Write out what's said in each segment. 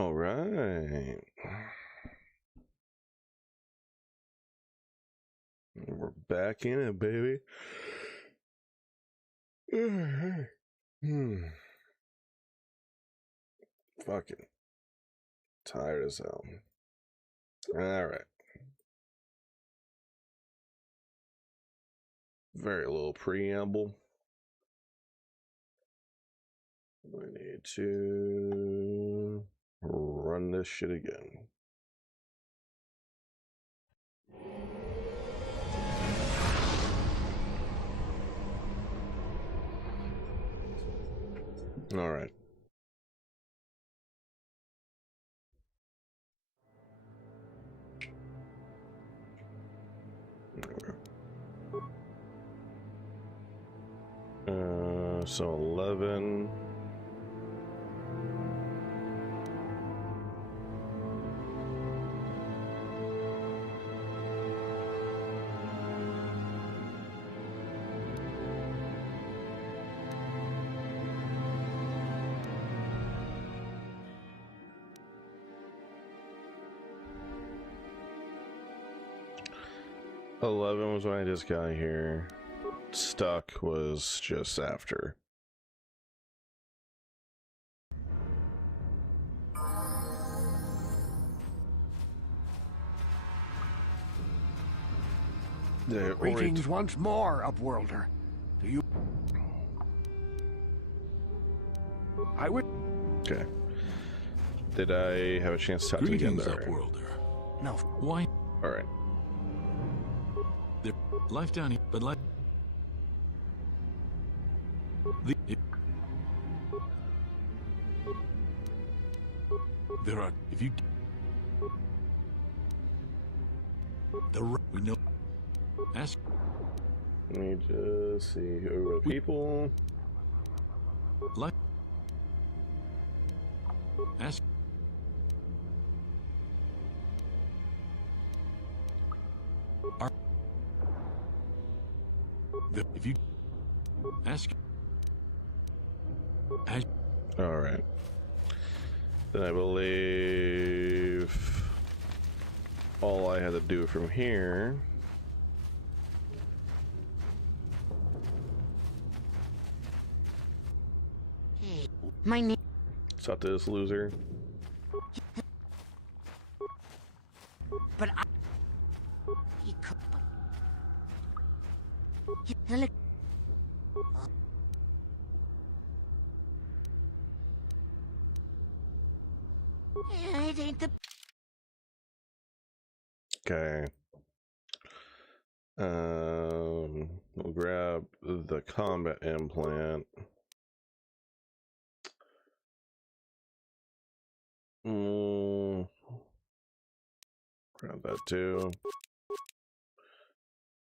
All right. We're back in it, baby. Fucking tired as hell. All right. Very little preamble. We need to run this shit again. All right. So 11. $11 was when I just got here. Stuck was just after. Greetings once more, Upworlder. Do you... I would... Okay. Did I have a chance to talk to you again there? Upworlder. No. Why? Alright. Life down here, but life... There are... If you... We know... Ask... Let me just see who are the people. Life... Ask... If you... Ask... Alright. Then I believe... all I had to do from here... My name. Talk to this loser. But I. He could. It ain't the. Okay. We'll grab the combat implant. Grab that too.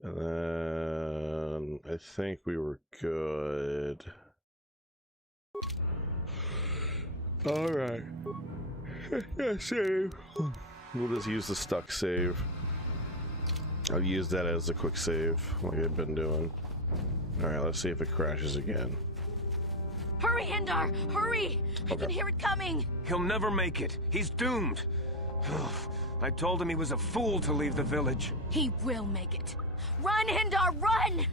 And then I think we were good. Alright. Save. We'll just use the stuck save. I'll use that as a quick save, like I've been doing. Alright, let's see if it crashes again. Hurry, Hindar! Hurry! I can hear it coming! He'll never make it. He's doomed. I told him he was a fool to leave the village. He will make it. Run, Hindar, run!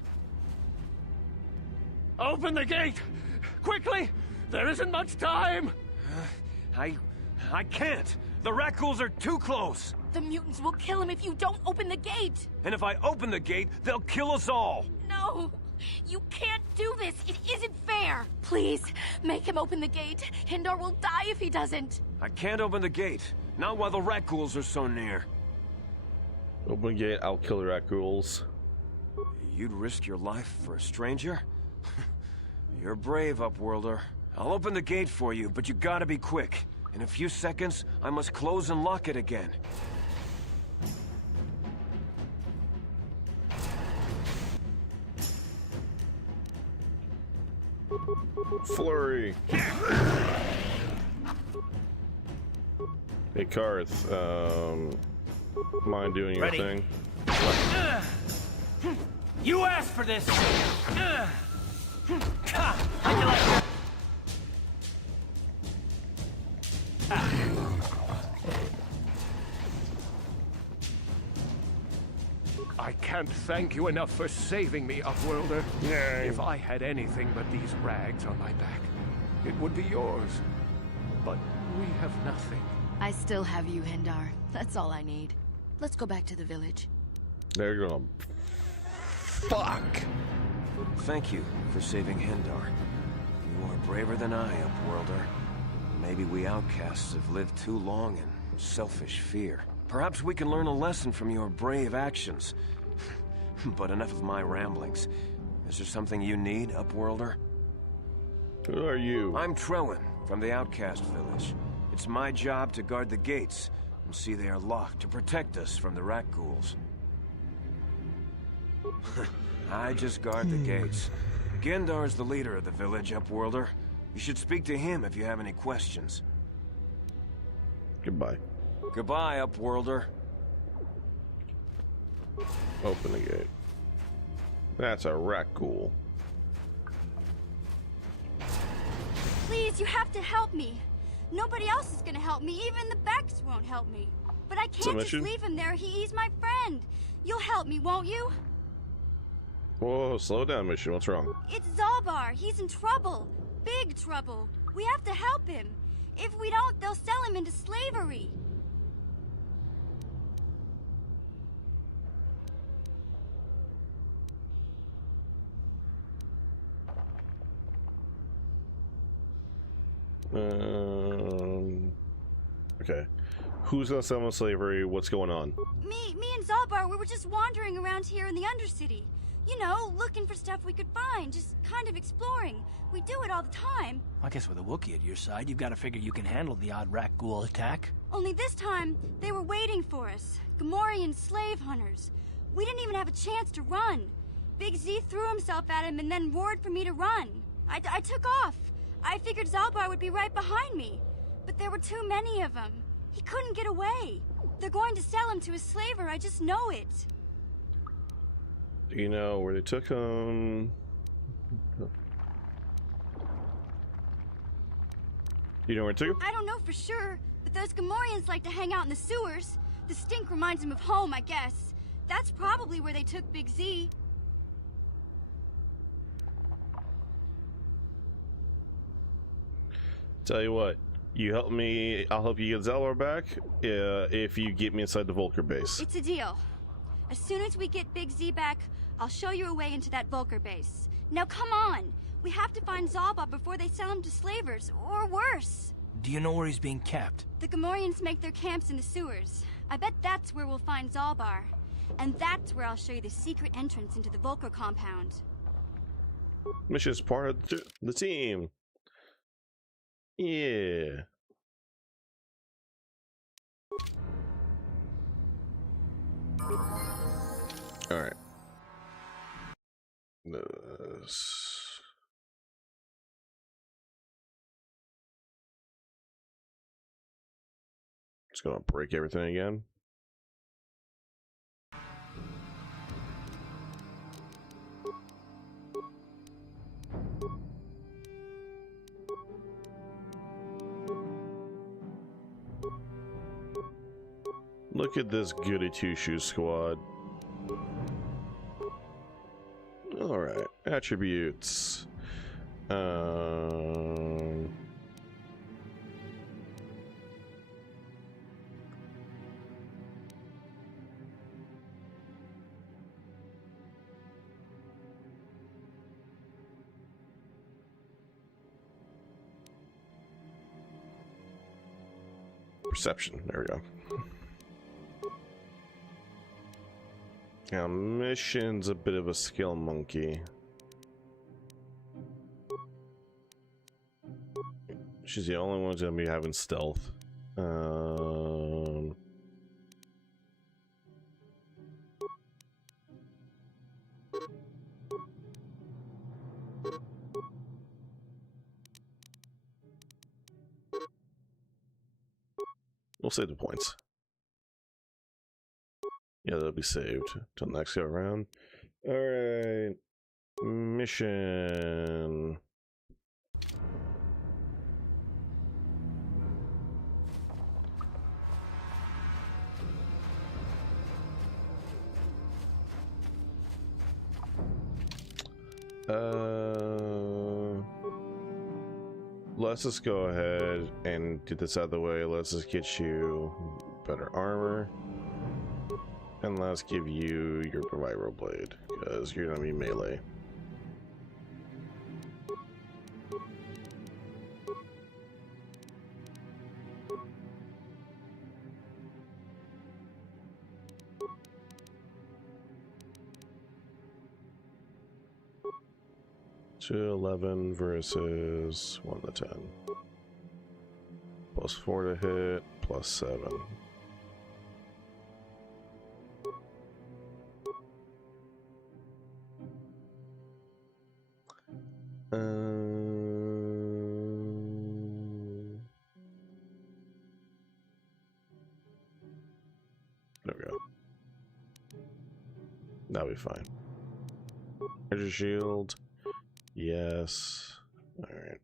Open the gate! Quickly! There isn't much time! I can't! The Rakghouls are too close! The mutants will kill him if you don't open the gate! And if I open the gate, they'll kill us all! No! You can't do this! It isn't fair! Please, make him open the gate. Hindar will die if he doesn't. I can't open the gate. Not while the Rakghouls are so near. Open the gate, I'll kill the Rakghouls. You'd risk your life for a stranger? You're brave, Upworlder. I'll open the gate for you, but you gotta be quick. In a few seconds, I must close and lock it again. Flurry! Hey, Karth, mind doing your thing? You asked for this! can't thank you enough for saving me, Upworlder. Yay. If I had anything but these rags on my back, it would be yours. But we have nothing. I still have you, Hindar. That's all I need. Let's go back to the village. They're gonna... Fuck! Thank you for saving Hindar. You are braver than I, Upworlder. Maybe we outcasts have lived too long in selfish fear. Perhaps we can learn a lesson from your brave actions. But enough of my ramblings. Is there something you need, Upworlder? Who are you? I'm Trellin, from the Outcast Village. It's my job to guard the gates, and see they are locked to protect us from the rat ghouls. I just guard the gates. Gendar's the leader of the village, Upworlder. You should speak to him if you have any questions. Goodbye. Goodbye, Upworlder. Open the gate. That's a rat ghoul. Please, you have to help me. Nobody else is gonna help me. Even the Becks won't help me. But I can't just leave him there. He's my friend. You'll help me, won't you? Whoa, slow down, Mission. What's wrong? It's Zalbar. He's in trouble. Big trouble. We have to help him. If we don't, they'll sell him into slavery. Okay. Who's gonna sell him into slavery? What's going on? Me and Zalbar, we were just wandering around here in the Undercity. You know, looking for stuff we could find, just kind of exploring. We do it all the time. I guess with a Wookiee at your side, you've got to figure you can handle the odd rat ghoul attack. Only this time, they were waiting for us. Gamorrean slave hunters. We didn't even have a chance to run. Big Z threw himself at him and then roared for me to run. I took off. I figured Zalbar would be right behind me. But there were too many of them. He couldn't get away. They're going to sell him to a slaver, I just know it. Do you know where they took him? Do you know where they took him? I don't know for sure, but those Gamorreans like to hang out in the sewers. The stink reminds them of home, I guess. That's probably where they took Big Z. Tell you what, you help me, I'll help you get Zalbar back if you get me inside the Volker base. It's a deal. As soon as we get Big Z back, I'll show you a way into that Volker base. Now come on! We have to find Zalbar before they sell him to slavers, or worse. Do you know where he's being kept? The Gamorreans make their camps in the sewers. I bet that's where we'll find Zalbar. And that's where I'll show you the secret entrance into the Volker compound. Mission is part of the team. Yeah. All right. Just gonna break everything again. Look at this goody two-shoes squad. Alright, attributes. Perception, there we go. Now, mission's a bit of a skill monkey. She's the only one who's gonna be having stealth. We'll save the points. Yeah, that'll be saved till next go around. All right, mission. Let's just go ahead and do this out of the way. Let's just get you better armor. And let's give you your viral blade, because you're gonna be melee. To 11 versus 1 to 10. Plus 4 to hit, plus 7. There we go. That'll be fine. Treasure shield. Yes. Alright.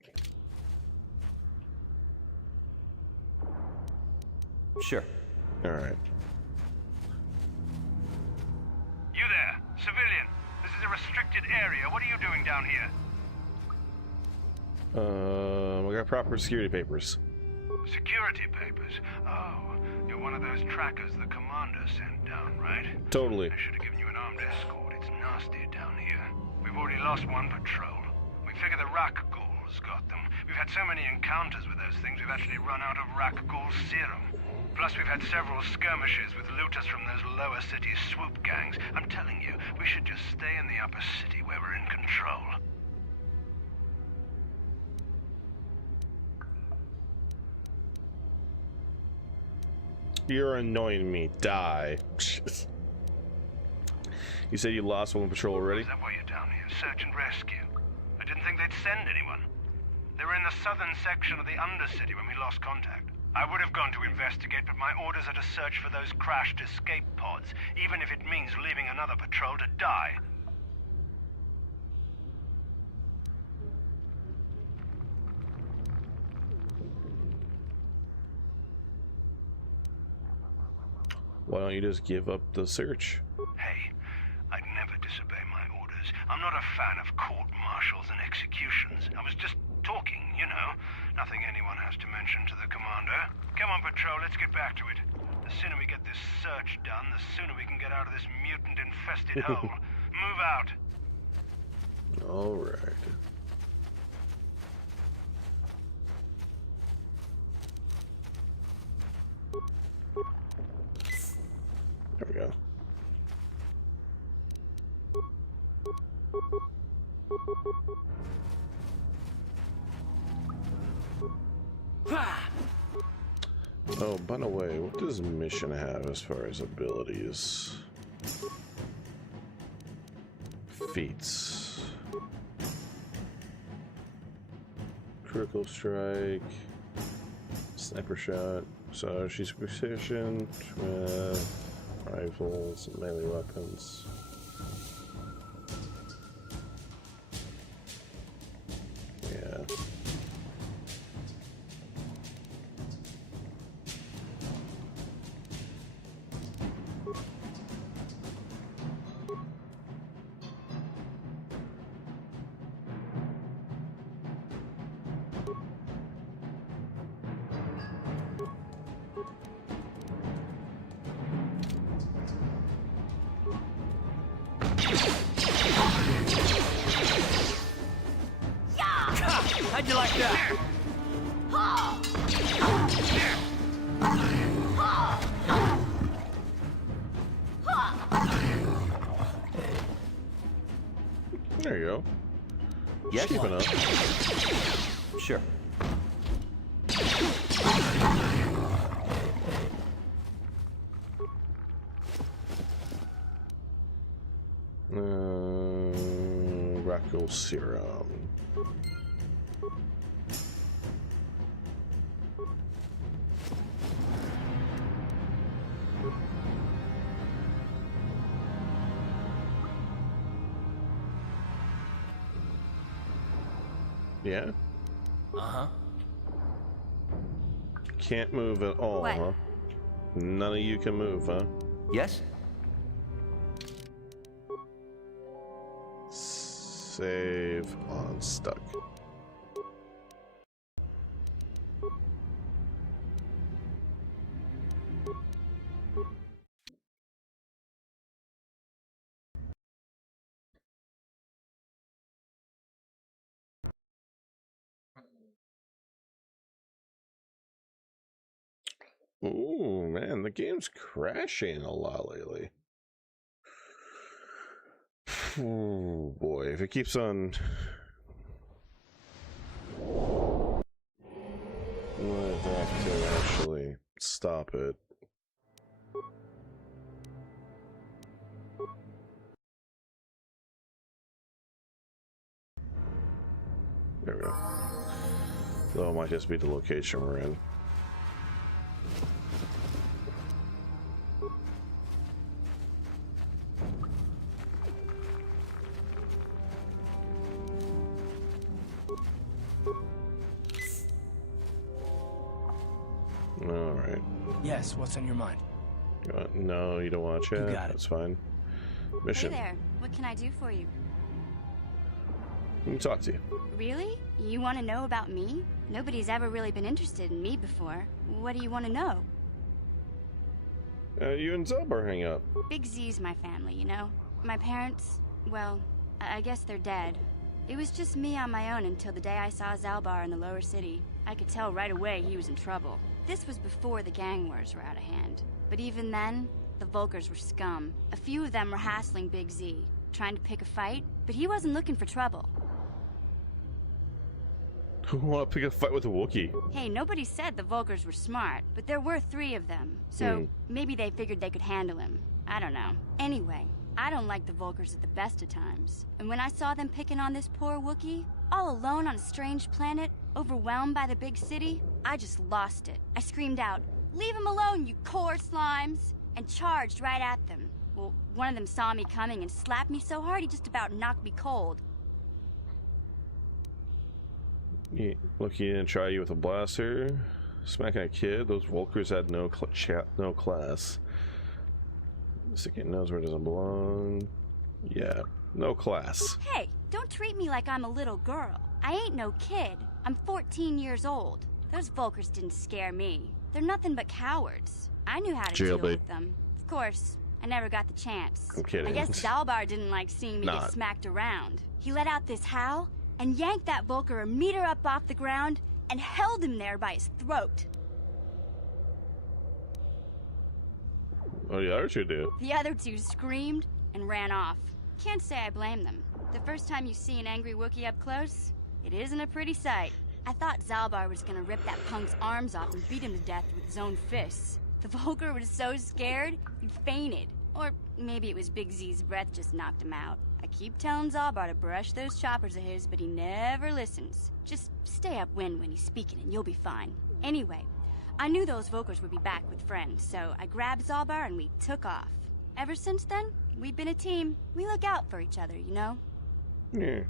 Sure. Alright. You there, civilian. This is a restricted area. What are you doing down here? We got proper security papers. Security papers? Oh, you're one of those trackers the commander sent down, right? Totally. I should have given you an armed escort. It's nasty down here. We've already lost one patrol. We figure the Rak ghouls got them. We've had so many encounters with those things, we've actually run out of Rak ghoul serum. Plus, we've had several skirmishes with looters from those lower city swoop gangs. I'm telling you, we should just stay in the upper city where we're in control. You're annoying me. Die. You said you lost one patrol already? Is that why you're down here? Search and rescue? I didn't think they'd send anyone. They were in the southern section of the Undercity when we lost contact. I would have gone to investigate, but my orders are to search for those crashed escape pods, even if it means leaving another patrol to die. Why don't you just give up the search? Hey, I'd never disobey my orders. I'm not a fan of court-martials and executions. I was just talking, you know. Nothing anyone has to mention to the commander. Come on, patrol, let's get back to it. The sooner we get this search done, the sooner we can get out of this mutant-infested hole. Move out. All right. There we go. Oh, by the way, what does Mission have as far as abilities? Feats. Critical strike. Sniper shot. So she's proficient with rifles and melee weapons. Yeah. How'd you like that? There you go. Yes? Keeping up. Sure. Racco serum. Yeah? Uh-huh. Can't move at all, What? huh? None of you can move, huh? Yes? Save on stuck. Ooh, man, the game's crashing a lot lately. Oh boy, if it keeps on... I have to actually stop it. There we go. Though it might just be the location we're in. Alright. Yes, what's on your mind? No, you don't want to chat? You got it. That's fine. Mission. Hey there, what can I do for you? Let me talk to you. Really? You want to know about me? Nobody's ever really been interested in me before. What do you want to know? You and Zelbar hang up. Big Z's my family, you know? My parents, well, I guess they're dead. It was just me on my own until the day I saw Zalbar in the lower city. I could tell right away he was in trouble. This was before the gang wars were out of hand. But even then, the Volkers were scum. A few of them were hassling Big Z, trying to pick a fight, but he wasn't looking for trouble. Who want to pick a fight with a Wookiee? Hey, nobody said the Volkers were smart, but there were 3 of them. So maybe they figured they could handle him. I don't know. Anyway, I don't like the Volkers at the best of times. And when I saw them picking on this poor Wookiee, all alone on a strange planet, overwhelmed by the big city, I just lost it. I screamed out, "Leave him alone, you core slimes!" and charged right at them. Well, one of them saw me coming and slapped me so hard he just about knocked me cold. Yeah, look, he didn't try you with a blaster. Smacking a kid. Those Volkers had no class. Sticking nose where it doesn't belong. Yeah, no class. Hey, don't treat me like I'm a little girl. I ain't no kid. I'm 14 years old. Those Volkers didn't scare me. They're nothing but cowards. I knew how to deal with them. Of course, I never got the chance. I'm kidding. I guess Zalbar didn't like seeing me get smacked around. He let out this howl and yanked that Volker a meter up off the ground and held him there by his throat. Oh, the other 2 do. The other 2 screamed and ran off. Can't say I blame them. The first time you see an angry Wookiee up close, it isn't a pretty sight. I thought Zalbar was gonna rip that punk's arms off and beat him to death with his own fists. The Volker was so scared, he fainted. Or maybe it was Big Z's breath just knocked him out. I keep telling Zalbar to brush those choppers of his, but he never listens. Just stay upwind when he's speaking and you'll be fine. Anyway, I knew those Volkers would be back with friends, so I grabbed Zalbar and we took off. Ever since then, we've been a team. We look out for each other, you know? Yeah.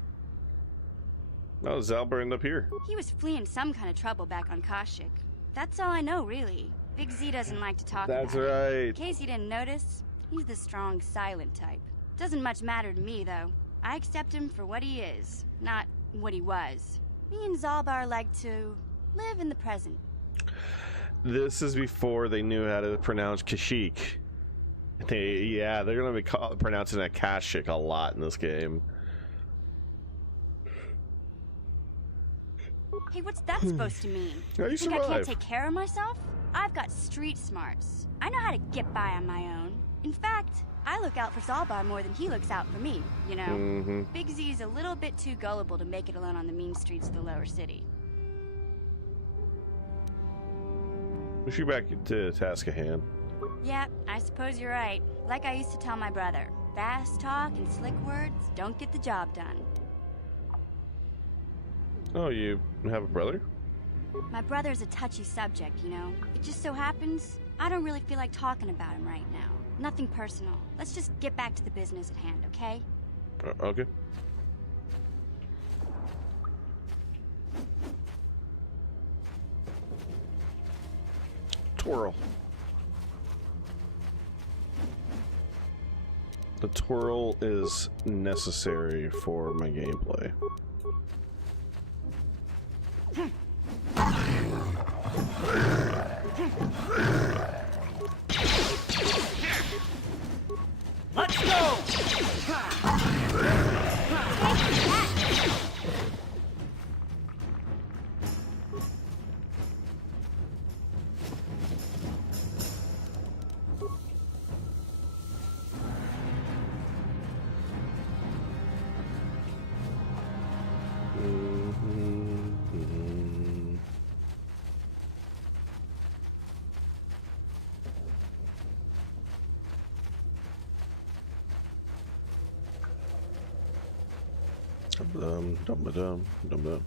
How did Zalbar end up here? He was fleeing some kind of trouble back on Kashyyyk. That's all I know, really. Big Z doesn't like to talk about it. That's right. In case you didn't notice, he's the strong, silent type. Doesn't much matter to me, though. I accept him for what he is, not what he was. Me and Zalbar like to live in the present. This is before they knew how to pronounce Kashyyyk. They're gonna be pronouncing that Kashyyyk a lot in this game. Hey, what's that supposed to mean? How you Think I can't survive? take care of myself? I've got street smarts. I know how to get by on my own. In fact, I look out for Zalbar more than he looks out for me, you know? Big Z's a little bit too gullible to make it alone on the mean streets of the lower city. Wish you back to task at hand. Yeah, I suppose you're right. Like I used to tell my brother, fast talk and slick words don't get the job done. Oh, you have a brother? My brother's a touchy subject, you know? It just so happens, I don't really feel like talking about him right now. Nothing personal. Let's just get back to the business at hand, okay? Okay. Twirl. The twirl is necessary for my gameplay. Let's go!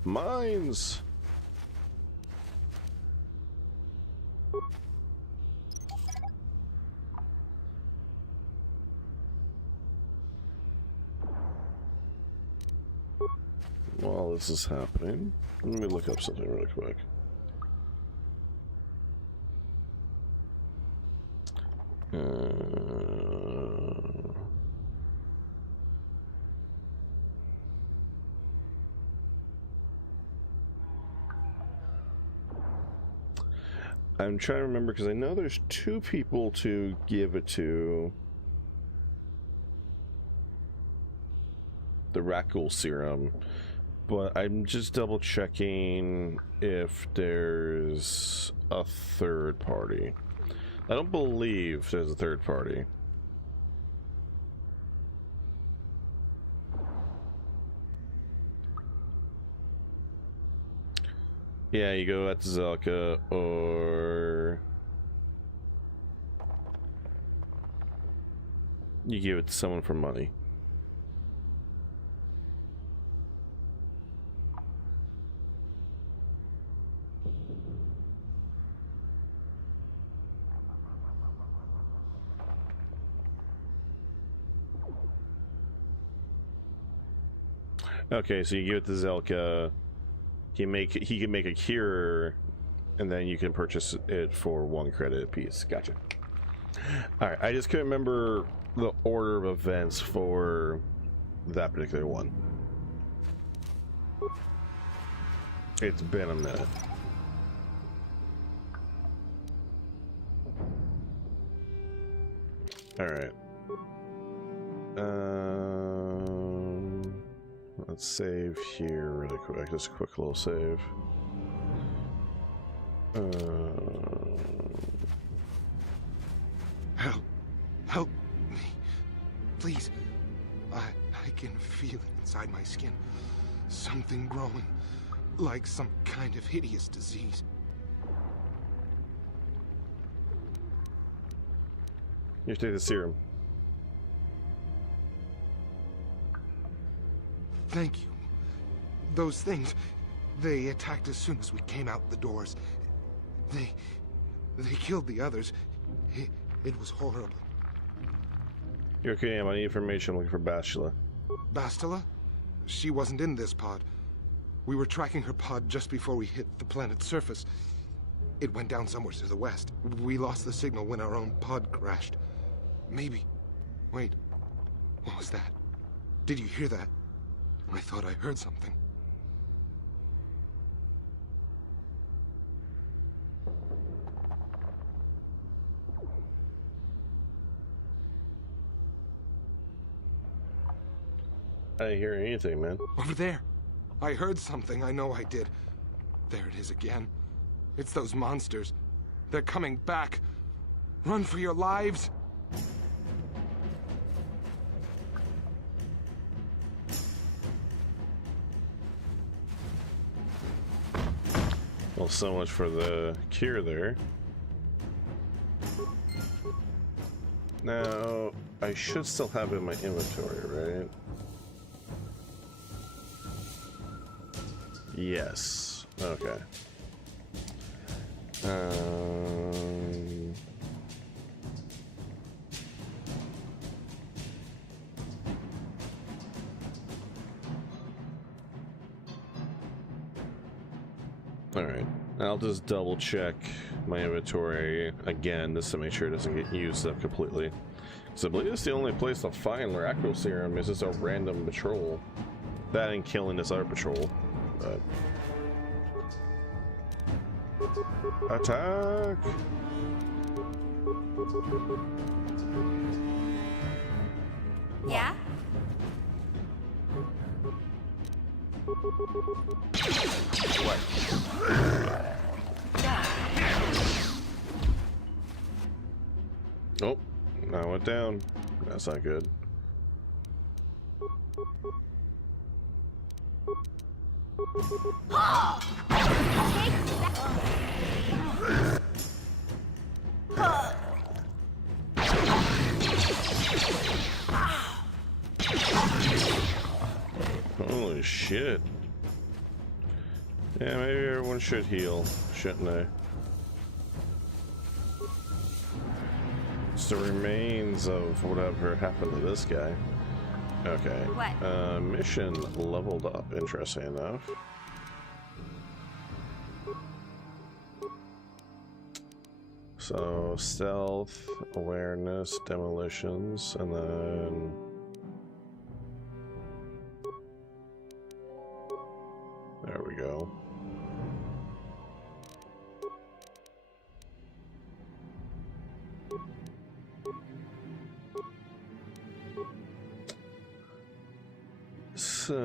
Mines! While this is happening, let me look up something really quick. I'm trying to remember because I know there's 2 people to give it to. The Rakul serum, but I'm just double checking if there's a third party. I don't believe there's a third party. Yeah, you go at Zelka or you give it to someone for money. Okay, so you give it to Zelka. He can make a cure, and then you can purchase it for 1 credit apiece. Gotcha. All right, I just couldn't remember the order of events for that particular one. It's been a minute. All right. Let's save here really quick. Just a quick little save. Help me. Please. I can feel it inside my skin. Something growing. Like some kind of hideous disease. You take the serum. Thank you. Those things, they attacked as soon as we came out the doors. They killed the others. It was horrible. You're okay, I need information. I'm looking for Bastila. Bastila? She wasn't in this pod. We were tracking her pod just before we hit the planet's surface. It went down somewhere to the west. We lost the signal when our own pod crashed. Maybe. Wait. What was that? Did you hear that? I thought I heard something. I didn't hear anything, man. Over there. I heard something. I know I did. There it is again. It's those monsters. They're coming back. Run for your lives. Well, so much for the cure there. Now, I should still have it in my inventory, right? Yes. Okay. Alright, I'll just double check my inventory again just to make sure it doesn't get used up completely. So I believe it's the only place to find Racco Serum is just a random patrol. That and killing this other patrol. But... Attack! Yeah? What? Oh, I went down. That's not good. Holy shit. Yeah, maybe everyone should heal, shouldn't they? It's the remains of whatever happened to this guy. Okay. What? Mission leveled up, interesting enough. So, stealth, awareness, demolitions, and then... There we go. So...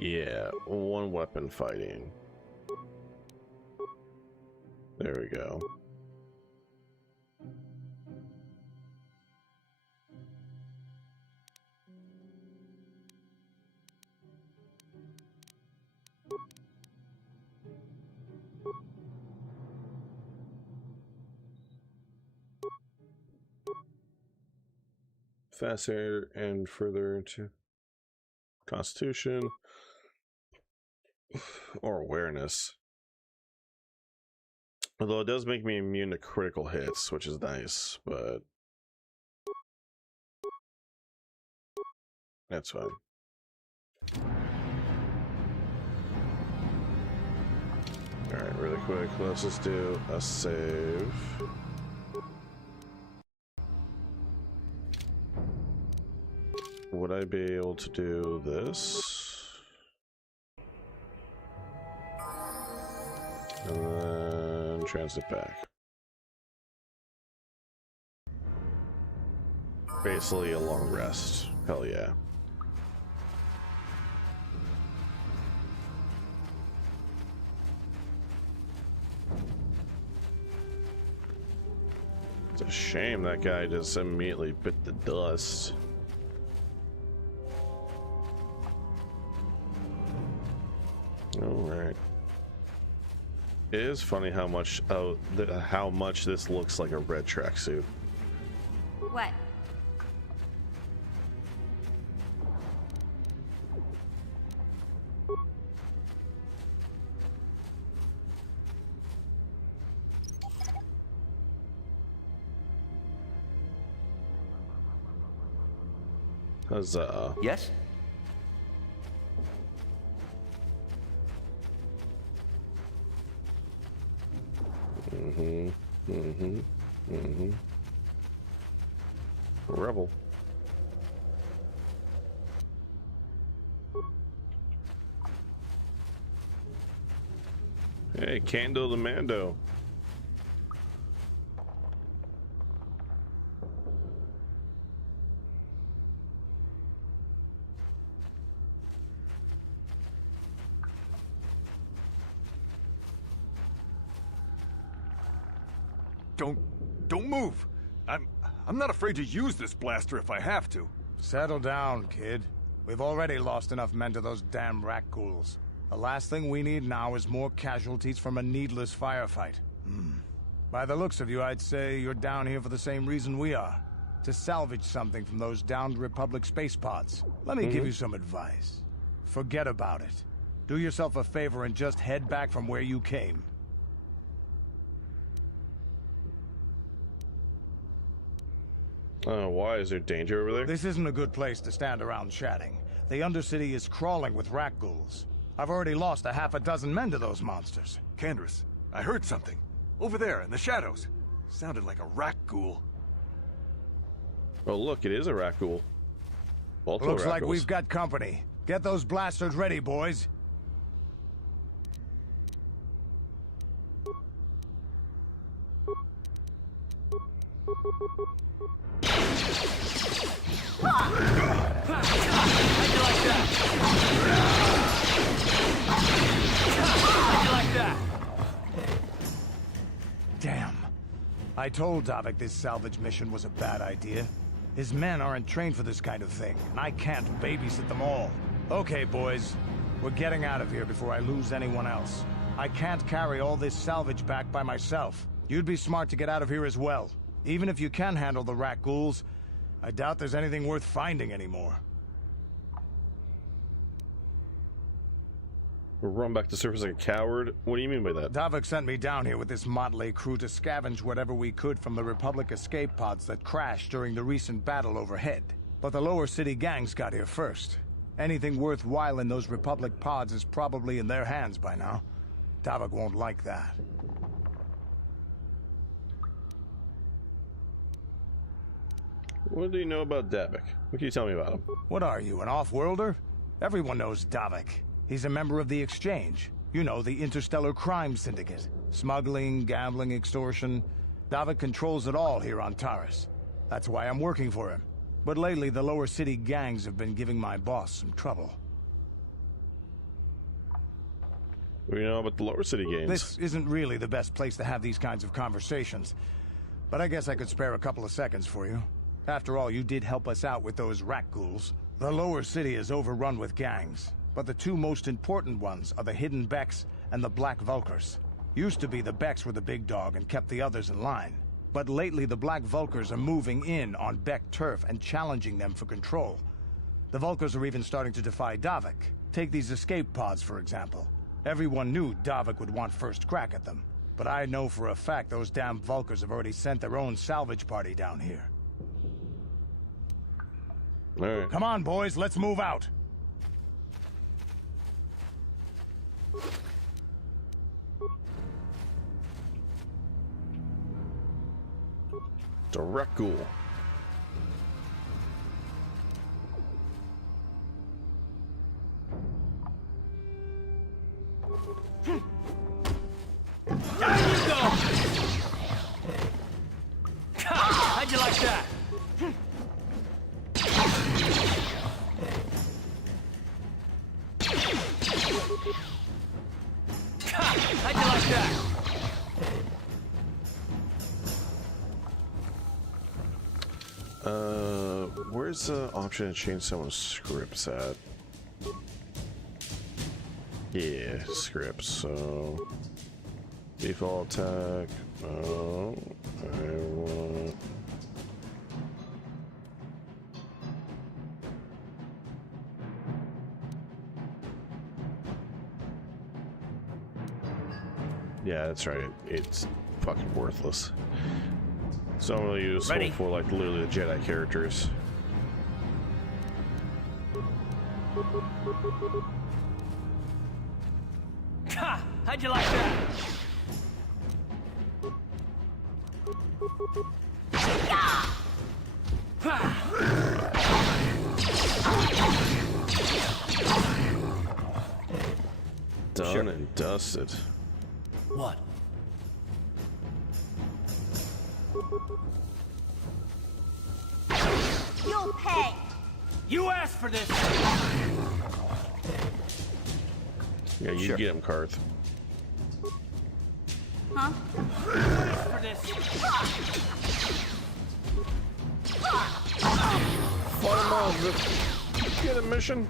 Yeah, one weapon fighting. There we go. Faster and further into Constitution or awareness. Although it does make me immune to critical hits, which is nice, but that's fine. Alright, really quick, let's just do a save. Would I be able to do this? And then transit back. Basically a long rest. Hell yeah. It's a shame that guy just immediately bit the dust. Alright. It is funny how much this looks like a red tracksuit. What? Huzzah. Yes? Rebel. Hey, Candle the Mando. Don't move. I'm not afraid to use this blaster if I have to. Settle down, kid. We've already lost enough men to those damn rat ghouls. The last thing we need now is more casualties from a needless firefight. By the looks of you, I'd say you're down here for the same reason we are. To salvage something from those downed Republic space pods. Let me give you some advice. Forget about it. Do yourself a favor and just head back from where you came. Why is there danger over there? This isn't a good place to stand around chatting. The Undercity is crawling with rat ghouls. I've already lost a half a dozen men to those monsters. Candace, I heard something. Over there, in the shadows. Sounded like a rat ghoul. Oh, look, it is a rat ghoul. Multiple Looks rat like ghouls. we've got company. Get those blasters ready, boys. Damn. I told Davik this salvage mission was a bad idea. His men aren't trained for this kind of thing, and I can't babysit them all. Okay, boys. We're getting out of here before I lose anyone else. I can't carry all this salvage back by myself. You'd be smart to get out of here as well. Even if you can handle the rat ghouls, I doubt there's anything worth finding anymore. Run back to surface like a coward? What do you mean by that? Davik sent me down here with this motley crew to scavenge whatever we could from the Republic escape pods that crashed during the recent battle overhead. But the lower city gangs got here first. Anything worthwhile in those Republic pods is probably in their hands by now. Davik won't like that. What do you know about Davik? What can you tell me about him? What are you, an off-worlder? Everyone knows Davik. He's a member of the Exchange. You know, the interstellar crime syndicate. Smuggling, gambling, extortion. Davik controls it all here on Taris. That's why I'm working for him. But lately, the lower city gangs have been giving my boss some trouble. What do you know about the lower city gangs? This isn't really the best place to have these kinds of conversations. But I guess I could spare a couple of seconds for you. After all, you did help us out with those rat ghouls. The lower city is overrun with gangs. But the two most important ones are the Hidden Becks and the Black Vulkars. Used to be the Becks were the big dog and kept the others in line. But lately the Black Vulkars are moving in on Beck turf and challenging them for control. The Vulkars are even starting to defy Davik. Take these escape pods, for example. Everyone knew Davik would want first crack at them. But I know for a fact those damn Vulkars have already sent their own salvage party down here. All right. Come on, boys, let's move out. It's a rat ghoul. There you go! How'd you like that? How'd you like that? Where's the option to change someone's scripts at? Yeah, scripts, so... Default attack, no, I want... Yeah, that's right, it's fucking worthless. It's only useful Ready? for, like, literally the Jedi characters. Ha! How'd you like that? Done and dusted. What? You'll pay. You asked for this! Yeah, you get him, Karth. Huh? For this! Fight him off. Get a mission.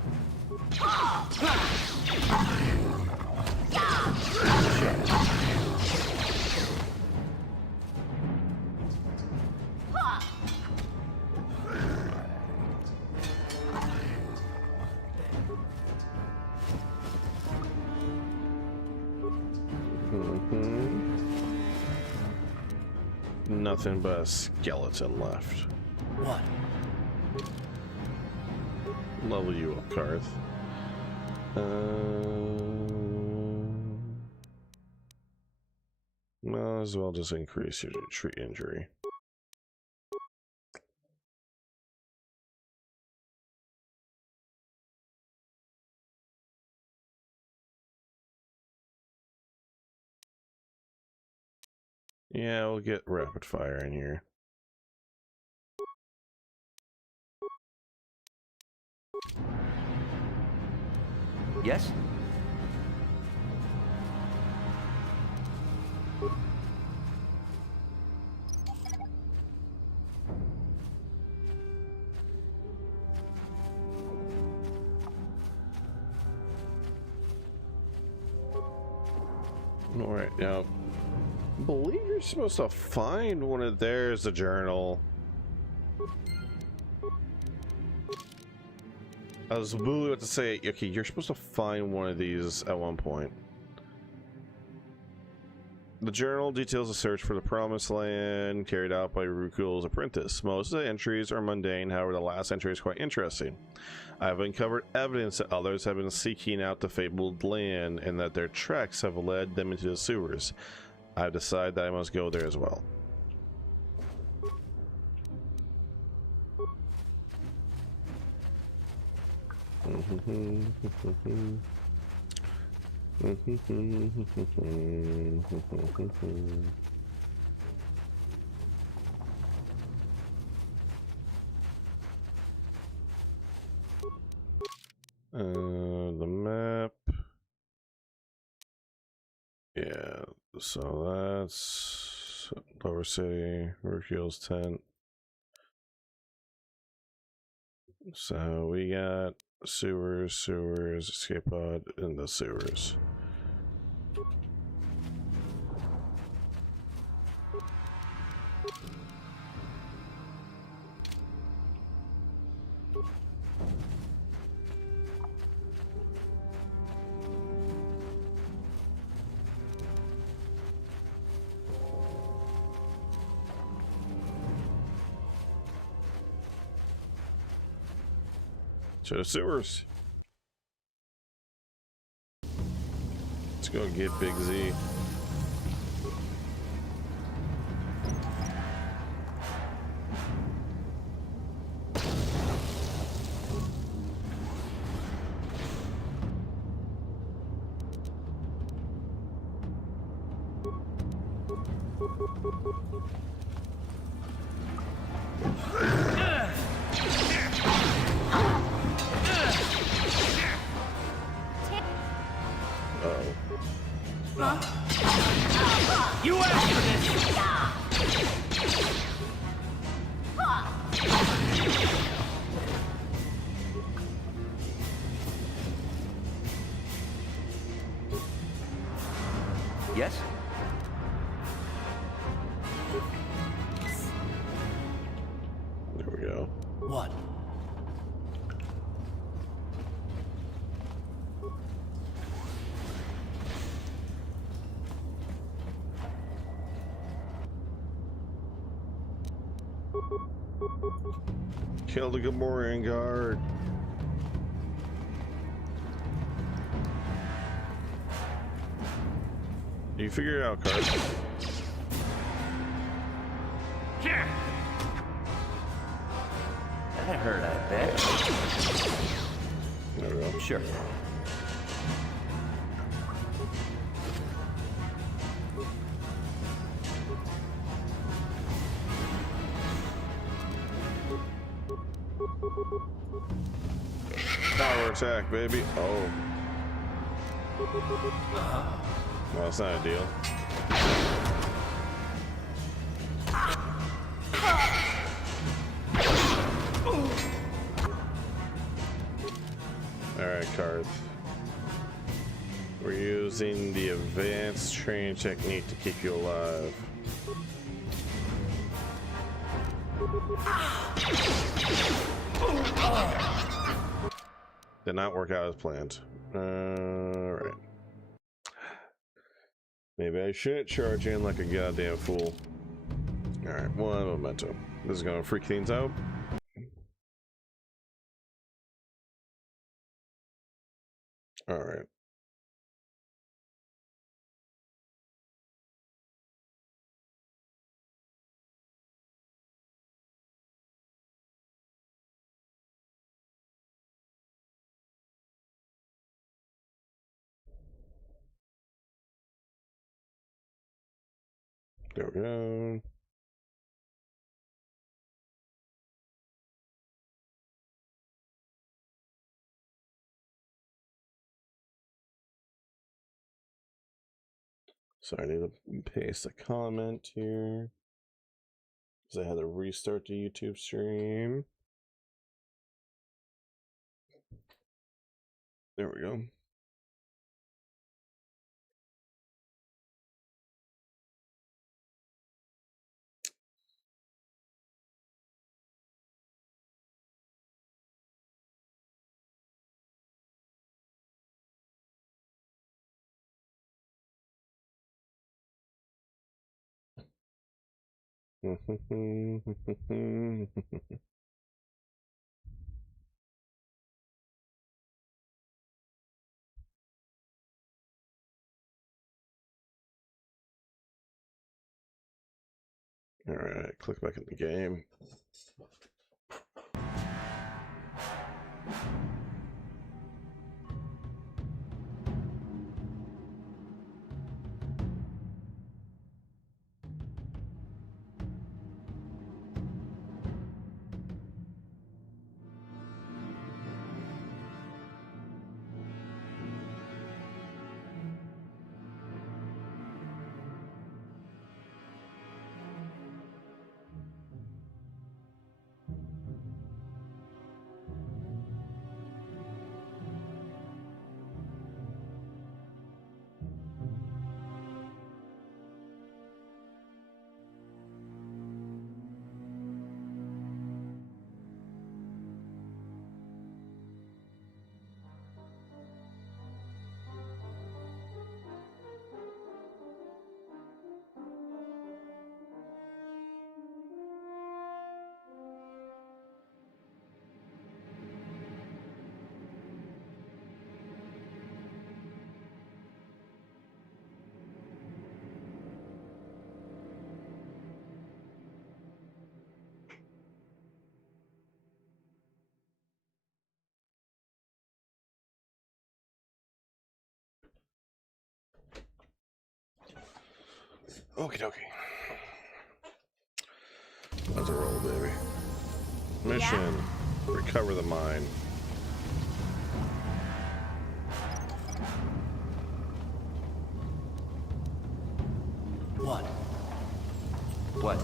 Nothing but a skeleton left. What? Level you up, Karth. Might as well just increase your tree injury. Yeah, we'll get rapid fire in here. Yes? Alright, now, I believe you're supposed to find one of there's a journal. I was literally about to say, okay, you're supposed to find one of these at one point. The journal details a search for the Promised Land carried out by Rukul's apprentice. Most of the entries are mundane, however the last entry is quite interesting. I have uncovered evidence that others have been seeking out the fabled land and that their treks have led them into the sewers. I have decided that I must go there as well. The map. Yeah, so that's Lower City, Rukul's tent. So we got sewers, escape pod, and the sewers. To the sewers. Let's go get Big Z. You asked for this! Yes? There we go. What? Kill the Gamorrean guard. You figure it out, Card. That hurt, I bet. There we go. Sure. Power attack, baby. Oh. Well, that's not a deal. Alright, Karth. We're using the advanced training technique to keep you alive. Did not work out as planned. Alright. Maybe I shouldn't charge in like a goddamn fool. Alright, one memento. This is gonna freak things out. Alright. There we go. So I need to paste a comment here, because I had to restart the YouTube stream. There we go. Alright, click back in the game. Okie dokie. Let's roll, baby. Mission. Recover the mine. What? What?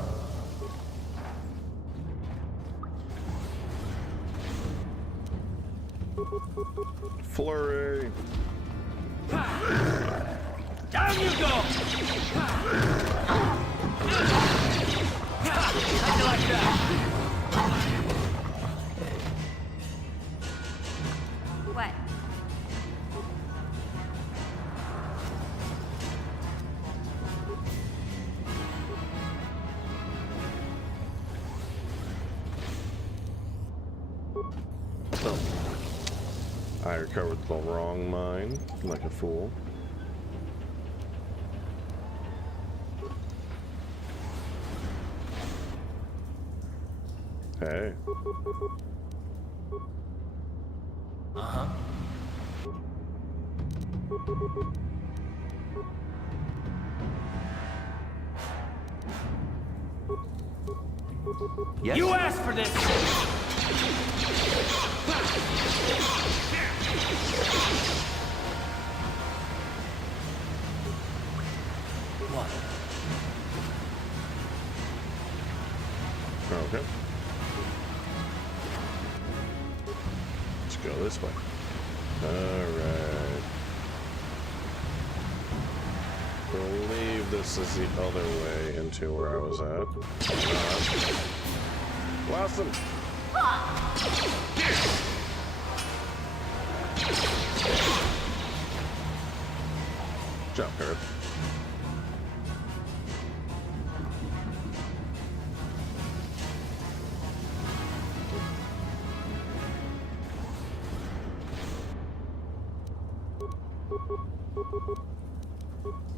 Flurry. Down you go! How'd you like that? What? Oh. I recovered the wrong mine, like a fool. Hey. Uh-huh. Yes? You asked for this! What? Okay. Let's go this way. Alright. Believe this is the other way into where I was at. Blast him! Jump, Herb.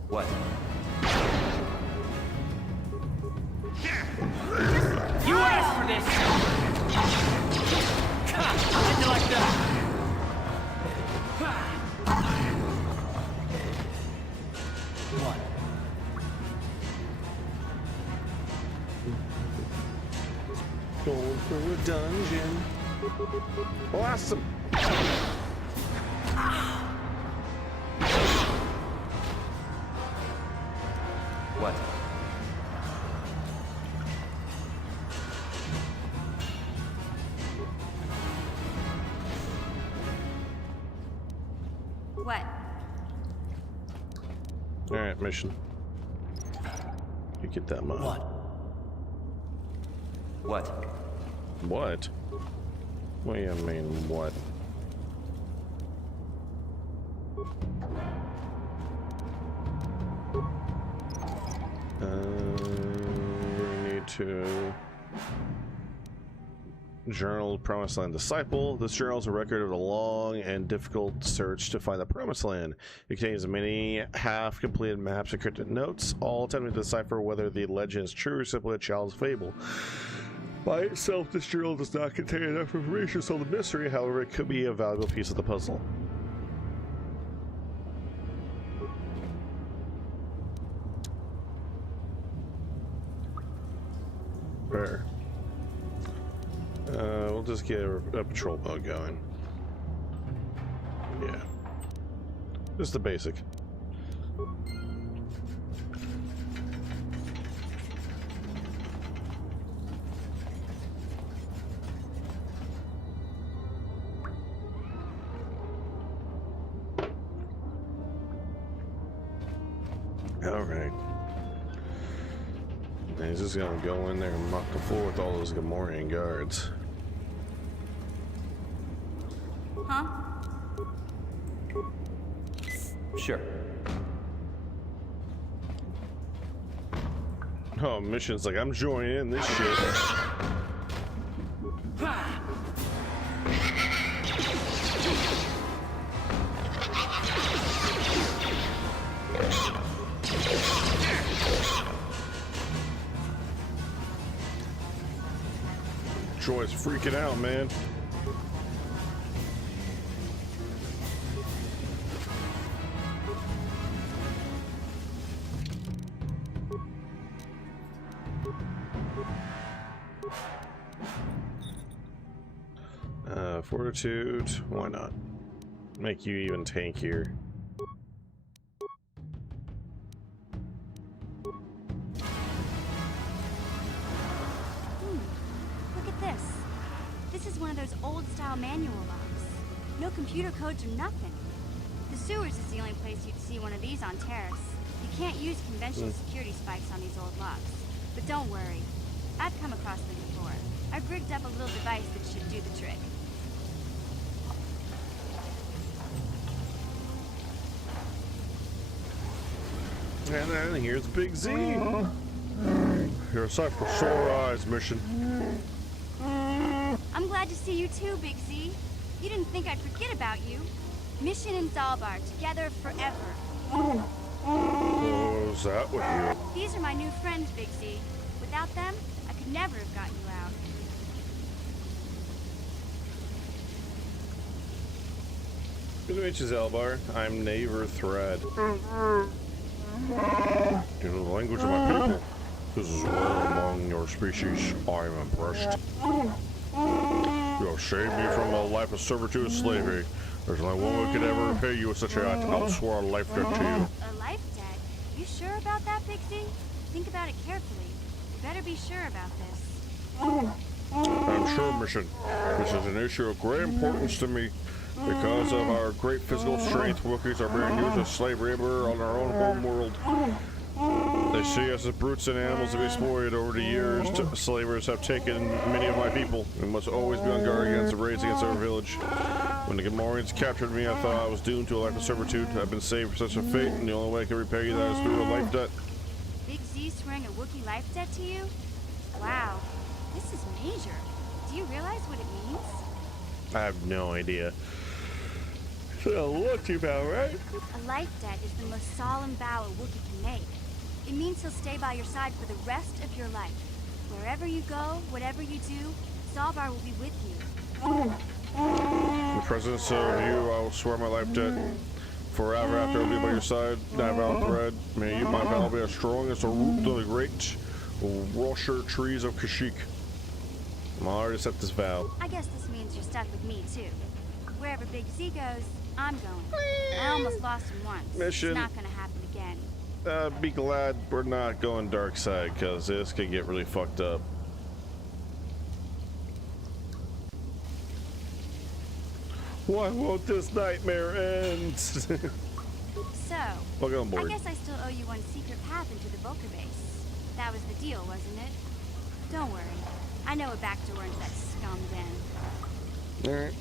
What? You asked for this! How'd you like that? What? Going through a dungeon. Awesome. What? What? Alright, mission. You get that mod. What? What? What? What do you mean, what? We need to journal Promised Land Disciple. This journal is a record of a long and difficult search to find the Promised Land. It contains many half-completed maps and cryptic notes, all attempting to decipher whether the legend is true or simply a child's fable. By itself, this journal does not contain enough information to solve the mystery, however, it could be a valuable piece of the puzzle. Fair. We'll just get a patrol boat going. Yeah. Just the basic. Alright. And he's just gonna go in there and muck the floor with all those Gamorrean guards. Huh? Sure. Oh, mission's like, I'm joining in this shit. Troy's freaking out, man. Fortitude, why not? Make you even tankier. Look at this. This is one of those old-style manual locks. No computer codes or nothing. The sewers is the only place you'd see one of these on Terrace. You can't use conventional security spikes on these old locks. But don't worry. I've come across them before. I've rigged up a little device that should do the trick. And then here's Big Z. You're a sight for sore eyes, mission. I'm glad to see you too, Big Z. You didn't think I'd forget about you. Mission and Zalbar, together forever. Oh, is that what you... These are my new friends, Big Z. Without them, I could never have gotten you out. Good to meet you, Zalbar. I'm Naver Thread. You know the language of my people. This is rare among your species. I am impressed. You have saved me from a life of servitude and slavery. There's only one way could ever repay you with such an act. I'll swear a life debt to you. A life debt? You sure about that, Big Z? Think about it carefully. You better be sure about this. I'm sure, mission. This is an issue of great importance to me. Because of our great physical strength, Wookiees are being used as slave labor on our own home world. They see us as brutes and animals to be exploited. Over the years, slavers have taken many of my people. We must always be on guard against the raids against our village. When the Gamorreans captured me, I thought I was doomed to a life of servitude. I've been saved from such a fate, and the only way I can repay you that is through a life debt. Big Z swearing a Wookiee life debt to you? Wow, this is major. Do you realize what it means? I have no idea. Look, you pal, right? A life debt is the most solemn vow a Wookiee can make. It means he'll stay by your side for the rest of your life. Wherever you go, whatever you do, Zalbar will be with you. In the presence of you, I will swear my life debt. Forever after I'll be by your side, I vow thread. May you, my vow, be as strong as the root of the great Rosher trees of Kashyyyk. I'm already accept this vow. I guess this means you're stuck with me, too. Wherever Big Z goes, I'm going. I almost lost him once. Mission. It's not gonna happen again. Be glad we're not going dark side, because this could get really fucked up. Why won't this nightmare end? So, Welcome on board. I guess I still owe you one secret path into the Volker base. That was the deal, wasn't it? Don't worry. I know a back door into that scum den. Alright.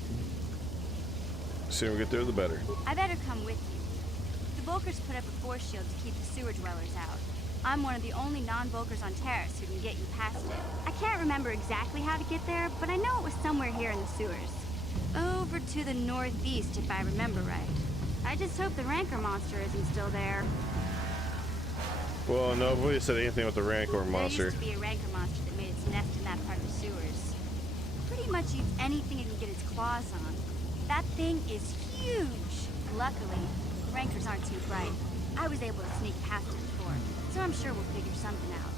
Sooner we get there, the better. I better come with you. The Volkers put up a force shield to keep the sewer dwellers out. I'm one of the only non-Volkers on Terrace who can get you past it. I can't remember exactly how to get there, but I know it was somewhere here in the sewers. Over to the northeast, if I remember right. I just hope the Rancor monster isn't still there. Well, nobody said anything about the Rancor monster. There used to be a Rancor monster that made its nest in that part of the sewers. Pretty much eats anything it can get its claws on. That thing is huge. Luckily, the Rancors aren't too bright. I was able to sneak past it before, so I'm sure we'll figure something out.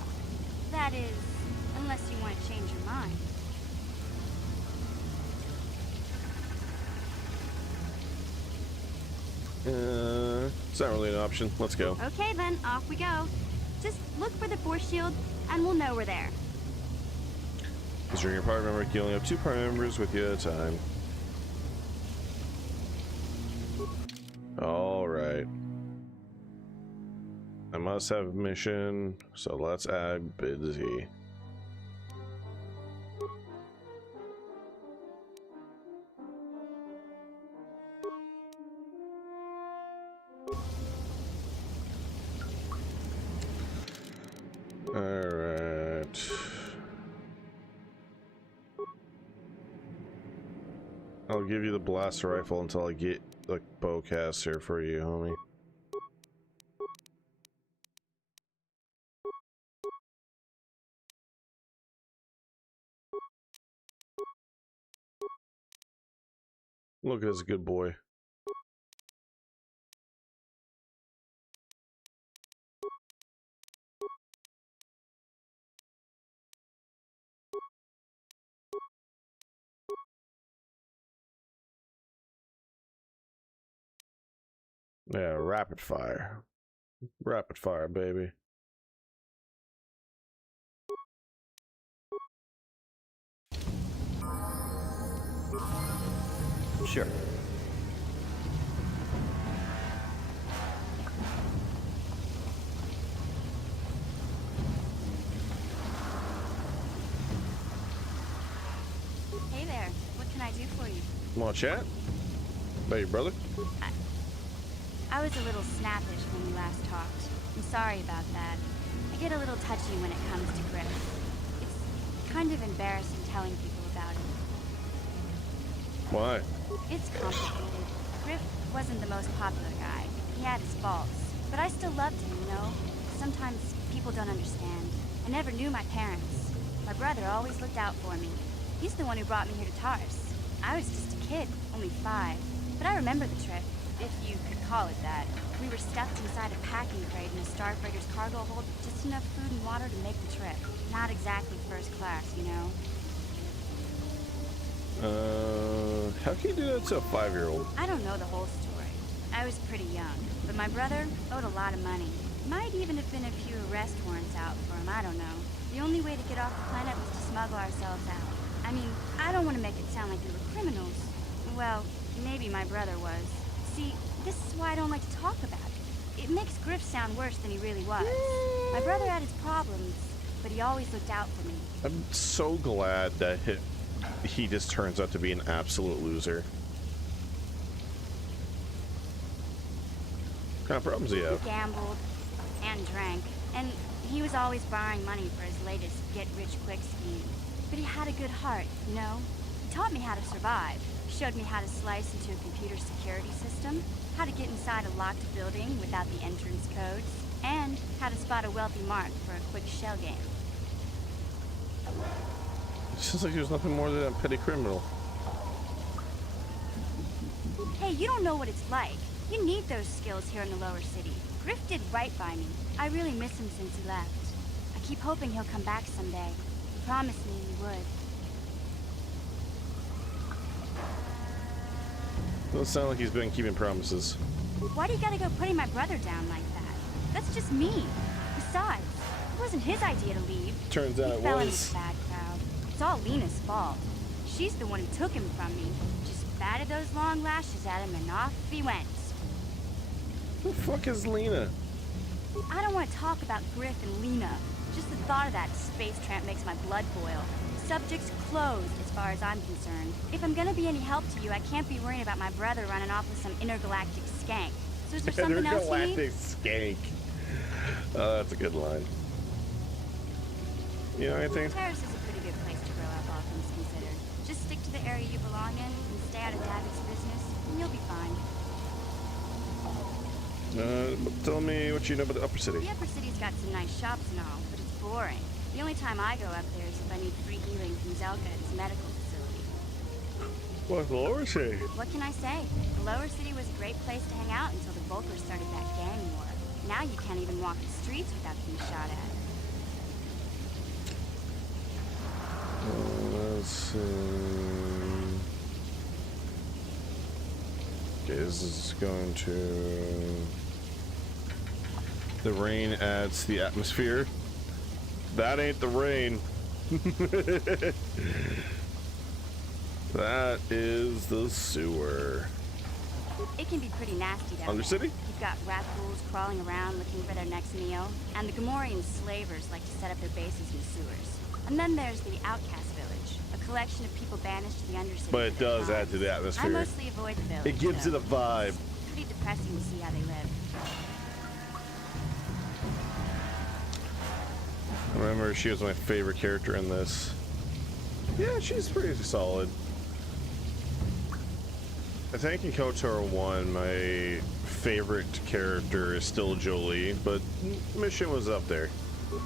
That is, unless you want to change your mind. It's not really an option. Let's go. Okay then, off we go. Just look for the force shield, and we'll know we're there. Because during your party member, you only have 2 party members with you at a time. Alright. I must have a mission, so let's add busy. Alright. I'll give you the blaster rifle until I get the bowcaster for you, homie. Look at this good boy. Yeah, rapid fire. Rapid fire, baby. Sure. Hey there, what can I do for you? Want to chat? About your brother? I was a little snappish when we last talked. I'm sorry about that. I get a little touchy when it comes to Griff. It's kind of embarrassing telling people about it. Why? It's complicated. Griff wasn't the most popular guy. He had his faults. But I still loved him, you know? Sometimes people don't understand. I never knew my parents. My brother always looked out for me. He's the one who brought me here to Tars. I was just a kid, only 5. But I remember the trip, if you could call it that. We were stuffed inside a packing crate in a starfreighter's cargo hold, just enough food and water to make the trip. Not exactly first class, you know? How can you do that to a 5-year-old? I don't know the whole story. I was pretty young, but my brother owed a lot of money. Might even have been a few arrest warrants out for him, I don't know. The only way to get off the planet was to smuggle ourselves out. I mean, I don't want to make it sound like we were criminals. Well, maybe my brother was. See, this is why I don't like to talk about it. It makes Griff sound worse than he really was. My brother had his problems, but he always looked out for me. I'm so glad that he just turns out to be an absolute loser. What kind of problems do you have? He gambled and drank, and he was always borrowing money for his latest get-rich-quick scheme. But he had a good heart, you know? He taught me how to survive. Showed me how to slice into a computer security system, how to get inside a locked building without the entrance codes, and how to spot a wealthy mark for a quick shell game. It seems like there's nothing more than a petty criminal. Hey, you don't know what it's like. You need those skills here in the lower city. Griff did right by me. I really miss him since he left. I keep hoping he'll come back someday. He promised me he would. Doesn't sound like he's been keeping promises. Why do you gotta go putting my brother down like that? That's just mean. Besides, it wasn't his idea to leave. Turns out he it fell in was. with a bad crowd. It's all Lena's fault. She's the one who took him from me. Just batted those long lashes at him and off he went. Who the fuck is Lena? I don't want to talk about Griff and Lena. Just the thought of that space tramp makes my blood boil. Subject's closed as far as I'm concerned. If I'm gonna be any help to you, I can't be worrying about my brother running off with some intergalactic skank. So is there something else you need? Intergalactic skank. Oh, that's a good line. You know anything? Terrace is a pretty good place to grow up, all things considered. Just stick to the area you belong in and stay out of David's business, and you'll be fine. Tell me what you know about the Upper City. The Upper City's got some nice shops and all, but it's boring. The only time I go up there is if I need free healing from Zelka at his medical facility. What's the Lower City? What can I say? The Lower City was a great place to hang out until the Volkers started that gang war. Now you can't even walk the streets without being shot at. Let's see. Okay, this is going to... The rain adds to the atmosphere. That ain't the rain. That is the sewer. It can be pretty nasty down there. Undercity? You've got rat ghouls crawling around looking for their next meal, and the Gamorrean slavers like to set up their bases in the sewers. And then there's the Outcast Village, a collection of people banished to the Undercity. But it does add to the I atmosphere. mostly avoid the village. It gives it a vibe. It's pretty depressing to see how they live. I remember she was my favorite character in this. Yeah, she's pretty solid. I think in KOTOR 1, my favorite character is still Jolie, but Mission was up there.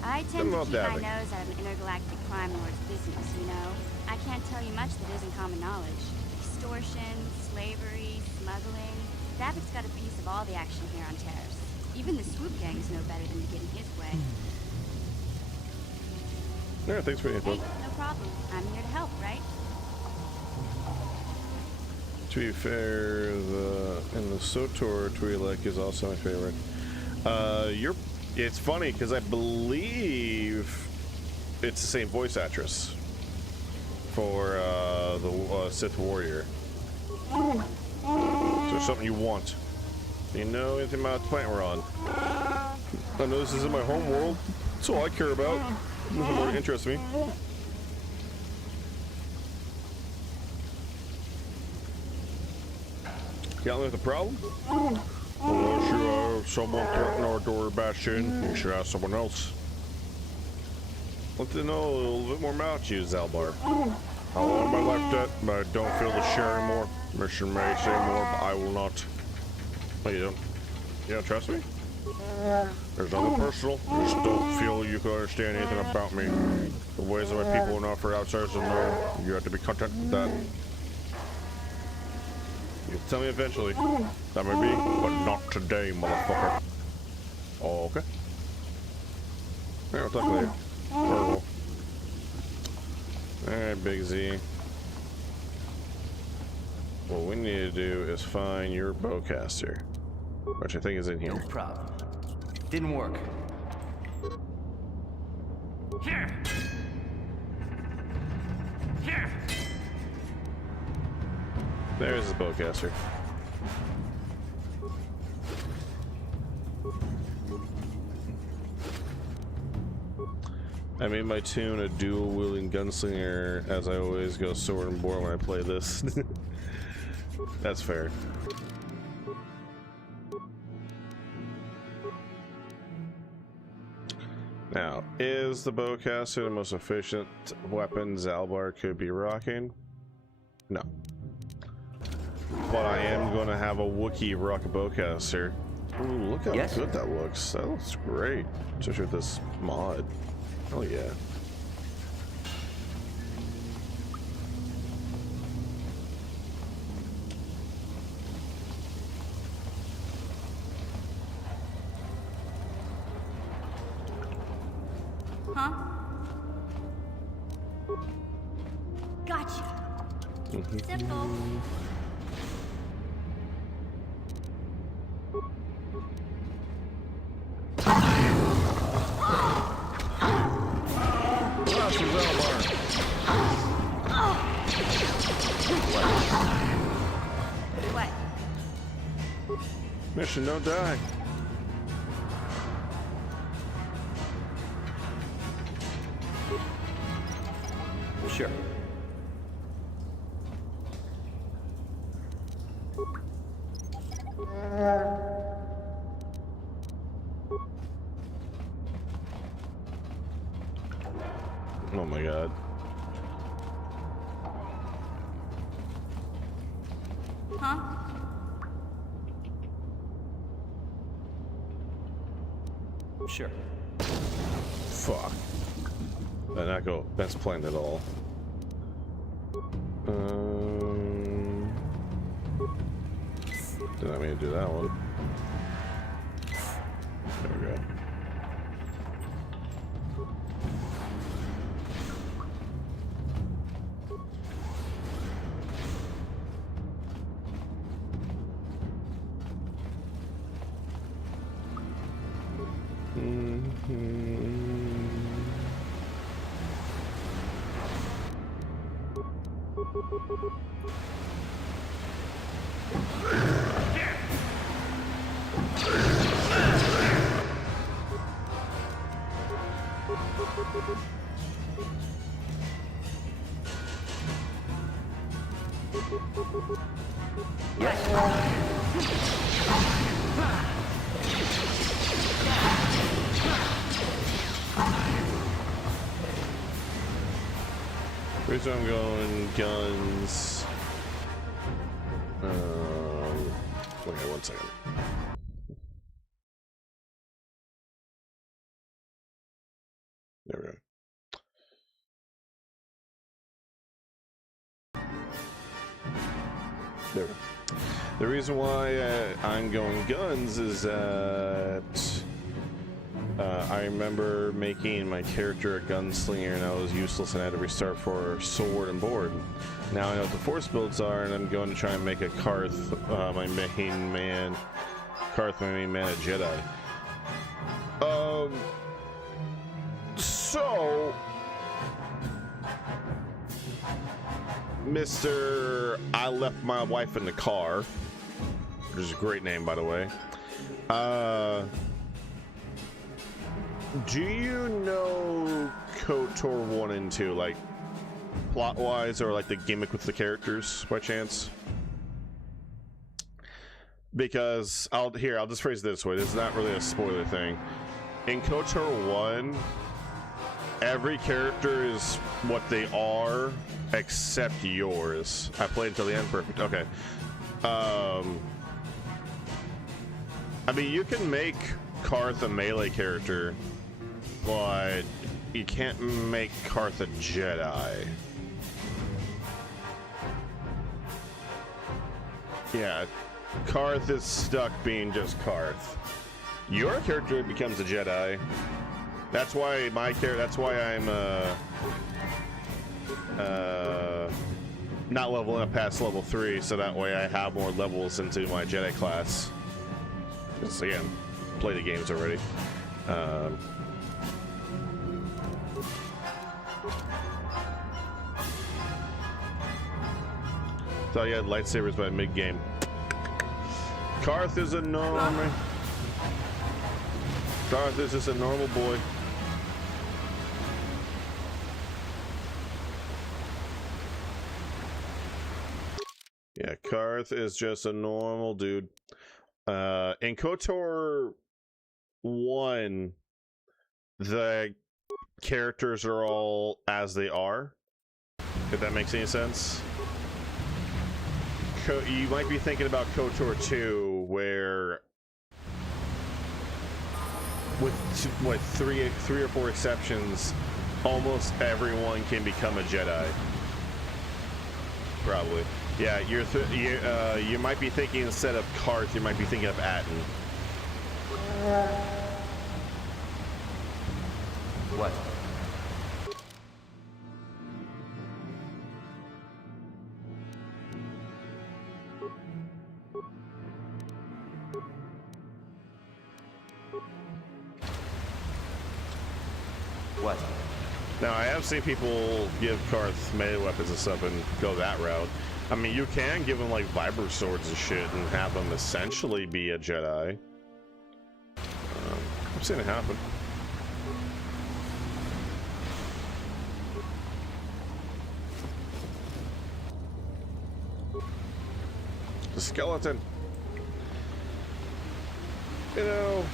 I tend to keep my nose out of an intergalactic crime lord's business, you know? I can't tell you much that isn't common knowledge. Extortion, slavery, smuggling. David's got a piece of all the action here on Terrace. Even the swoop gangs know better than to get in his way. Yeah, thanks for the info. Hey, no problem. I'm here to help, right? To be fair, in the Kotor Twi'lek is also my favorite. It's funny because I believe it's the same voice actress for the Sith Warrior. So there's something you want. Do you know anything about the planet we're on? I know this isn't my home world. That's all I care about. Nothing more interests me. Got with the problem? Unless you have someone threaten our door bash in, you should ask someone else. Want to know a little bit more about you, Zalbar. How long am I left at? But I don't feel to share anymore. Mission may say more, but I will not. Oh, you don't trust me? There's nothing personal. I just don't feel you can understand anything about me. The ways of my people are not for outsiders to know. You have to be content with that. You tell me eventually. That may be, but not today, motherfucker. Oh, okay. Yeah, we'll talk later. Horrible. Alright, Big Z. What we need to do is find your bowcaster, which I think is in here. No problem. Didn't work. Here! Here! There's the bowcaster. I made my tune a dual-wielding gunslinger, as I always go sword and board when I play this. That's fair. Now, is the bowcaster the most efficient weapon Zalbar could be rocking? No. but I am going to have a Wookiee rock bowcaster. Ooh, look how good that looks. That looks great, especially with this mod. Oh yeah. Huh? Gotcha. Simple. What? Mission, don't die. Sure. Oh my god. Huh? Sure. Fuck. Did not go best planned at all. Did not mean to do that one. There we go. Reason I'm going guns. Okay, 1 second. There we go. There we go. The reason why I'm going guns is that I remember making my character a gunslinger and I was useless and I had to restart for sword and board. Now I know what the force builds are and I'm going to try and make a Karth, my main man, a Jedi. So, Mr. I left my wife in the car, which is a great name, by the way. Do you know KOTOR 1 and 2, like, plot-wise, or like the gimmick with the characters, by chance? Because, I'll just phrase it this way, this is not really a spoiler thing. In KOTOR 1, every character is what they are, except yours. I played until the end, perfect, okay. I mean, you can make Karth a melee character, but you can't make Karth a Jedi. Yeah, Karth is stuck being just Karth. Your character becomes a Jedi. That's why my character. That's why I'm not leveling up past level 3, so that way I have more levels into my Jedi class. Just again, play the games already. So yeah, lightsabers by mid-game. Karth is a normal. Karth is just a normal boy. Yeah, Karth is just a normal dude. In KOTOR 1, the characters are all as they are. If that makes any sense. you might be thinking about Kotor 2, where with what three or four exceptions, almost everyone can become a Jedi. Probably. Yeah, you might be thinking instead of Karth, you might be thinking of Atten. What? What? Now, I have seen people give Karth melee weapons and stuff and go that route. I mean, you can give them like vibro swords and shit and have them essentially be a Jedi. I've seen it happen. The skeleton. You know,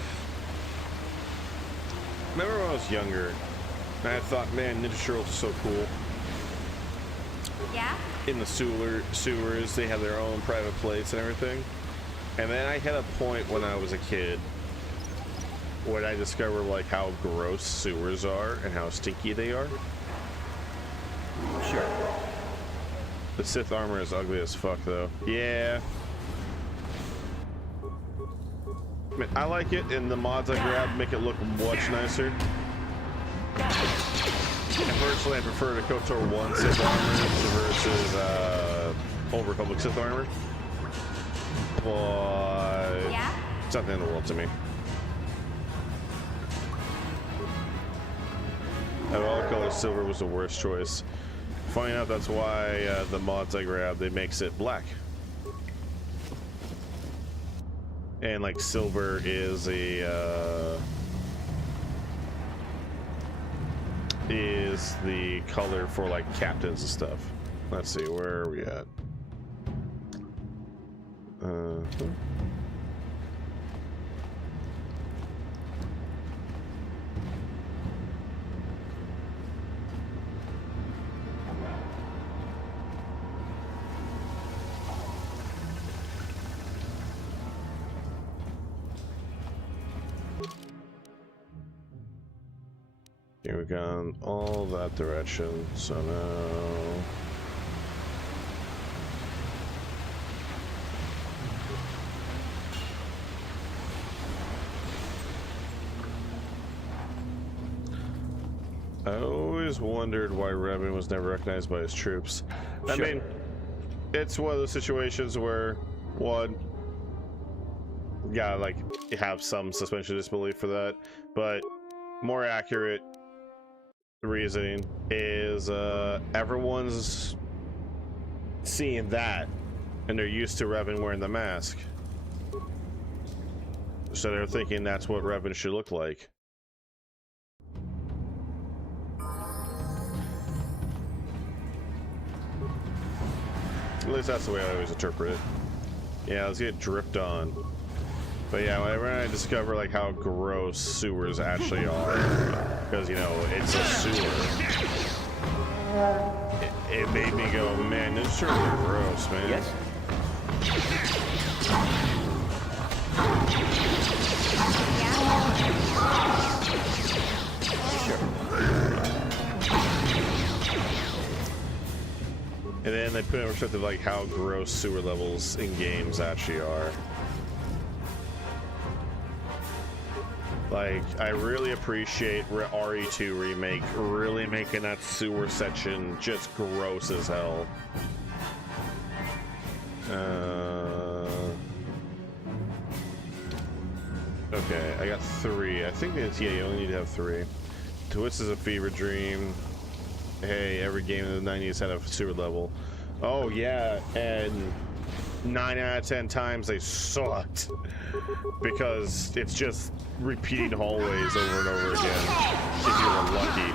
remember when I was younger, and I thought, man, Ninja Turtles are so cool. Yeah? In the sewers, they have their own private plates and everything. And then I hit a point when I was a kid when I discovered like how gross sewers are and how stinky they are. Sure. The Sith armor is ugly as fuck, though. Yeah. I mean, I like it, and the mods I grabbed make it look much nicer. And personally, I prefer the Kotor 1 Sith armor versus Old Republic Sith armor. But Yeah? it's not the end of the world to me. Out of all colors, silver was the worst choice. Funny enough, that's why the mods I grabbed, it makes it black. And like silver is the color for like captains and stuff. Let's see, where are we at? Okay, we've gone all that direction, so now... I always wondered why Revan was never recognized by his troops. I mean, it's one of those situations where, one, you gotta like have some suspension of disbelief for that, but more accurate reasoning is everyone's seeing that and they're used to Revan wearing the mask, so they're thinking that's what Revan should look like. At least that's the way I always interpret it. Yeah, let's get dripped on. But yeah, whenever I discover like how gross sewers actually are, because you know it's a sewer, it made me go, man, this sure are gross, man. Yes. And then they put in perspective like how gross sewer levels in games actually are. Like, I really appreciate RE2 Remake really making that sewer section just gross as hell. Okay, I got 3. I think it's, yeah, you only need to have 3. Twist is a fever dream. Hey, every game in the 90s had a sewer level. Oh yeah, and 9 out of 10 times they sucked because it's just repeating hallways over and over again if you were lucky.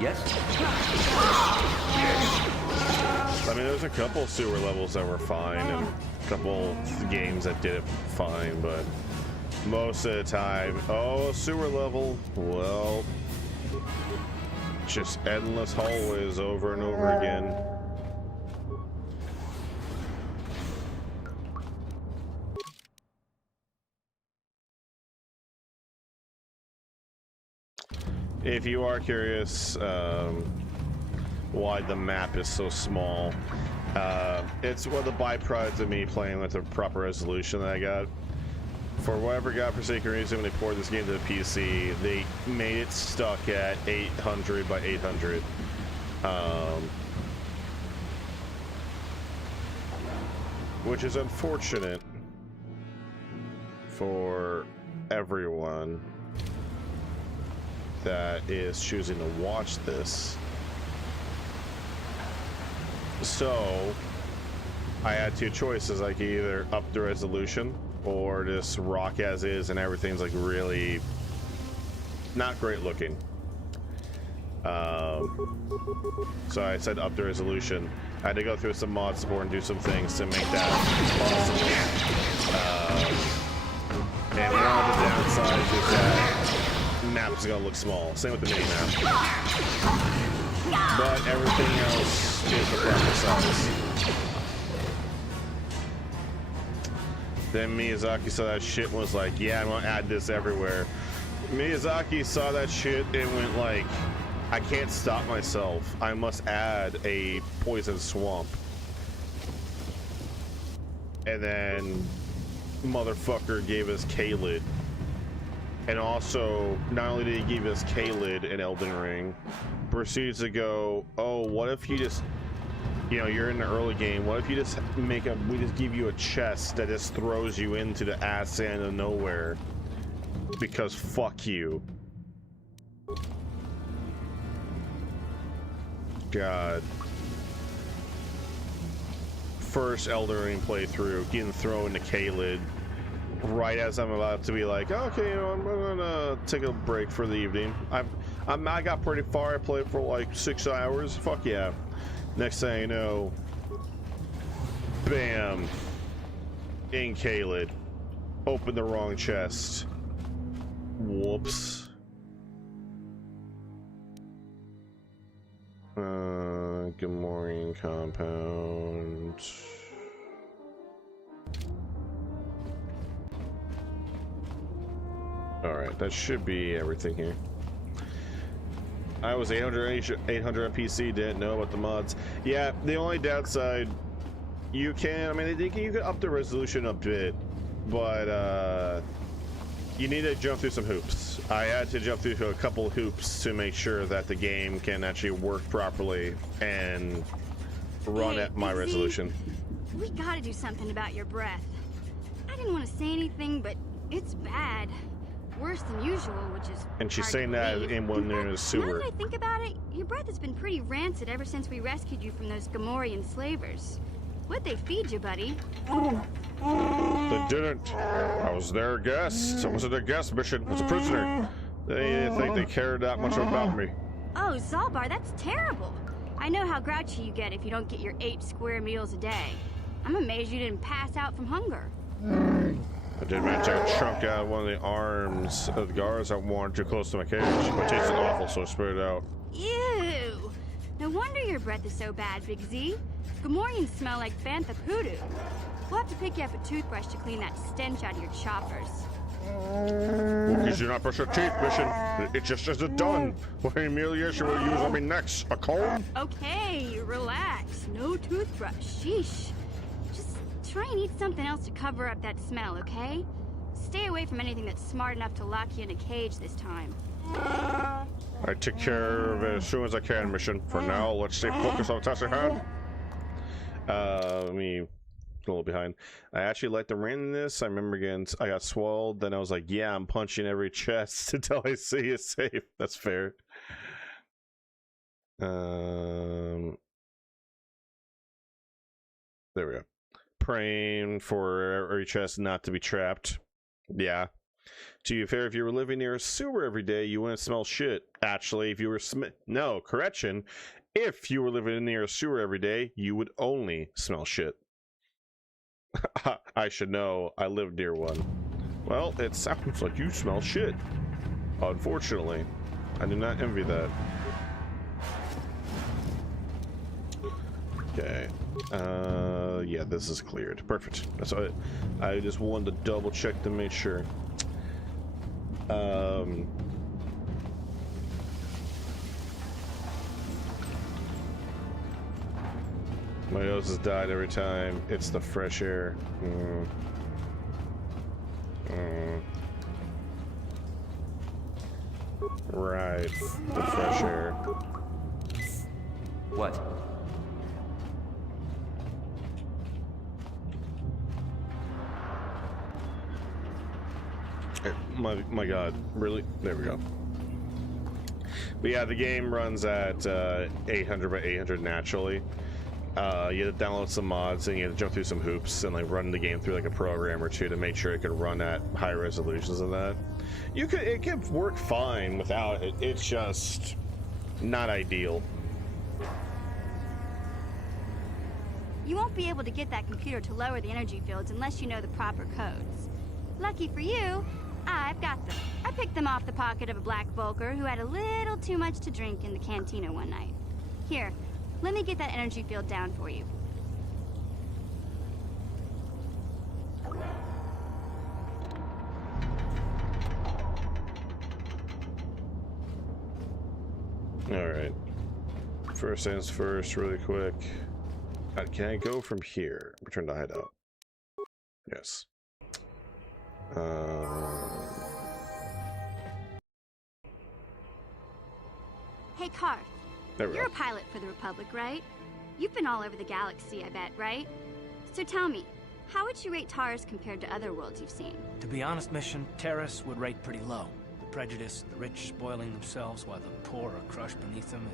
Yes. I mean, there's a couple sewer levels that were fine and a couple games that did it fine, but most of the time, oh, sewer level, well, Just endless hallways over and over again. If you are curious why the map is so small, it's one of the byproducts of me playing with the proper resolution that I got. For whatever godforsaken reason, when they poured this game to the PC, they made it stuck at 800 by 800. Which is unfortunate for everyone that is choosing to watch this. So I had two choices. I could either up the resolution or just rock as is and everything's like really not great looking. So I said up the resolution. I had to go through some mod support and do some things to make that possible. And one of the downsides is that map is gonna look small. Same with the mini map. But everything else is the proper size. Then Miyazaki saw that shit and was like, yeah, I'm gonna add this everywhere. Miyazaki saw that shit and went like, I can't stop myself. I must add a poison swamp. And then motherfucker gave us K-Lid. And also, not only did he give us K-Lid in Elden Ring, proceeds to go, oh, what if you just, you know, you're in the early game, what if you just we just give you a chest that just throws you into the ass end of nowhere? Because fuck you. God. First Elden Ring playthrough, getting thrown into K-Lid right as I'm about to be like, okay, you know, I'm gonna take a break for the evening. I got pretty far. I played for like 6 hours. Fuck yeah. Next thing you know, bam, in K-Lid. Open the wrong chest. Whoops. Good morning, compound. Alright, that should be everything here. I was 800 on PC, didn't know about the mods. Yeah, the only downside, you can up the resolution a bit, but you need to jump through some hoops. I had to jump through a couple hoops to make sure that the game can actually work properly and run at my resolution. We gotta do something about your breath. I didn't want to say anything, but it's bad. Worse than usual, which is and she's hard saying to that believe. in one in a Now sewer. that I think about it, your breath has been pretty rancid ever since we rescued you from those Gamorrean slavers. What'd they feed you, buddy? They didn't. I was their guest. I wasn't a guest mission. I was a prisoner. They didn't think they cared that much about me. Oh, Zalbar, that's terrible. I know how grouchy you get if you don't get your 8 square meals a day. I'm amazed you didn't pass out from hunger. I did manage to take a chunk out of one of the arms of the guards that wanted too close to my cage. But it tasted awful, so I spit it out. Ew! No wonder your breath is so bad, Big Z. Gamorreans smell like bantha poodoo. We'll have to pick you up a toothbrush to clean that stench out of your choppers. Because you're not brush your teeth, mission. It just isn't done. What humiliation will you use on me next? A comb? Okay, relax. No toothbrush. Sheesh. Just try and eat something else to cover up that smell, okay? Stay away from anything that's smart enough to lock you in a cage this time. I take care of it as soon as I can, mission. For now, let's stay focused on the task at hand. Let me a little behind. I actually like the rain in this. I remember again, I got swallowed. Then I was like, yeah, I'm punching every chest until I see it's safe. That's fair. There we go. Praying for every chest not to be trapped. Yeah. To be fair, if you were living near a sewer every day, you wouldn't smell shit. Actually, if you were no, correction. If you were living near a sewer every day, you would only smell shit. I should know. I live near one. Well, it sounds like you smell shit. Unfortunately, I do not envy that. Okay. Yeah, this is cleared. Perfect. That's what I just wanted to double check to make sure. My nose has died every time. It's the fresh air. Right, the fresh air. What? My god, really? There we go. But yeah, the game runs at 800 by 800 naturally. You have to download some mods and you have to jump through some hoops and like run the game through like a program or two to make sure it can run at high resolutions and that. It can work fine without it. It's just not ideal. You won't be able to get that computer to lower the energy fields unless you know the proper codes. Lucky for you, I've got them. I picked them off the pocket of a black Volker who had a little too much to drink in the cantina one night. Here, let me get that energy field down for you. Alright. First things first, really quick. Can I go from here? Return to hideout. Yes. Hey, Karth. There we You're go. a pilot for the Republic, right? You've been all over the galaxy, I bet, right? So tell me, how would you rate Taurus compared to other worlds you've seen? To be honest, Mission, Terrace would rate pretty low. The prejudice, the rich spoiling themselves while the poor are crushed beneath them,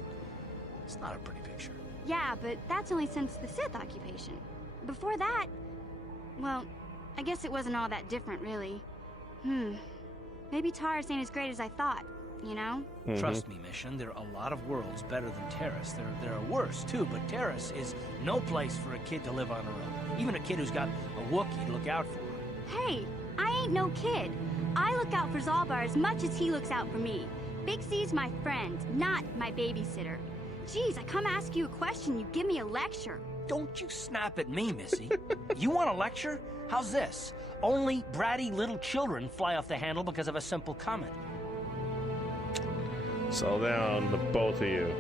it's not a pretty picture. Yeah, but that's only since the Sith occupation. Before that, well, I guess it wasn't all that different, really. Maybe Taurus ain't as great as I thought, you know? Trust me, Mission, there are a lot of worlds better than Terrace. There are worse, too, but Terrace is no place for a kid to live on her own. Even a kid who's got a Wookiee to look out for. Hey, I ain't no kid. I look out for Zalbar as much as he looks out for me. Big Z's my friend, not my babysitter. Jeez, I come ask you a question, you give me a lecture. Don't you snap at me, Missy. You want a lecture? How's this? Only bratty little children fly off the handle because of a simple comment. Settle down, the both of you.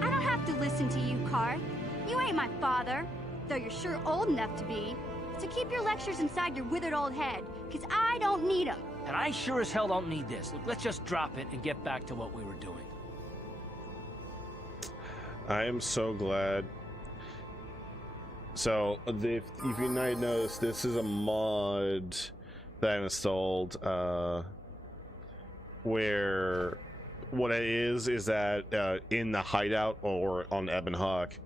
I don't have to listen to you, Karth. You ain't my father, though you're sure old enough to be. So keep your lectures inside your withered old head, because I don't need them. And I sure as hell don't need this. Look, let's just drop it and get back to what we were doing. I am so glad. So, if you might notice, this is a mod that I installed, where what it is that in the hideout or on Ebon Hawk,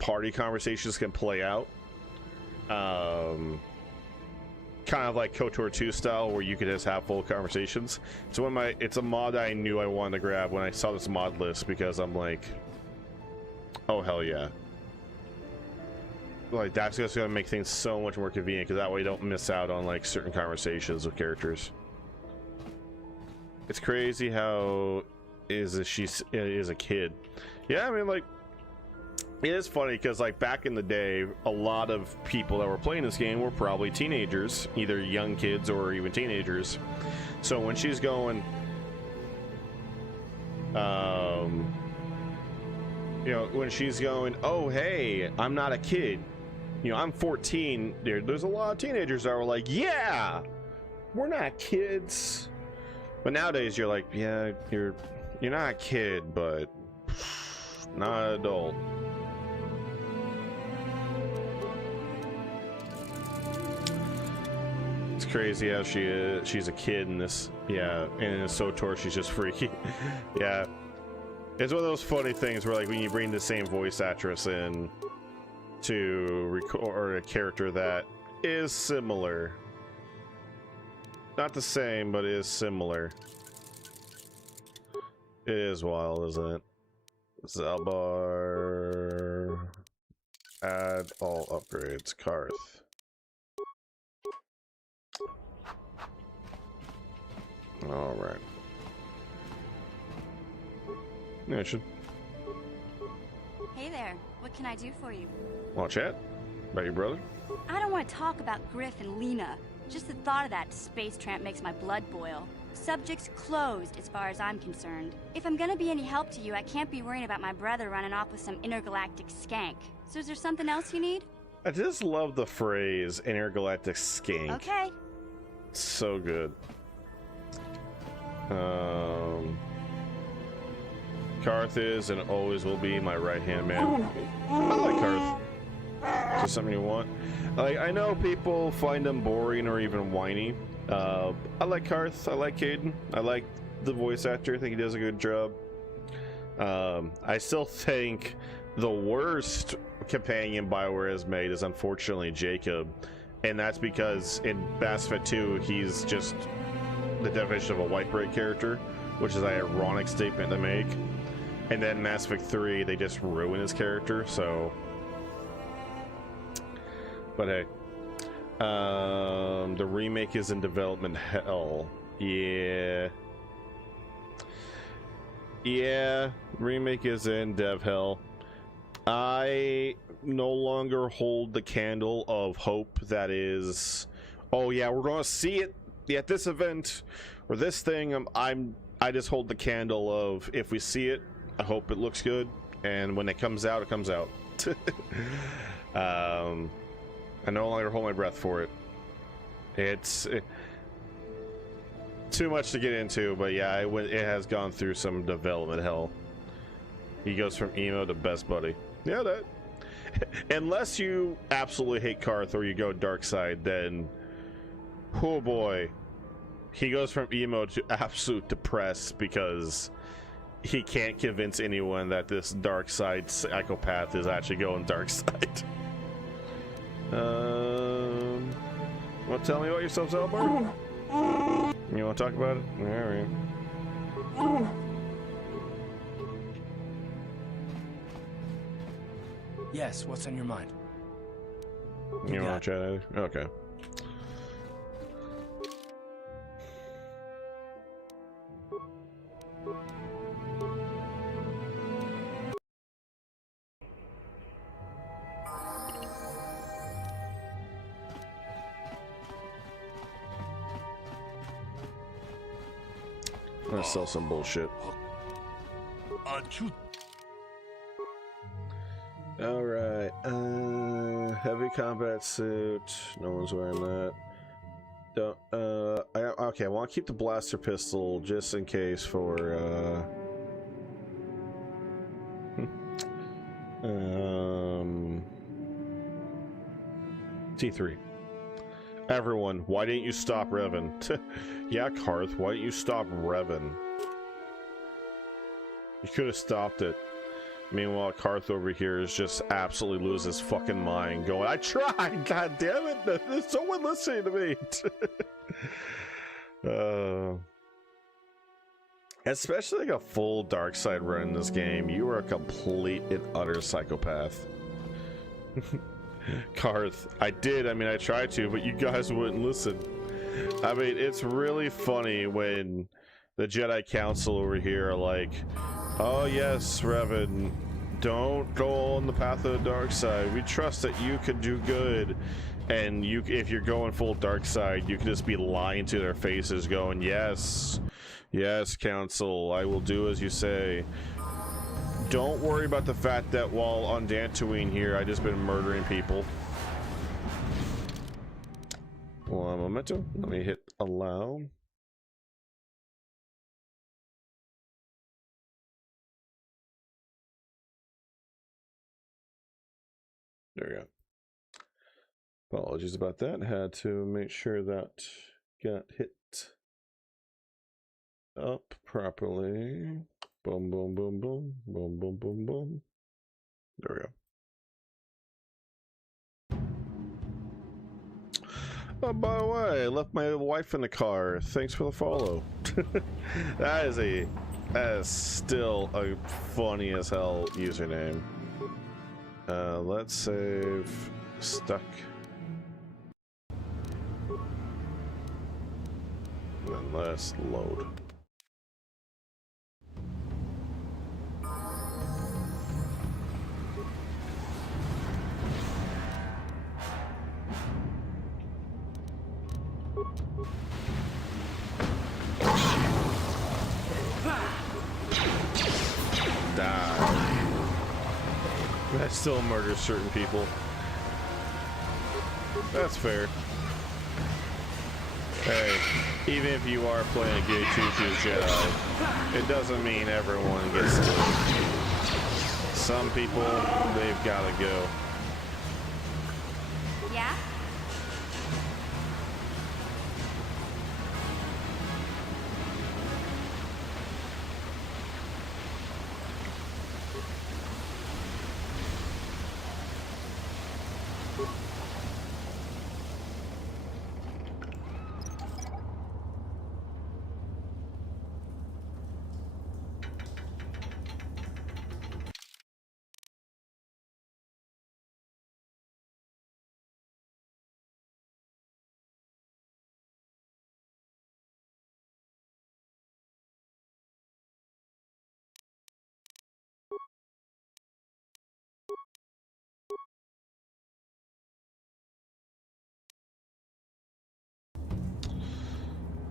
party conversations can play out. Kind of like KOTOR 2 style, where you could just have full conversations. So it's a mod I knew I wanted to grab when I saw this mod list, because I'm like, oh hell yeah. Like, that's just gonna make things so much more convenient, because that way you don't miss out on like certain conversations with characters. It's crazy how she is a kid. Yeah, I mean, like, it is funny because like back in the day, a lot of people that were playing this game were probably teenagers, either young kids or even teenagers. So when she's going, you know, when she's going, oh hey, I'm not a kid, you know, I'm 14. There's a lot of teenagers that were like, yeah, we're not kids. But nowadays you're like, yeah, you're not a kid, but not an adult. It's crazy how she's a kid in this. Yeah, and in KOTOR she's just freaky. Yeah, it's one of those funny things where like when you bring the same voice actress in to record a character that is similar, not the same, but is similar. It is wild, isn't it? Zalbar, add all upgrades. Karth. All right. Yeah, it should. Hey there. What can I do for you? Want to chat about your brother? I don't want to talk about Griff and Lena. Just the thought of that space tramp makes my blood boil. Subject's closed as far as I'm concerned. If I'm gonna be any help to you, I can't be worrying about my brother running off with some intergalactic skank. So is there something else you need? I just love the phrase intergalactic skank. Okay. It's so good. Karth is and always will be my right-hand man. I like Karth. Is this something you want? Like, I know people find him boring or even whiny. I like Karth. I like Caden. I like the voice actor. I think he does a good job. I still think the worst companion BioWare has made is unfortunately Jacob, and that's because in Mass Effect 2 he's just the definition of a white break character, which is an ironic statement to make. And then Mass Effect 3 they just ruin his character, so. But hey, the remake is in development hell. Yeah, remake is in dev hell. I no longer hold the candle of hope that is, oh yeah, we're gonna see it at this event or this thing. I just hold the candle of, if we see it, I hope it looks good, and when it comes out, it comes out. I no longer hold my breath for it. It's too much to get into, but yeah, it has gone through some development hell. He goes from emo to best buddy. Yeah, that. Unless you absolutely hate Karth or you go dark side, then, oh boy, he goes from emo to absolute depressed because he can't convince anyone that this dark side psychopath is actually going dark side. Want to tell me about yourself, Zelbar? You want to talk about it? All right. Yes, what's on your mind? You want to chat either? Okay. I'm gonna sell some bullshit. Alright, heavy combat suit. No one's wearing that. Don't, okay, I want to keep the blaster pistol just in case for, T3. Everyone, why didn't you stop revving? Yeah, Karth, why didn't you stop revving? You could have stopped it. Meanwhile, Karth over here is just absolutely losing his fucking mind, going, I tried, god damn it, there's someone listening to me. Especially like a full dark side run in this game, you are a complete and utter psychopath. Karth, I tried to, but you guys wouldn't listen. I mean, it's really funny when the Jedi Council over here are like, oh yes, Revan, don't go on the path of the dark side. We trust that you can do good. And if you're going full dark side, you can just be lying to their faces going, yes, yes, Council, I will do as you say. Don't worry about the fact that while on Dantooine here, I just been murdering people. One momento. Let me hit allow. There we go. Apologies about that. Had to make sure that got hit up properly. Boom, boom, boom, boom, boom, boom, boom, boom. There we go. Oh, by the way, I left my wife in the car. Thanks for the follow. That is still a funny as hell username. Let's save stuck. And then let's load. I still murder certain people. That's fair. Hey, even if you are playing a gay choo-choo Jedi, it doesn't mean everyone gets to. Some people, they've gotta go. Yeah?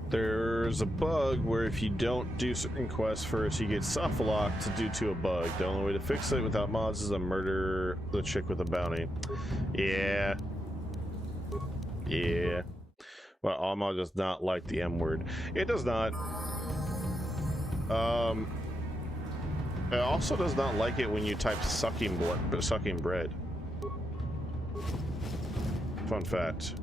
There's a bug where if you don't do certain quests first, you get soft locked due to a bug. The only way to fix it without mods is to murder the chick with a bounty. Yeah. Yeah. Well, Alma does not like the M word. It does not. It also does not like it when you type sucking bread. Fun fact.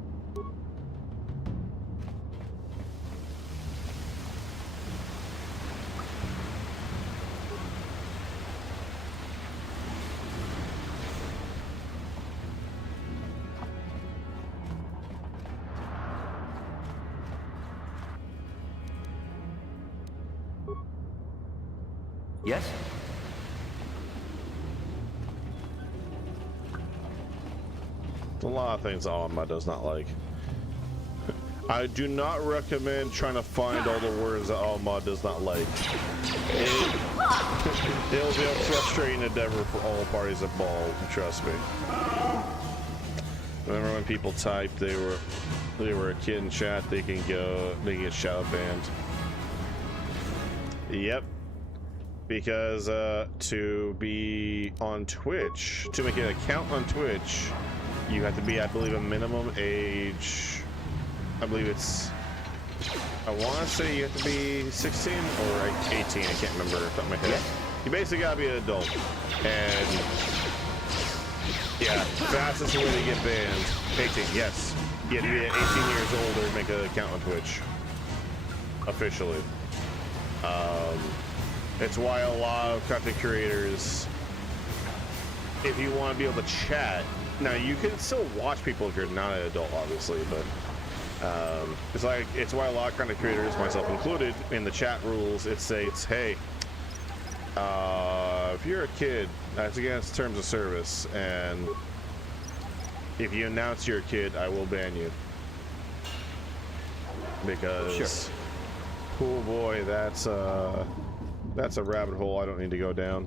Yes? A lot of things Alma does not like. I do not recommend trying to find all the words that Alma does not like. It'll be a frustrating endeavor for all parties involved, trust me. Remember when people typed they were a kid in chat, they get shadow banned. Yep. Because to be on Twitch, to make an account on Twitch, you have to be, I believe, a minimum age. I believe it's. I want to say you have to be 16 or 18. I can't remember off the top of my head. You basically gotta be an adult, and yeah, fastest way to get banned. 18. Yes, you have to be 18 years old or make an account on Twitch officially. It's why a lot of content creators, if you want to be able to chat, now you can still watch people if you're not an adult, obviously, but it's why a lot of content creators, myself included, in the chat rules it states, hey, if you're a kid, that's against terms of service, and if you announce you're a kid, I will ban you. Because, oh boy, that's a rabbit hole I don't need to go down.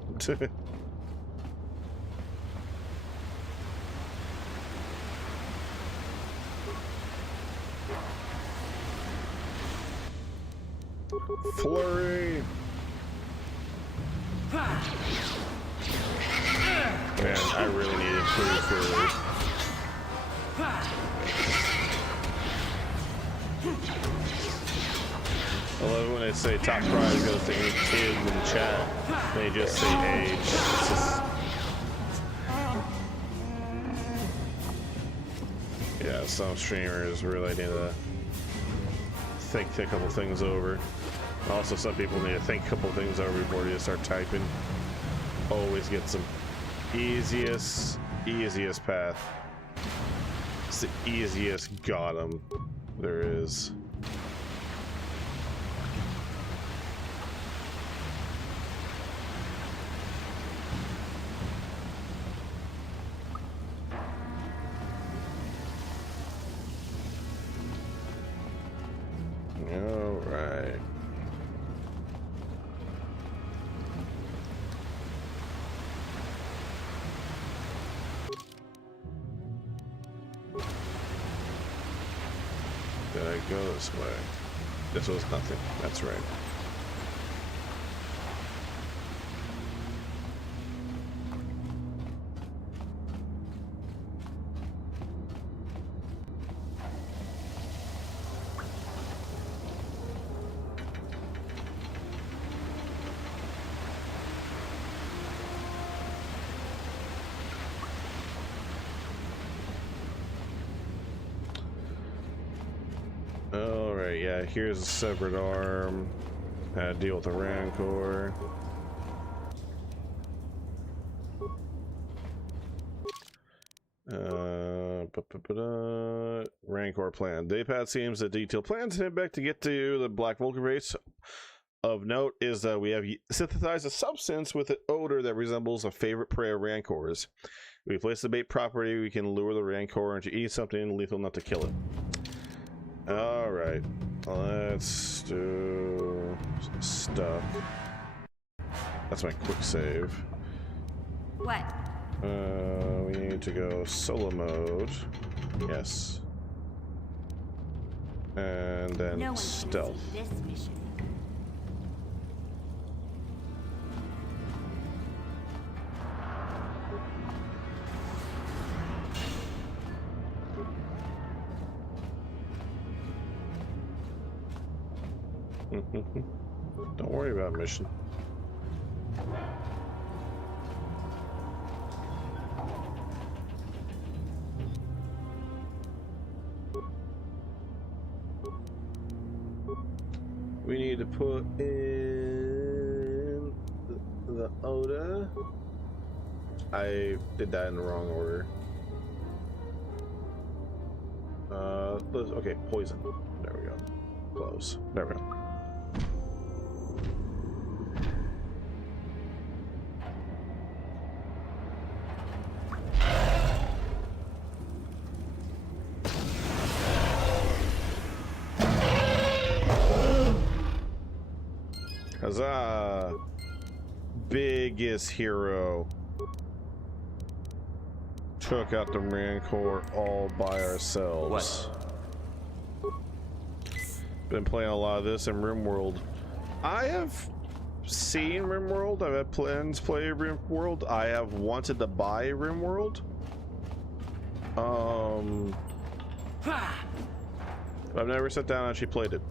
Flurry! Man, I really need to improve Flurry. I love when they say top prize goes to any kid in the chat. They just say age. It's just... Yeah, some streamers really need to think a couple things over. Also, some people need to think a couple things over before they start typing. Always get some easiest path. It's the easiest got 'em there is. All right. Did I go this way? This was nothing. That's right. Alright, yeah, here's a severed arm. How to deal with a Rancor. Rancor plan. Daypad seems a detailed plan to head back to get to the Black Vulcan race. Of note is that we have synthesized a substance with an odor that resembles a favorite prey of Rancors. If we place the bait properly, we can lure the Rancor into eating something lethal enough to kill it. Alright, let's do some stuff. That's my quick save. What? We need to go solo mode. Yes. And then No one stealth. can see this mission. Don't worry about mission. We need to put in the Oda. I did that in the wrong order. Okay, poison. There we go. Close. There we go. Huzzah! Biggest hero. Took out the Rancor all by ourselves. What? Been playing a lot of this in RimWorld. I have seen RimWorld. I've had plans to play RimWorld. I have wanted to buy RimWorld. I've never sat down and actually played it.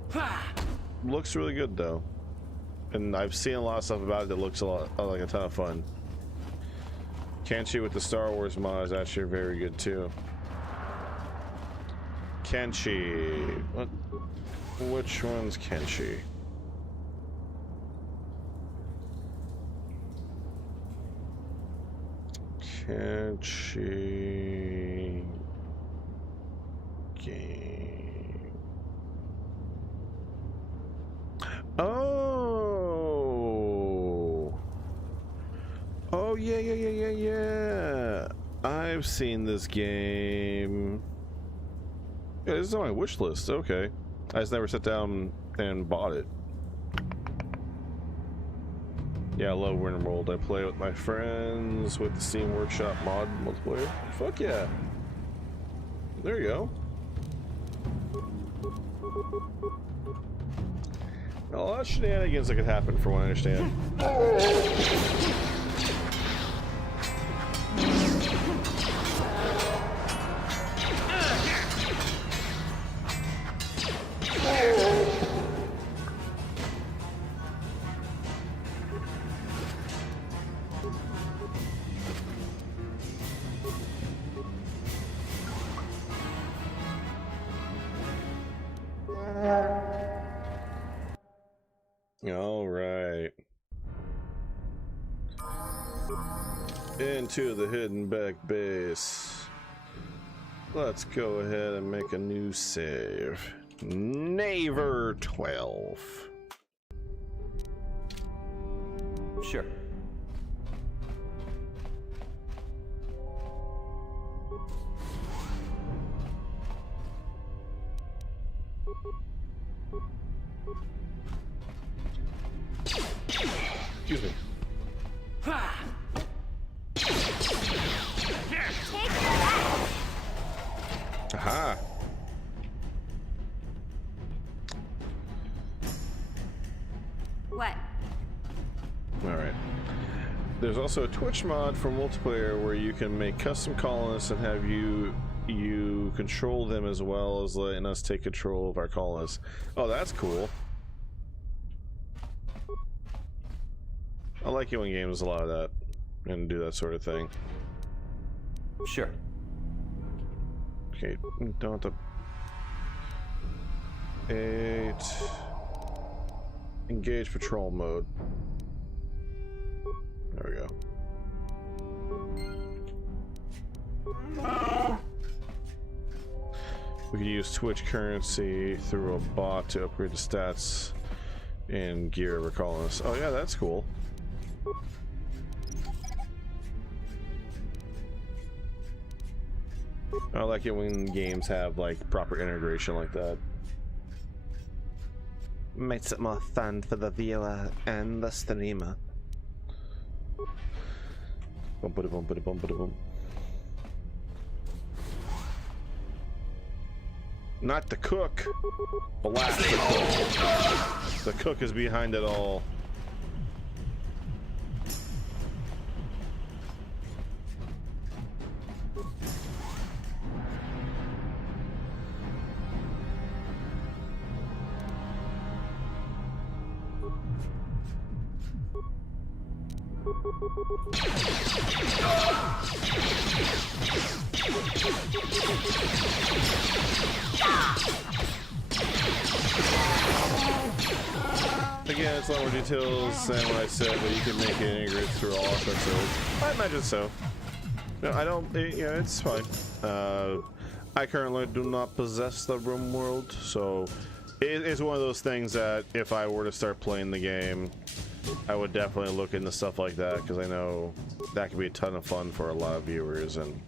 Looks really good though. And I've seen a lot of stuff about it that looks a lot like a ton of fun. Kenshi with the Star Wars mod is actually very good too. Kenshi. What? Which one's Kenshi? Kenshi game. Oh. Oh yeah. I've seen this game. Yeah, this is on my wish list. Okay. I just never sat down and bought it. Yeah, I love RimWorld. I play with my friends with the Steam Workshop mod multiplayer. Fuck yeah. There you go. A lot of shenanigans that could happen from what I understand. All right. Into the hidden back base. Let's go ahead and make a new save. Naver 12. Sure. Excuse me. Aha. What? Alright. There's also a Twitch mod for multiplayer where you can make custom colonists and have you control them as well as letting us take control of our colonists. Oh, that's cool. I like it when games a lot of that and do that sort of thing. Sure. Okay, don't have to... 8. Engage patrol mode. There we go. We can use Twitch currency through a bot to upgrade the stats and gear we're calling us. Oh yeah, that's cool. I like it when games have like proper integration like that. Makes it more fun for the viewer and the streamer. Bum. Not the cook. Blast the cook. The cook is behind it all. Again, it's a lot more details than what I said, but you can make it integrate through all aspects of it. I imagine so. No, I don't. Yeah, it's fine. I currently do not possess the room world, so it's one of those things that if I were to start playing the game, I would definitely look into stuff like that, because I know that could be a ton of fun for a lot of viewers, and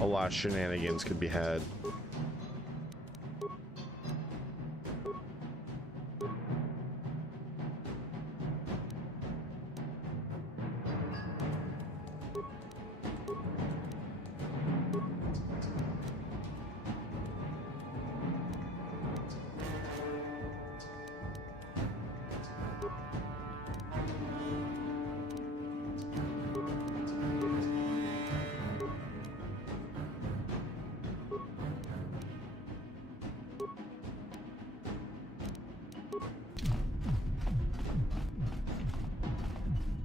a lot of shenanigans could be had.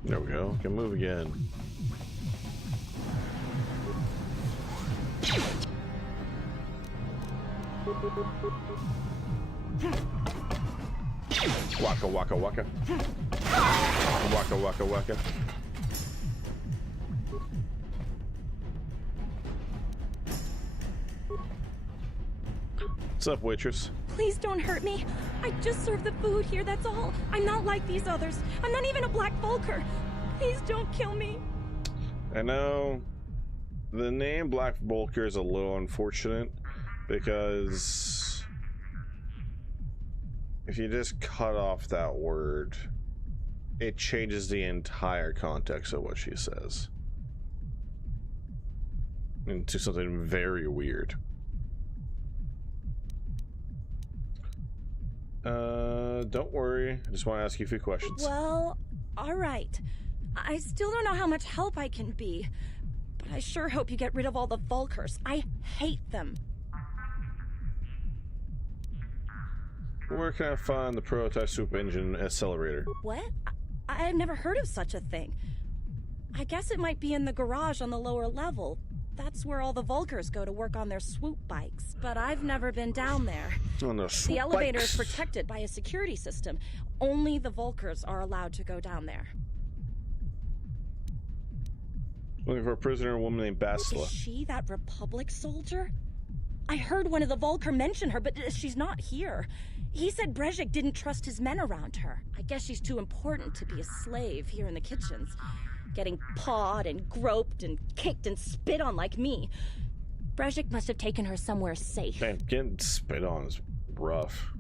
There we go. Can move again. Waka waka waka. Waka waka waka. What's up, waitress? Please don't hurt me. I just serve the food here, that's all. I'm not like these others. I'm not even a Black Vulker. Please don't kill me. I know the name Black Vulker is a little unfortunate, because if you just cut off that word, it changes the entire context of what she says into something very weird. Don't worry. I just want to ask you a few questions. Well, all right. I still don't know how much help I can be, but I sure hope you get rid of all the Vulkers. I hate them. Where can I find the prototype soup engine accelerator? What? I've never heard of such a thing. I guess it might be in the garage on the lower level. That's where all the Vulkers go to work on their swoop bikes. But I've never been down there. On the swoop The elevator bikes? is protected by a security system. Only the Vulkers are allowed to go down there. Looking for a prisoner woman named Basila. Is she that Republic soldier? I heard one of the Vulker mention her, but she's not here. He said Brejik didn't trust his men around her. I guess she's too important to be a slave here in the kitchens. Getting pawed and groped and kicked and spit on like me. Brejik must have taken her somewhere safe. Man, getting spit on is rough.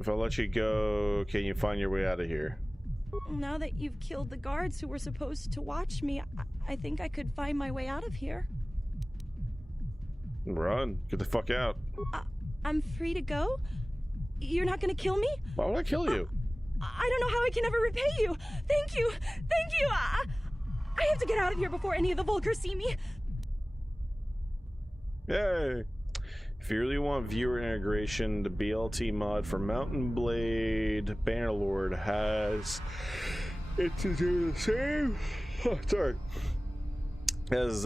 If I let you go, can you find your way out of here? Now that you've killed the guards who were supposed to watch me, I think I could find my way out of here. Run. Get the fuck out. I'm free to go? You're not gonna kill me? Why would I kill you? I don't know how I can ever repay you. Thank you. Thank you. I have to get out of here before any of the Vulkers see me. Yay. If you really want viewer integration, the BLT mod for Mountain Blade Bannerlord has it to do the same. Oh, sorry. As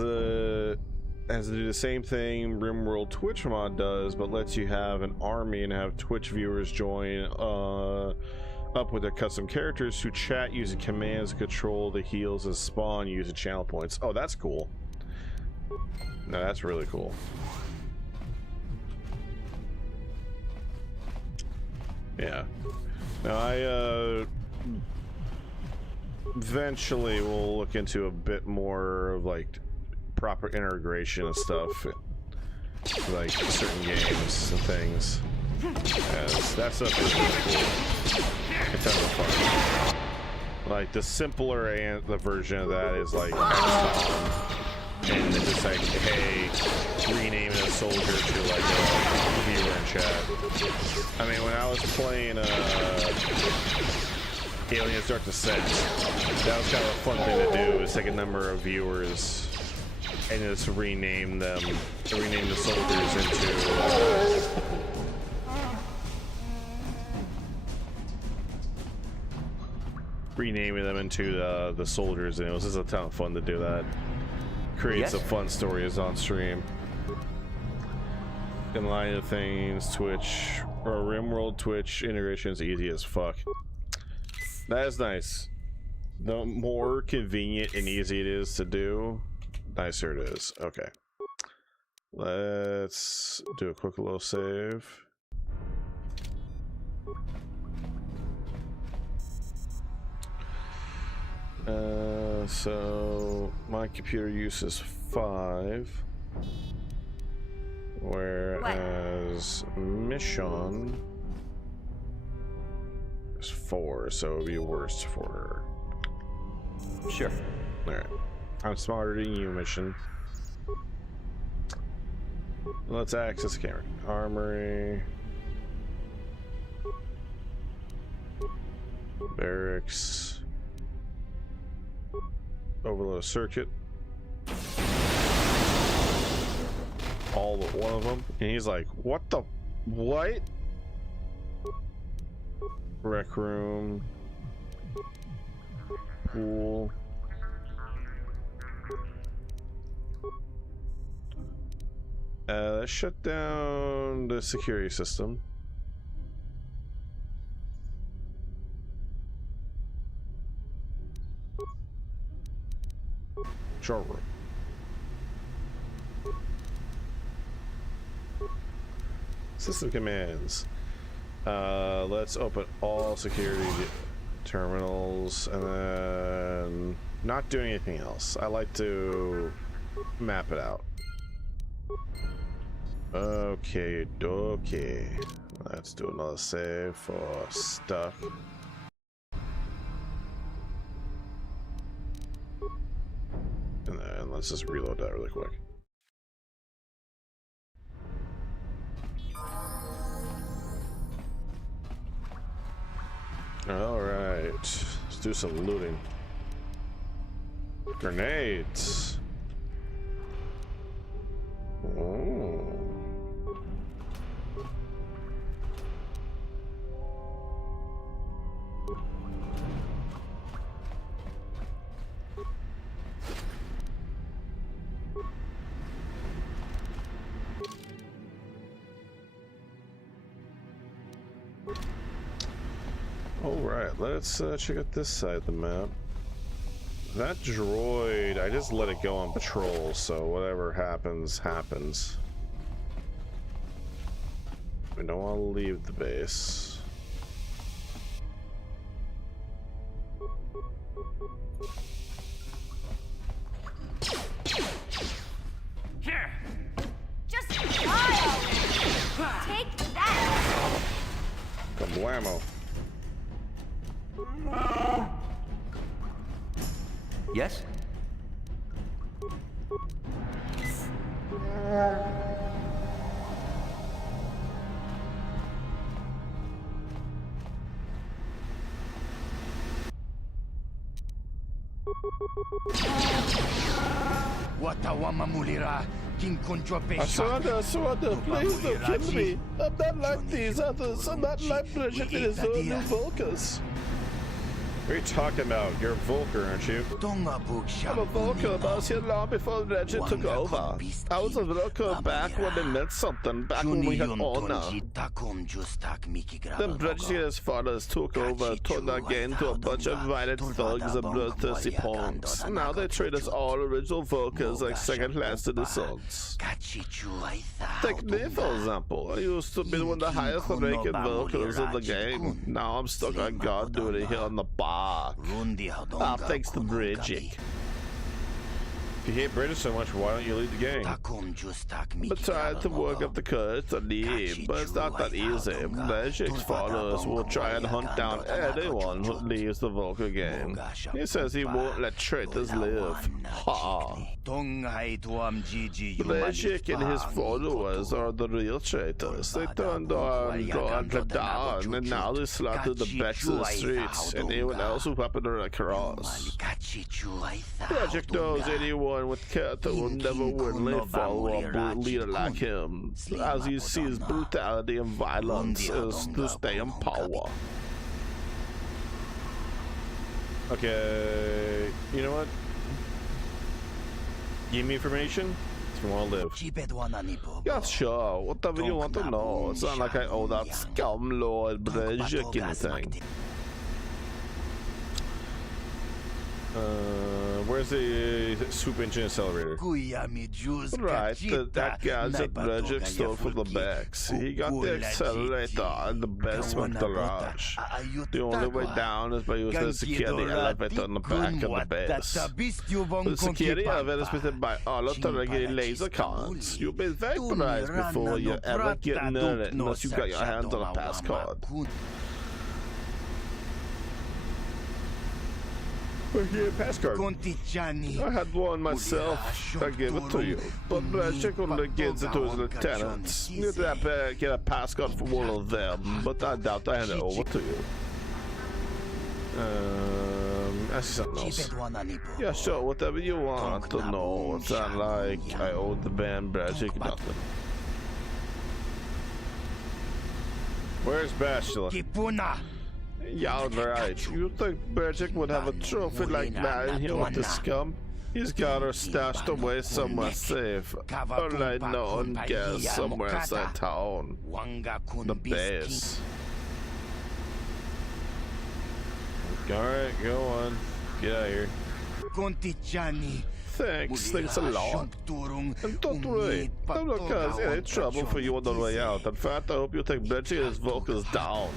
has to do the same thing RimWorld Twitch mod does, but lets you have an army and have Twitch viewers join up with their custom characters who chat using commands to control the heals and spawn using channel points. Oh, that's cool. No, that's really cool. Yeah. Now I eventually will look into a bit more of like proper integration and stuff, like certain games and things. As that stuff is really cool. It's tons of fun. Like the simpler and the version of that is like XCOM, and it's just like, hey, renaming a soldier to like a viewer in chat. I mean, when I was playing Aliens Dark Descent, that was kind of a fun thing to do, is take a number of viewers and just rename the soldiers into renaming them into the soldiers, and it was just a ton of fun to do that. Create some fun stories on stream. In line of things, Twitch or RimWorld Twitch integration is easy as fuck. That is nice. The more convenient and easy it is to do, nicer it is. Okay. Let's do a quick little save. So my computer use is 5, whereas mission is 4, so it would be worse for her. Sure. Alright. I'm smarter than you, mission. Let's access the camera. Armory. Barracks. Overload circuit. All but one of them. And he's like, what the? What? Rec room. Pool. Let's shut down the security system. Control room. System commands. Let's open all security terminals and then not do anything else. I like to map it out. Okay, okay. Let's do another save for stuff. And then let's just reload that really quick. Alright, let's do some looting. Grenades. Oh. Alright, let's check out this side of the map. That droid, I just let it go on patrol, so whatever happens, happens. We don't want to leave the base. Here! Just file! Take that! Kablamo. Yes? Watawama mulira, King Conjo I surrender, please don't kill me. I'm not like these others. I'm not like Bridget in his own new Volcas. What are you talking about? You're a Volker, aren't you? I'm a Volker, but I was here long before Reggie took over. I was a Volker back when it meant something, back when we had honor. Then Reggie and his fathers took over, turned again to a bunch of violent thugs and bloodthirsty punks. Now they treat us all original Volkers like second-class citizens. Take me, for example. I used to be one of the highest-ranking Volkers in the game. Now I'm stuck on guard duty here on the bar. Thanks to Bridget. If you hate British so much, why don't you lead the gang? I'm trying to work up the courage to leave, but it's not that easy. Bridget's followers will try and hunt down anyone who leaves the Volker gang. He says he won't let traitors live. Ha! Bridget and his followers are the real traitors. They turned on down, and now they slaughter the backs of the streets and anyone else who happened to run across. Bridget knows anyone with character will never willingly follow a leader like him, as he sees brutality and violence as to stay in power. Okay, you know what? Give me information if you want to live. Yeah, sure. Whatever you want to know. It's not like I owe that scum Lord Bridget anything. Where's the swoop engine accelerator? Right, that guy's at Bridget stole for the backs. He got the accelerator in the basement garage. The only way down is by using the security elevator in the back of the base. The security elevator is fitted by all of the regular laser cons. You'll be vaporized before you ever get near it unless you got your hands on a pass card. Here, pass card. I had one myself. I gave it to you. But Bridget only gives it to his lieutenants. You have to get a pass card for one of them, but I doubt I hand it over to you. I see something else. Yeah, sure, whatever you want to know. It's not like I owe the band Bridget nothing. Where's Bachelor? Yeah, right. You think Bridget would have a trophy like that in here with the scum? He's got her stashed away somewhere safe. Or like no one guess somewhere inside town. The base. Alright, go on. Get out of here. Thanks a lot. And don't worry, I'm not cause any trouble for you on the way out. In fact, I hope you take Bridget and his vocals down.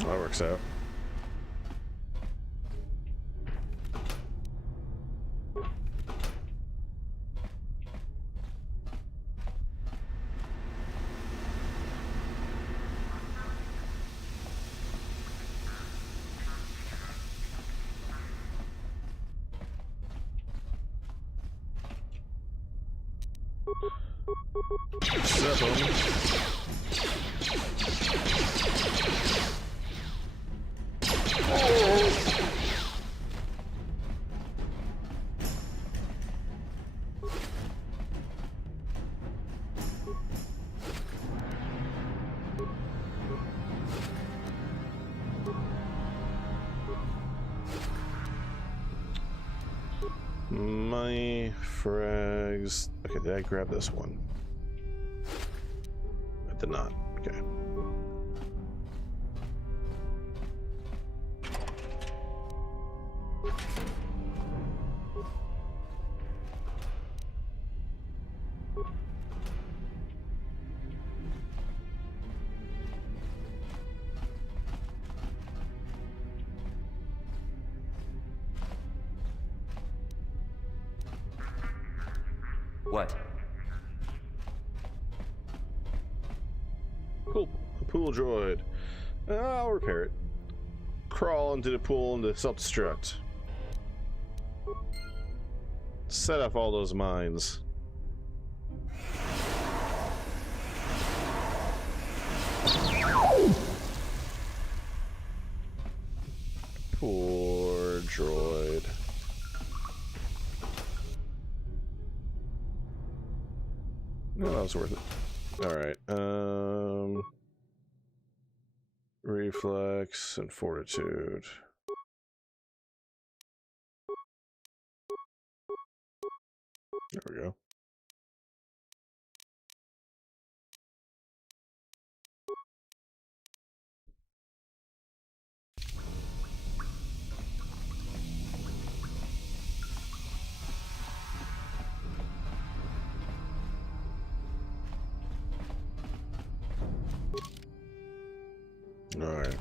That works out. Money, frags. Okay, did I grab this one? I did not. Okay. What? Cool. A pool droid. I'll repair it. Crawl into the pool and self-destruct. Set off all those mines. Poor droid. No, that was worth it. Alright, reflex and fortitude. There we go. All right.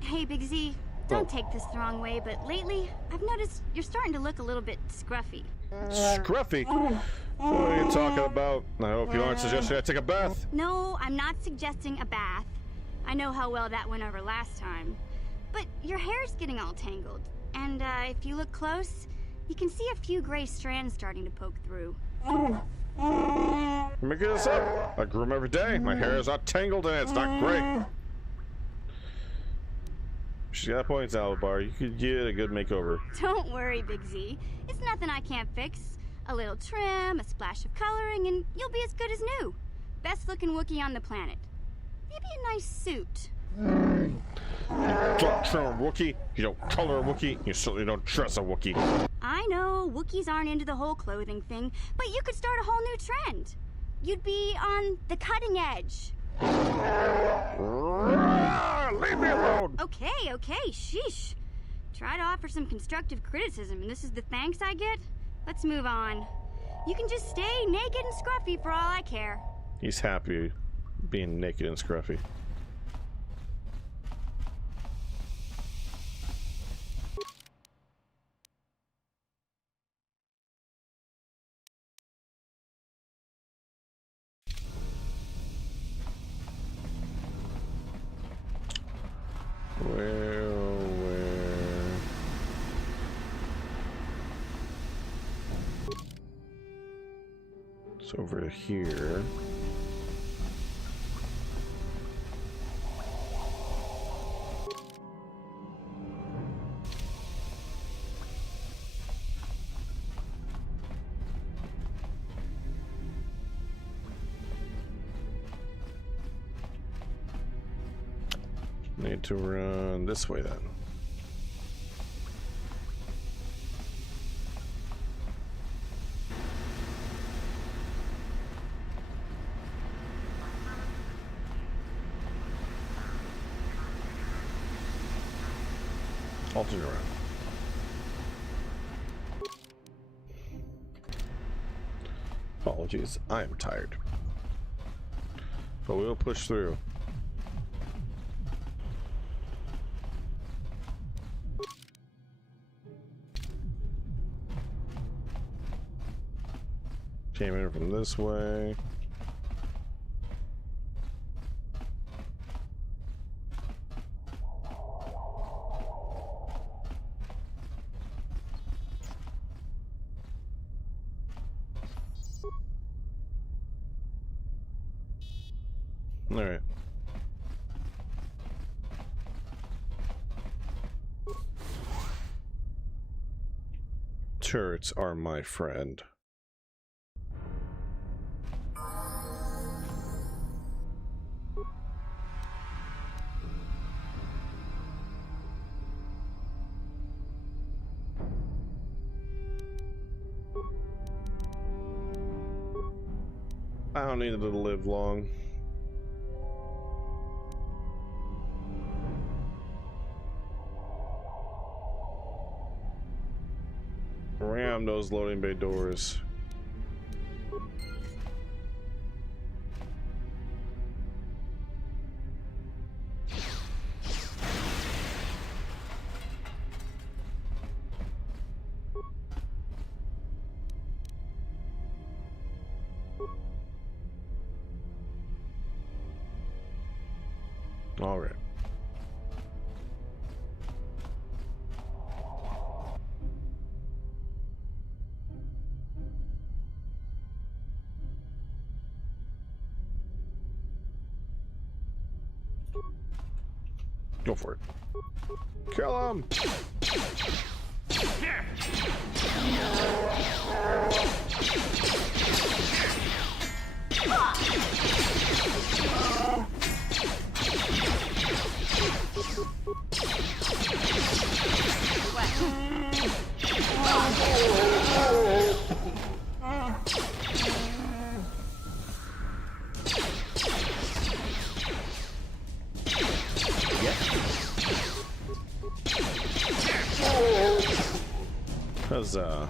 Hey, Big Z. Don't take this the wrong way, but lately, I've noticed you're starting to look a little bit scruffy. Scruffy? What are you talking about? I hope you aren't suggesting I take a bath. No, I'm not suggesting a bath. I know how well that went over last time. But your hair's getting all tangled. And if you look close, you can see a few gray strands starting to poke through. You're making this up. I groom every day. My hair is not tangled and it's not gray. She's got points, Alabar. You could get a good makeover. Don't worry, Big Z. It's nothing I can't fix. A little trim, a splash of coloring, and you'll be as good as new. Best looking Wookiee on the planet. Maybe a nice suit. You don't trim a Wookiee, you don't color a Wookiee, you certainly don't dress a Wookiee. I know, Wookiees aren't into the whole clothing thing, but you could start a whole new trend. You'd be on the cutting edge. Leave me alone! Okay, sheesh. Try to offer some constructive criticism, and this is the thanks I get? Let's move on. You can just stay naked and scruffy for all I care. He's happy being naked and scruffy. Where? It's over here. Need to run this way then. Alternate around. Apologies, I am tired. But we'll push through. Came in from this way. All right. Turrets are my friend. I don't need it to live long. Ram those loading bay doors. All right. Go for it. Kill him! Huzzah.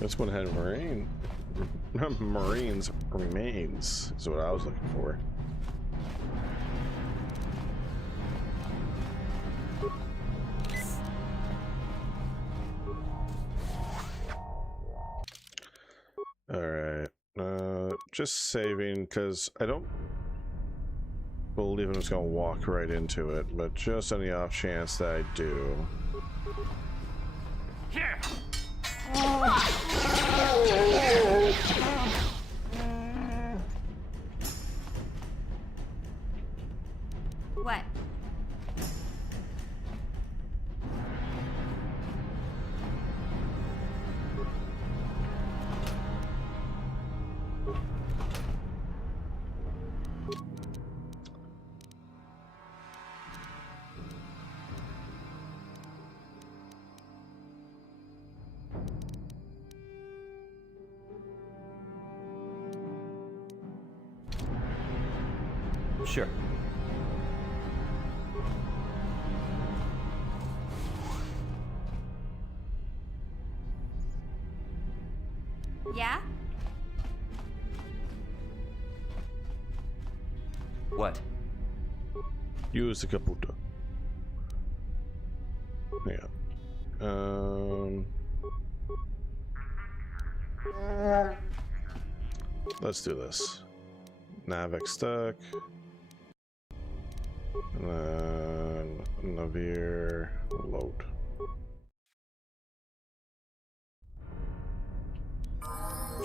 This one had Marines remains is what I was looking for. Alright. Just saving because I don't believe I'm just gonna walk right into it, but just on the off chance that I do. What? Sure. Yeah? What? Use the computer. Yeah. Let's do this. Navix stuck. And then Navir load.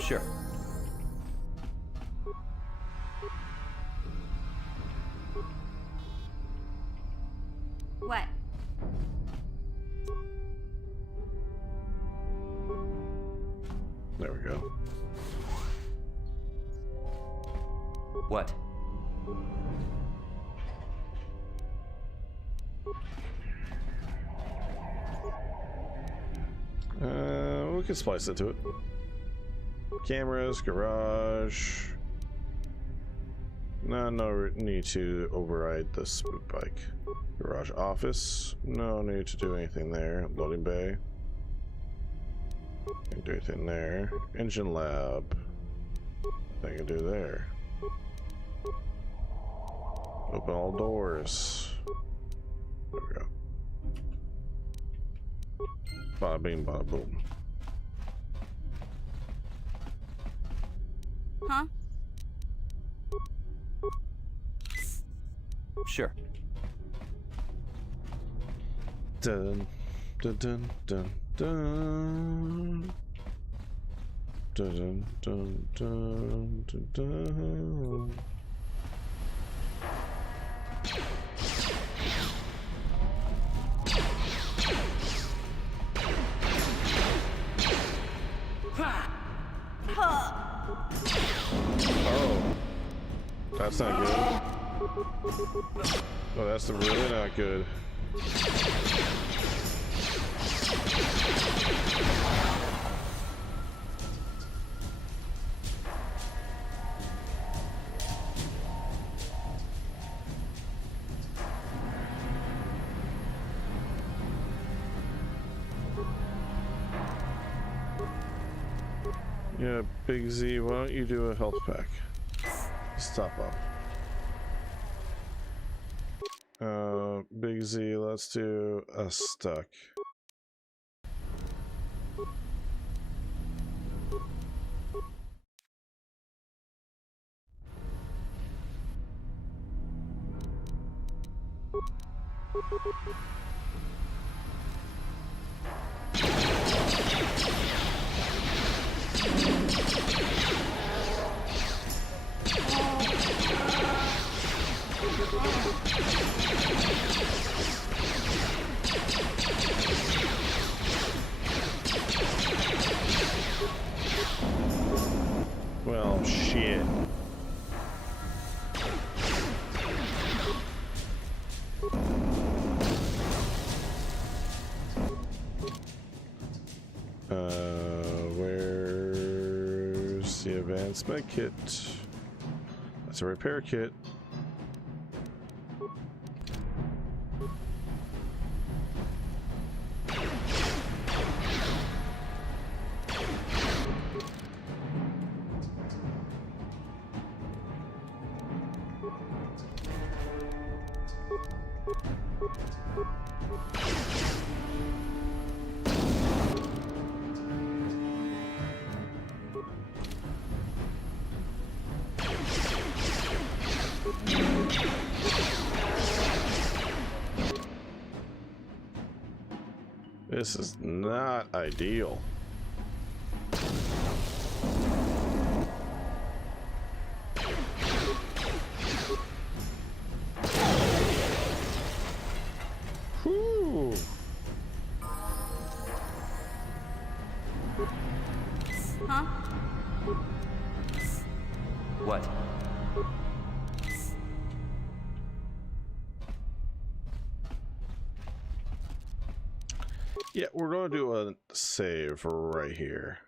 Sure. What? There we go. What? We can splice it to it. Cameras, garage. No need to override the spook bike. Garage office. No need to do anything there. Loading bay. Can't do anything there. Engine lab. Nothing I can do there. Open all doors. There we go. Bada bing, bada boom. Huh? Sure. Dun dun dun dun dun dun dun dun dun dun. Oh, that's not good. Oh, that's really not good. Yeah, Big Z, why don't you do a health pack? Stop up. Big Z, let's do a stuck. Where's the advanced med kit? That's a repair kit. This is not ideal. Whew. Huh? What? Yeah, we're gonna do a save right here.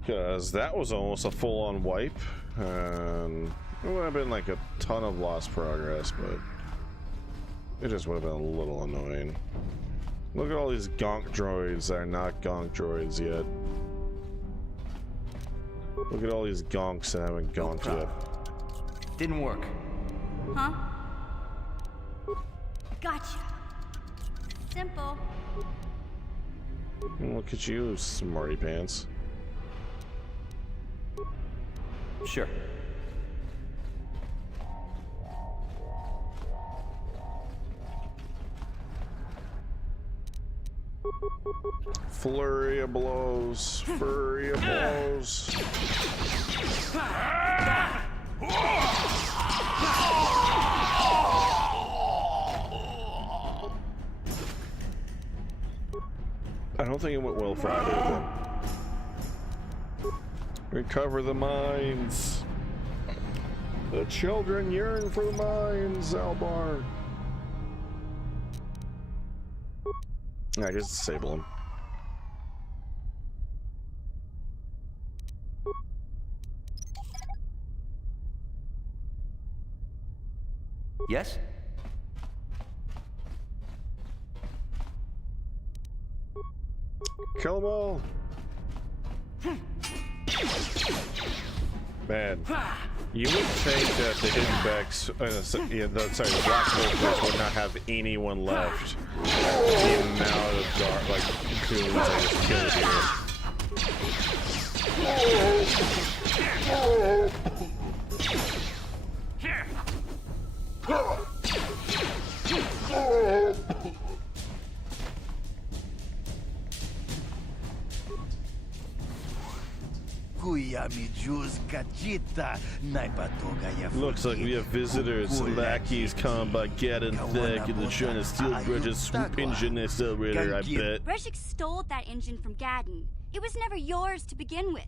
Because that was almost a full-on wipe, and it would have been like a ton of lost progress, but it just would have been a little annoying. Look at all these gonk droids that are not gonk droids yet. Look at all these gonks that haven't gonked yet. Didn't work. Huh? Gotcha. Simple. Look at you, smarty pants. Sure. Flurry of blows. Flurry of blows. I don't think it went well for either of them. Recover the mines. The children yearn for the mines, Albar. I just disable him. Yes? Kill them all. Man, you would think that the hidden Becks, the black hole would not have anyone left. The amount of dark, like, goons I just killed here. Looks like we have visitors. Lackeys come by getting thick and they're trying to steal Bridget's swoop engine accelerator, I bet. Brejik stole that engine from Gadden. It was never yours to begin with.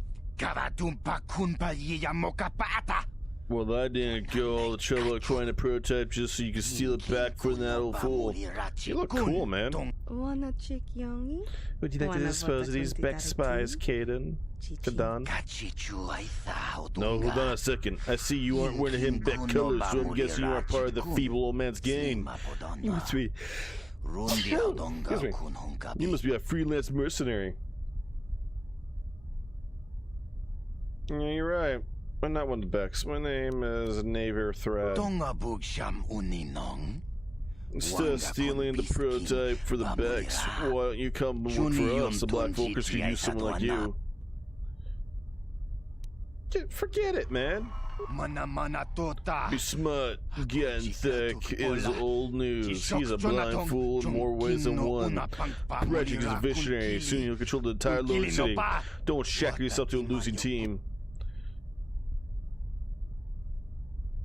Well, I didn't go all the trouble of trying to prototype just so you can steal it back from that old fool. You look cool, man. Wanna chick youngie? Would you like to dispose of these Beck spies, Kaden? Kadan? No, hold on a second. I see you aren't wearing him Beck colors, so I'm guessing you aren't part of the feeble old man's gang. You must be... Excuse me. You must be a freelance mercenary. Yeah, you're right. I'm not one of the Becks. My name is Navier Thread. Instead of stealing the prototype for the Becks, why don't you come and work for us? The Black Volkers could use someone like you. Forget it, man. Be smart. Getting thick is old news. He's a blind fool in more ways than one. Brejik is a visionary. Soon he'll control the entire Lord City. Don't shackle yourself to a losing team.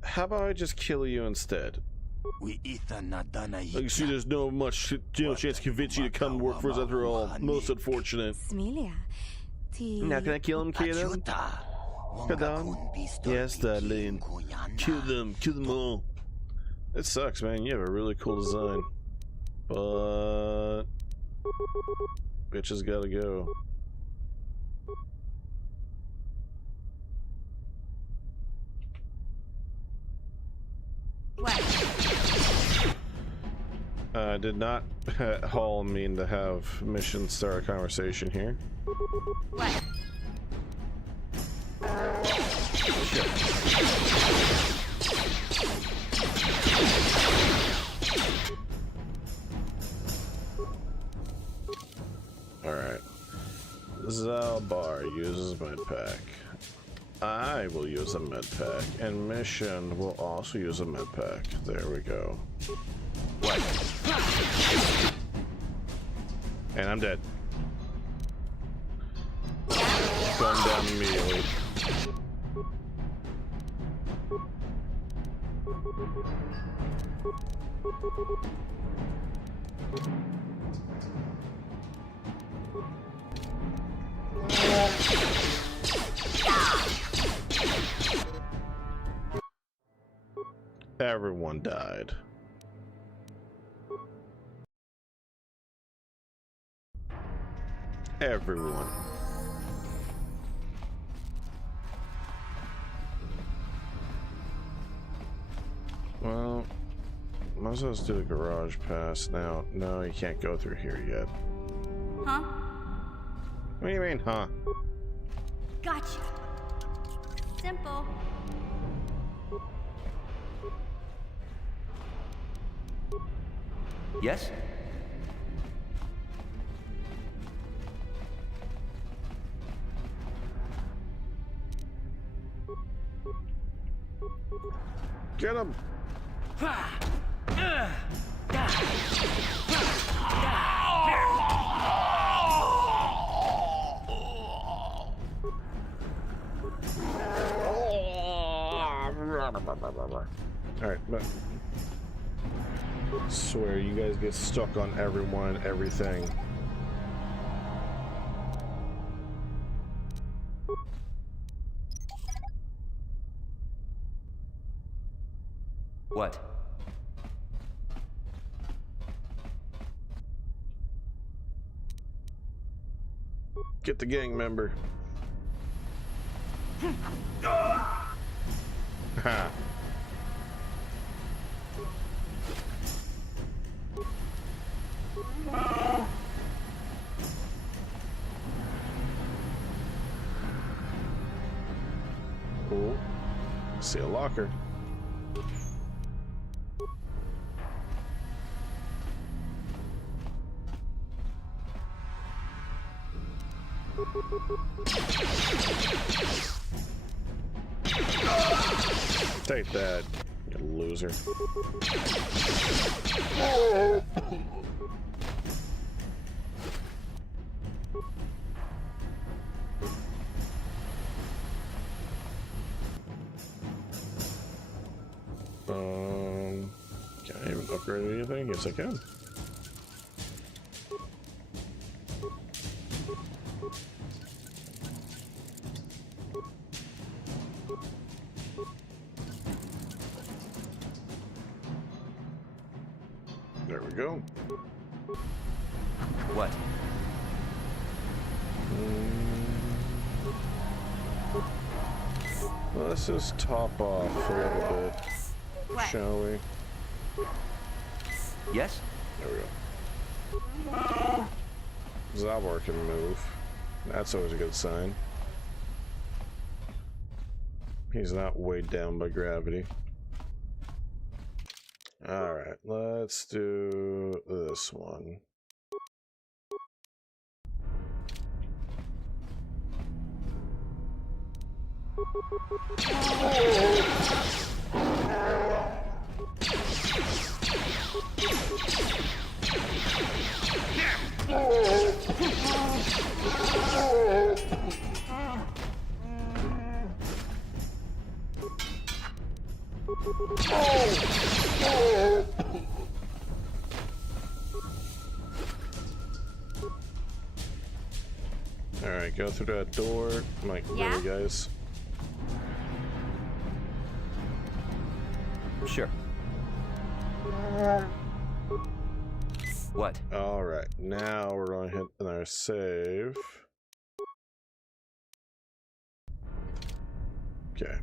How about I just kill you instead? You see, there's no chance to convince you to come work for us after all. Most unfortunate. Now can I kill him, Kaden? Kadan? Yes, darling. Kill them all. It sucks, man. You have a really cool design. But... bitches gotta go. I did not Hall mean to have mission start a conversation here. What? Alright. Zalbar uses medpack. I will use a medpack, and Mission will also use a medpack. There we go. What? And I'm dead. Going down immediately. Everyone died. Everyone. Well, might as well do the garage pass now. No, you can't go through here yet. Huh? What do you mean, huh? Gotcha. Simple. Yes? Get him! Alright, but I swear you guys get stuck on everyone, everything. What? Get the gang member. Ha. Cool. See a locker. Take that, you loser. Can I even upgrade anything? Yes, I can. There we go. What? Let's just top off a little bit, shall we? Yes? There we go. Zalbar can move. That's always a good sign. He's not weighed down by gravity. Alright, let's do this one. Alright, go through that door. Like, really, guys? Sure. What? Alright, now we're going to hit our save. Okay.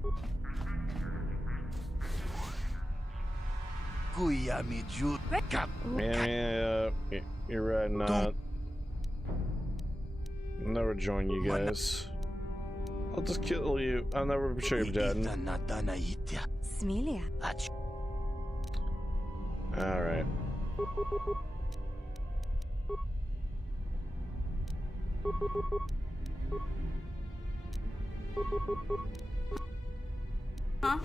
Yeah, you're right, not. I'll never join you guys. I'll just kill you. I'll never betray you, Dad. Smilia. Alright. Huh?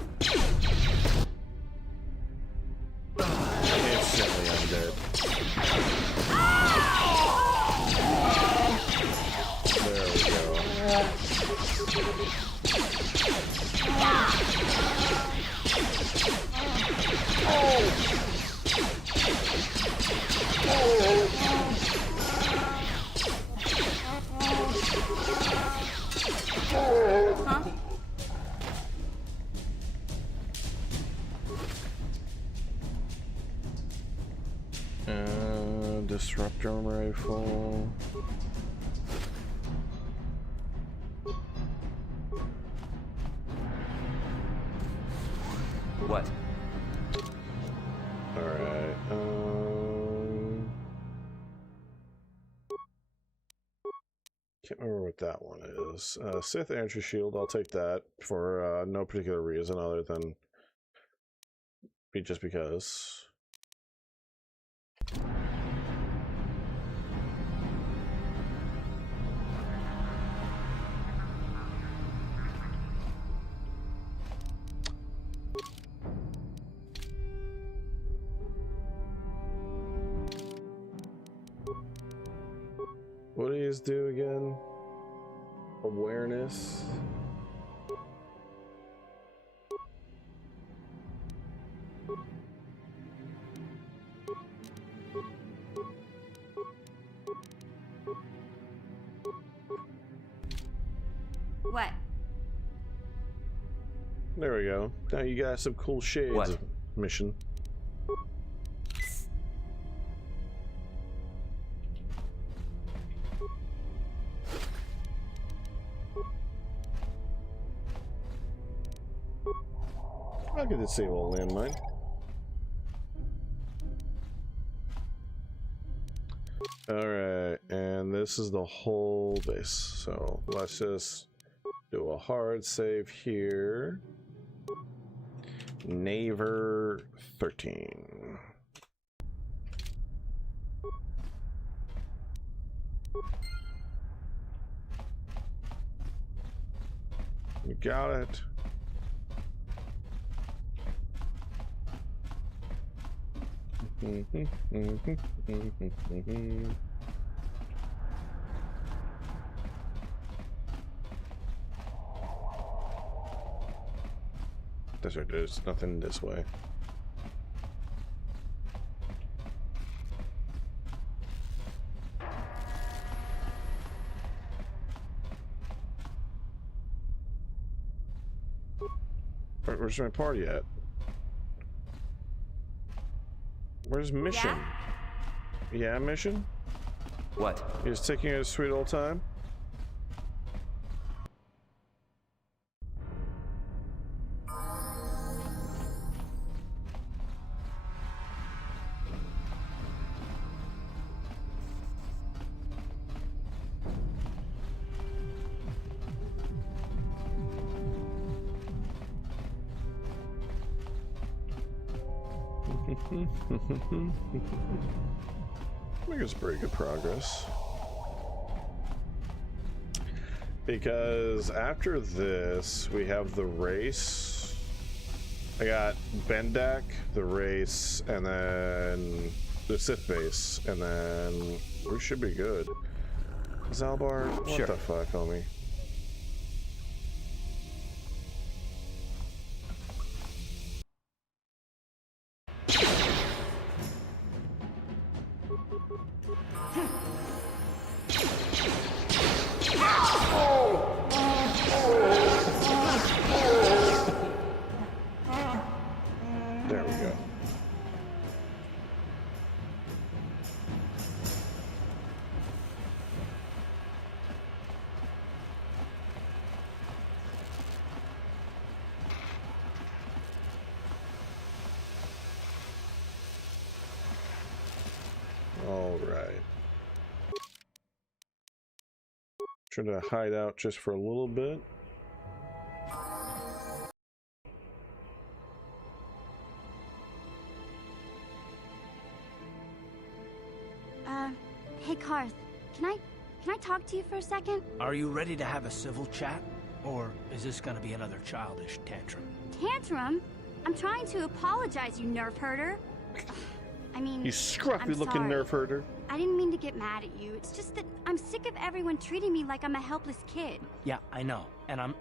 Instantly undead. There we go. Huh? Disruptor rifle. What? Alright, can't remember what that one is. Sith Entry Shield, I'll take that for no particular reason other than just because. What do these do again? Awareness. What? There we go. Now you got some cool shades. What? Mission. I'll get the same old landmine. Alright, and this is the whole base. So let's just do a hard save here. Naver 13. You got it. That's right, there's nothing this way. Where's my party at? Where's mission? Yeah, mission? What? You're just taking a sweet old time? I think it's pretty good progress. Because after this, we have the race. I got Bendak, the race, and then the Sith base, and then we should be good. Zalbar, what Sure. the fuck, homie? There we go. Try to hide out just for a little bit. Hey Karth, can I talk to you for a second? Are you ready to have a civil chat? Or is this gonna be another childish tantrum? Tantrum? I'm trying to apologize, you nerf herder. I mean, You scruffy looking sorry. nerf herder. I didn't mean to get mad at you. It's just that I'm sick of everyone treating me like I'm a helpless kid. Yeah, I know. And I'm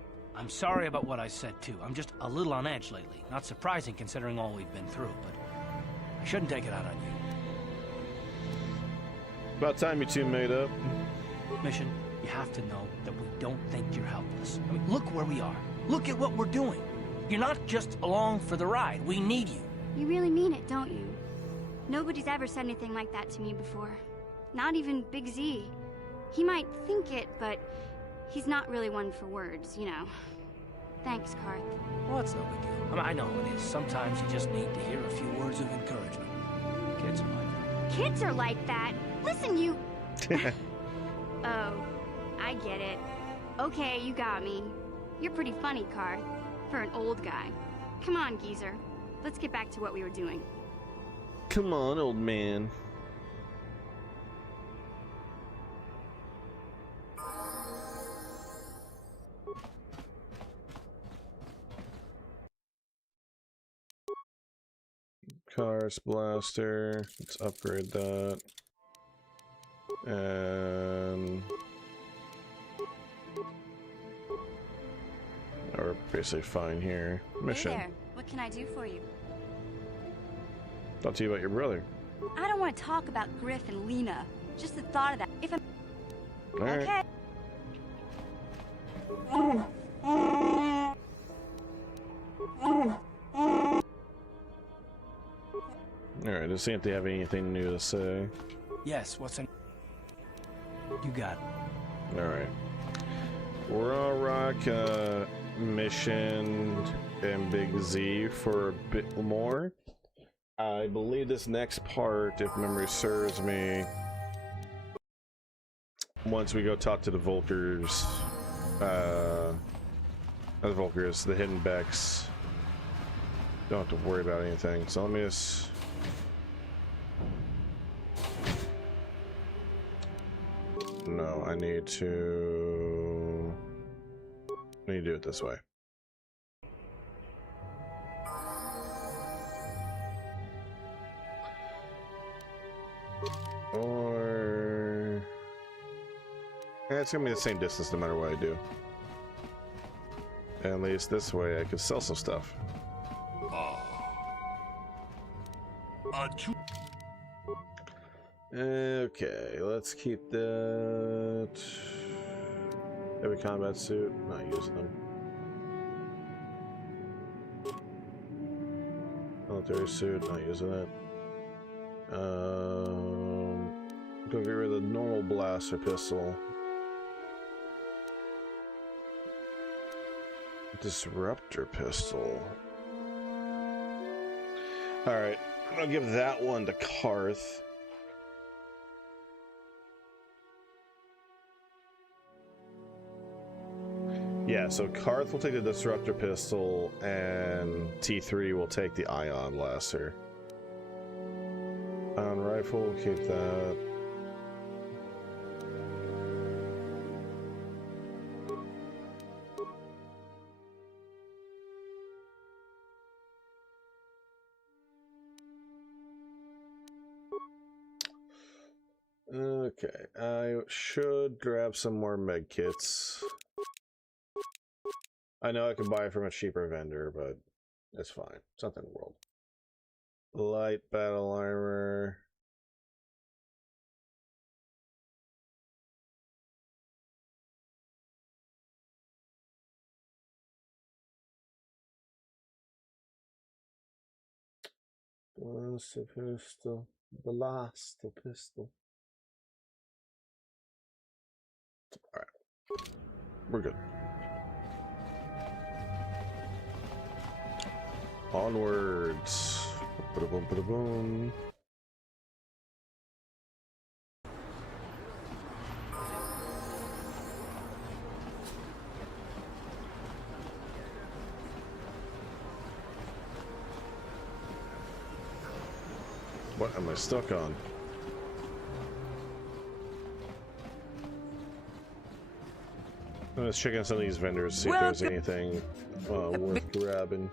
sorry about what I said too. I'm just a little on edge lately. Not surprising considering all we've been through, but I shouldn't take it out on you. About time you two made up. Mission, you have to know that we don't think you're helpless. I mean, look where we are. Look at what we're doing. You're not just along for the ride. We need you. You really mean it, don't you? Nobody's ever said anything like that to me before. Not even Big Z. He might think it, but he's not really one for words, you know. Thanks, Karth. Well, it's no big deal. I mean, I know it is. Sometimes you just need to hear a few words of encouragement. Kids are like that. Kids are like that? Listen, you... Oh, I get it. Okay, you got me. You're pretty funny, Karth, for an old guy. Come on, geezer. Let's get back to what we were doing. Come on, old man. Cars blaster. Let's upgrade that. And we're basically fine here. Mission. Hey there. What can I do for you? Talk to you about your brother. I don't want to talk about Griff and Lena. Just the thought of that. If I'm... All right. Okay. Alright, let's see if they have anything new to say. Yes, what's in... You got it. Alright. We're on Rock Mission and Big Z for a bit more. I believe this next part, if memory serves me, once we go talk to the Volkers, not the Volkers, the Hidden Becks, don't have to worry about anything. So let me just... No, I need to do it this way. Or it's gonna be the same distance no matter what I do. At least this way I can sell some stuff. Okay, let's keep that. Heavy combat suit, not using them. Military suit, not using it. Go get rid of the normal blaster pistol. Disruptor pistol. Alright, I'll give that one to Karth. Yeah, so Karth will take the Disruptor pistol, and T3 will take the Ion blaster. Ion rifle, keep that. Okay, I should grab some more med kits. I know I can buy it from a cheaper vendor, but it's fine. It's not the end of the world. Light battle armor. Blaster pistol. Blaster pistol. Alright. We're good. Onwards. Ba-da-boom, ba-da-boom. What am I stuck on? Let's check out some of these vendors, see if there's anything worth grabbing.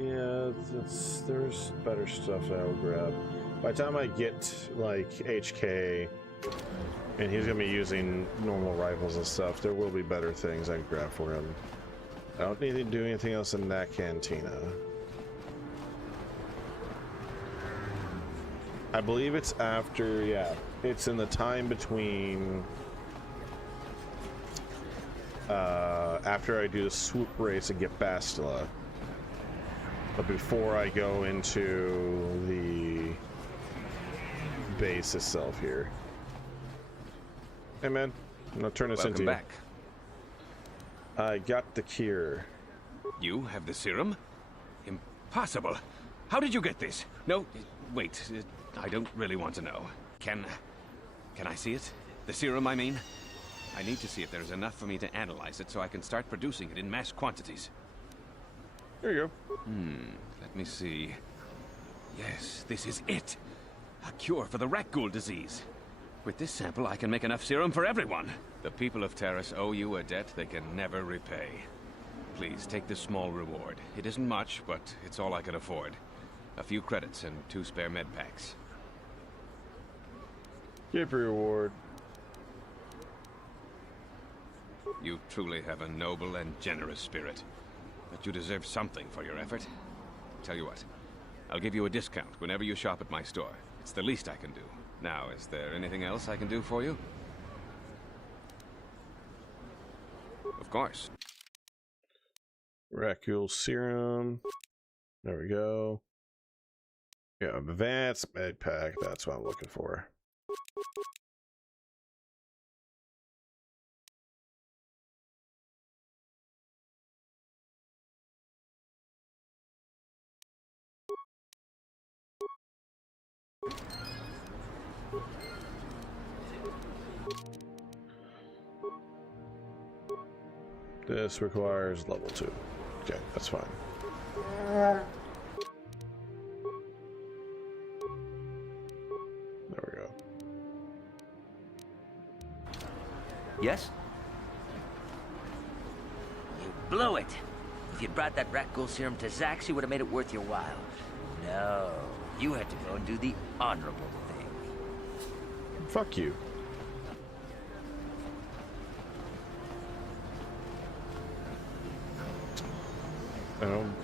Yeah, there's better stuff that I'll grab. By the time I get like HK, and he's gonna be using normal rifles and stuff, there will be better things I can grab for him. I don't need to do anything else in that cantina. I believe it's after, yeah, it's in the time between after I do the swoop race and get Bastila, but before I go into the base itself here. Hey man, I'm gonna turn this into you. Welcome back. I got the cure. You have the serum? Impossible. How did you get this? No, wait. I don't really want to know. Can I see it? The serum, I mean? I need to see if there's enough for me to analyze it so I can start producing it in mass quantities. Here you go. Let me see. Yes, this is it. A cure for the rat ghoul disease. With this sample, I can make enough serum for everyone. The people of Terrace owe you a debt they can never repay. Please, take this small reward. It isn't much, but it's all I can afford. A few credits and 2 spare med packs. Give your reward. You truly have a noble and generous spirit. But you deserve something for your effort. Tell you what, I'll give you a discount whenever you shop at my store. It's the least I can do. Now, is there anything else I can do for you? Of course. Raccoon serum. There we go. Yeah, advanced med pack. That's what I'm looking for. This requires level 2. Okay, that's fine. There we go. Yes? You blew it. If you'd brought that rat ghoul serum to Zax, you would have made it worth your while. No, you had to go and do the honorable thing. Fuck you.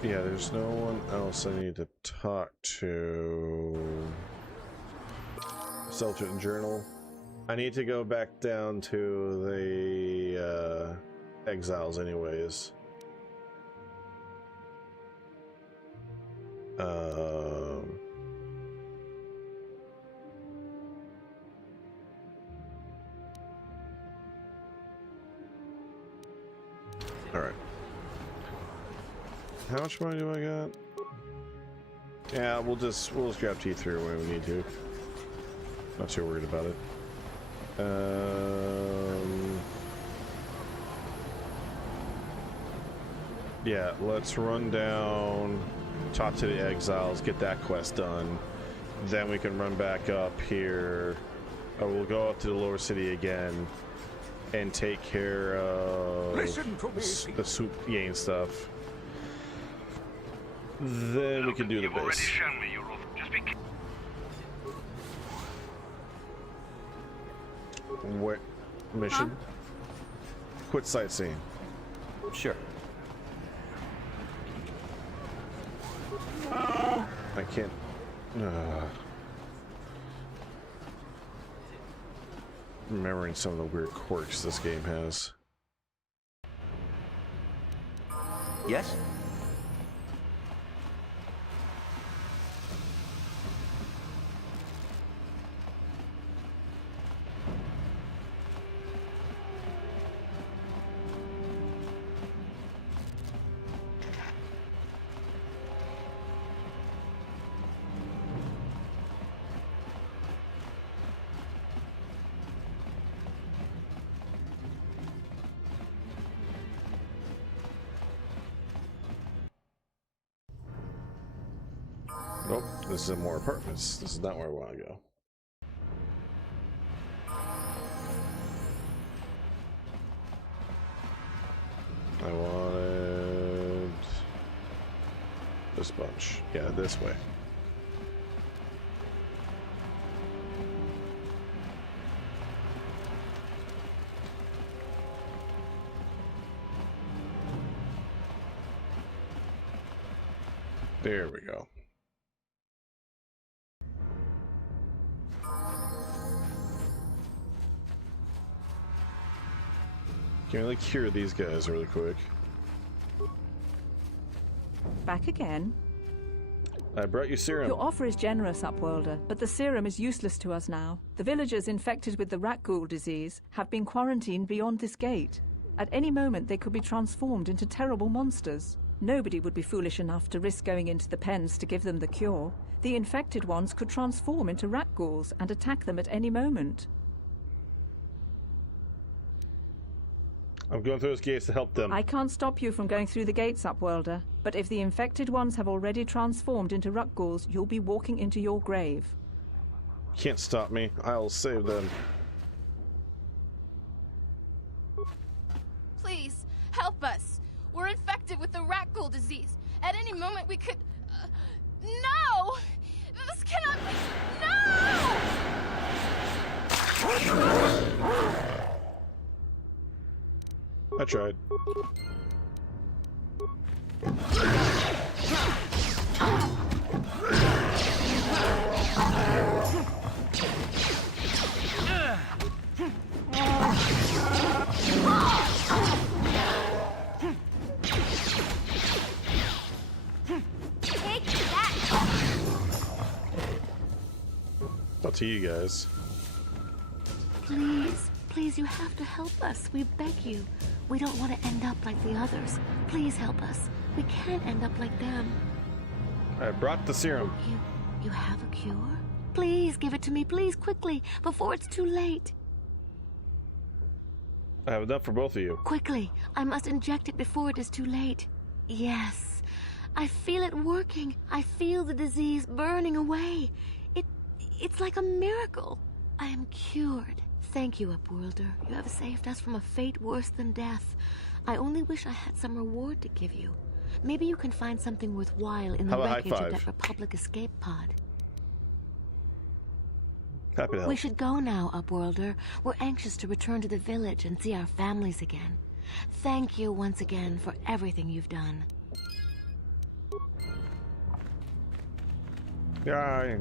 Yeah, there's no one else I need to talk to. Selchit Journal. I need to go back down to the exiles anyways. Alright. How much money do I got? Yeah, we'll just grab T3 when we need to. Not too worried about it. Yeah, let's run down, talk to the exiles, get that quest done. Then we can run back up here. Or we'll go up to the lower city again and take care of the soup gain stuff. Then we can do the base. Already shown me your just be What mission? Huh? Quit sightseeing. Sure. I can't. Remembering some of the weird quirks this game has. Yes? Oh, this is more apartments. This is not where I want to go. I wanted this bunch. Yeah, this way. There we go. Can we like cure these guys really quick? Back again? I brought you serum. Your offer is generous, Upworlder, but the serum is useless to us now. The villagers infected with the rat ghoul disease have been quarantined beyond this gate. At any moment they could be transformed into terrible monsters. Nobody would be foolish enough to risk going into the pens to give them the cure. The infected ones could transform into rat ghouls and attack them at any moment. I'm going through those gates to help them. I can't stop you from going through the gates, Upworlder, but if the infected ones have already transformed into rat ghouls, you'll be walking into your grave. Can't stop me. I'll save them. Please, help us. We're infected with the rat ghoul disease. At any moment we could... No! This cannot be... No! I tried. Take that! Up to you guys. Please, please, you have to help us. We beg you. We don't want to end up like the others. Please help us. We can't end up like them. I brought the serum. You have a cure? Please give it to me, please, quickly, before it's too late. I have enough for both of you. Quickly, I must inject it before it is too late. Yes, I feel it working. I feel the disease burning away. It's like a miracle. I am cured. Thank you, Upworlder. You have saved us from a fate worse than death. I only wish I had some reward to give you. Maybe you can find something worthwhile in the wreckage of that Republic escape pod. Happy to help. We should go now, Upworlder. We're anxious to return to the village and see our families again. Thank you once again for everything you've done. Yeah,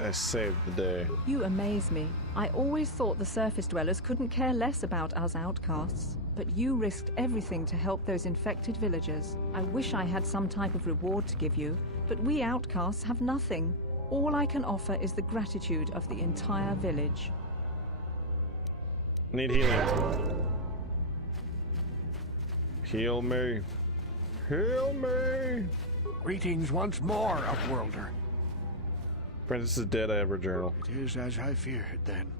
I saved the day. You amaze me. I always thought the surface dwellers couldn't care less about us outcasts. But you risked everything to help those infected villagers. I wish I had some type of reward to give you, but we outcasts have nothing. All I can offer is the gratitude of the entire village. Need healing. Heal me. Heal me. Greetings once more, Upworlder. Princess is dead, I have her journal. It is as I feared, then.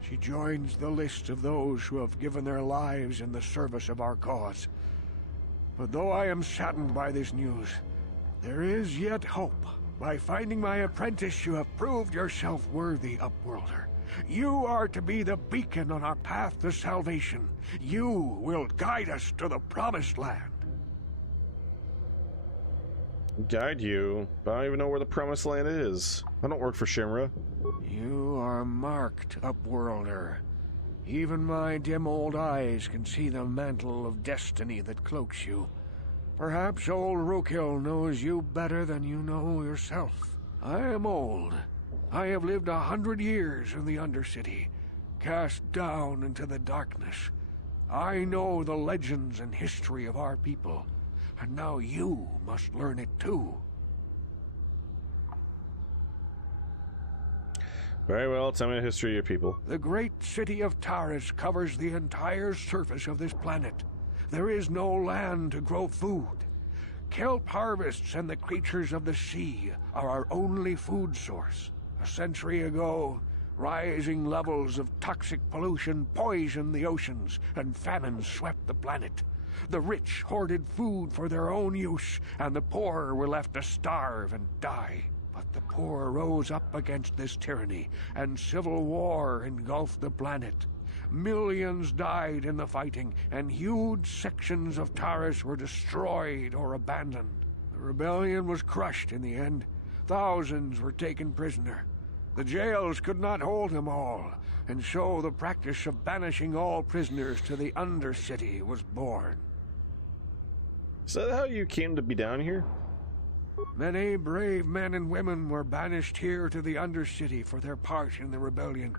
She joins the list of those who have given their lives in the service of our cause. But though I am saddened by this news, there is yet hope. By finding my apprentice, you have proved yourself worthy, Upworlder. You are to be the beacon on our path to salvation. You will guide us to the promised land. Guide you, but I don't even know where the promised land is. I don't work for Shimra. You are marked, Upworlder. Even my dim old eyes can see the mantle of destiny that cloaks you. Perhaps old Rookhill knows you better than you know yourself. I am old. I have lived 100 years in the Undercity, cast down into the darkness. I know the legends and history of our people. And now you must learn it too. Very well, tell me the history of your people. The great city of Taris covers the entire surface of this planet. There is no land to grow food. Kelp harvests and the creatures of the sea are our only food source. A century ago, rising levels of toxic pollution poisoned the oceans and famine swept the planet. The rich hoarded food for their own use, and the poor were left to starve and die. But the poor rose up against this tyranny, and civil war engulfed the planet. Millions died in the fighting, and huge sections of Taris were destroyed or abandoned. The rebellion was crushed in the end. Thousands were taken prisoner. The jails could not hold them all, and so the practice of banishing all prisoners to the Undercity was born. Is that how you came to be down here? Many brave men and women were banished here to the Undercity for their part in the rebellion.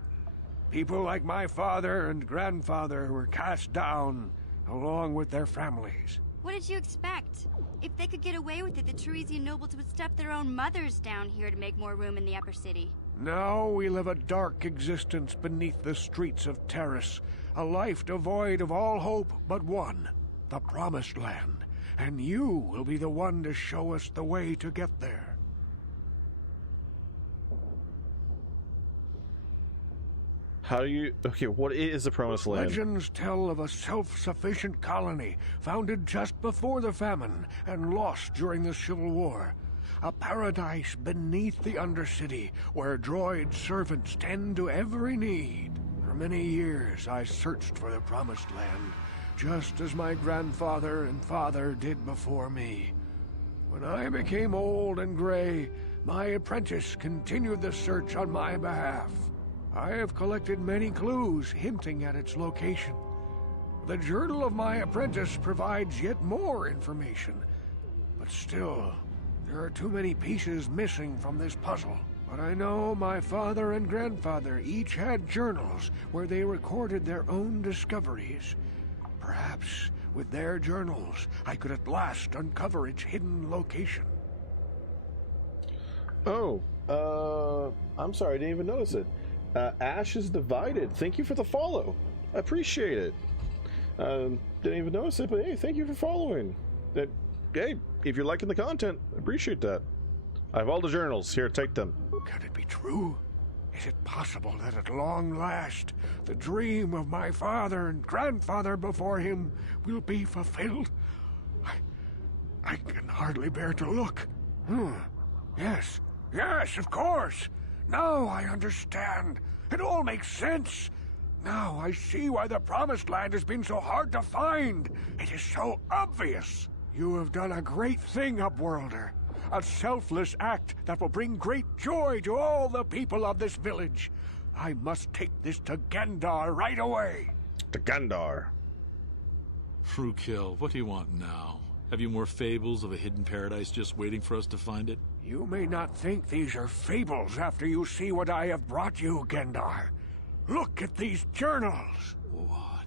People like my father and grandfather were cast down, along with their families. What did you expect? If they could get away with it, the Teresian nobles would stuff their own mothers down here to make more room in the upper city. Now we live a dark existence beneath the streets of Taris, a life devoid of all hope but one, the Promised Land. And you will be the one to show us the way to get there. How do you... Okay, what is the Promised Land? Legends tell of a self-sufficient colony founded just before the famine and lost during the Civil War. A paradise beneath the Undercity where droid servants tend to every need. For many years I searched for the Promised Land, just as my grandfather and father did before me. When I became old and gray, my apprentice continued the search on my behalf. I have collected many clues hinting at its location. The journal of my apprentice provides yet more information, but still, there are too many pieces missing from this puzzle. But I know my father and grandfather each had journals where they recorded their own discoveries. Perhaps, with their journals, I could at last uncover its hidden location. Oh, I'm sorry, I didn't even notice it. Ash is divided. Thank you for the follow. I appreciate it. Didn't even notice it, but hey, thank you for following. Hey, if you're liking the content, I appreciate that. I have all the journals. Here, take them. Can it be true? Is it possible that at long last, the dream of my father and grandfather before him will be fulfilled? I can hardly bear to look. Yes, of course. Now I understand. It all makes sense. Now I see why the Promised Land has been so hard to find. It is so obvious. You have done a great thing, Upworlder. A selfless act that will bring great joy to all the people of this village. I must take this to Gendar right away. To Gendar. Frukill, what do you want now? Have you more fables of a hidden paradise just waiting for us to find it? You may not think these are fables after you see what I have brought you, Gendar. Look at these journals. What?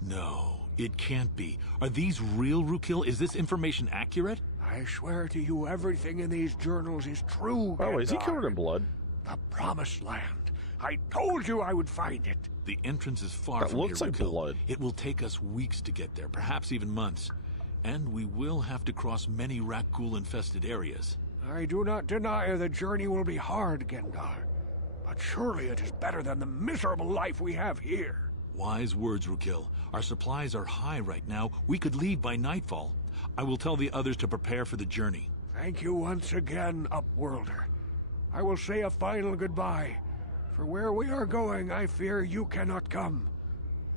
No, it can't be. Are these real, Rukill? Is this information accurate? I swear to you, everything in these journals is true, Gendar. Oh, is he covered in blood? The Promised Land. I told you I would find it. The entrance is far from here, looks like Rukill. blood. It will take us weeks to get there, perhaps even months. And we will have to cross many Rakghoul-infested areas. I do not deny the journey will be hard, Gendar. But surely it is better than the miserable life we have here. Wise words, Rukill. Our supplies are high right now. We could leave by nightfall. I will tell the others to prepare for the journey. Thank you once again, Upworlder. I will say a final goodbye. For where we are going, I fear you cannot come.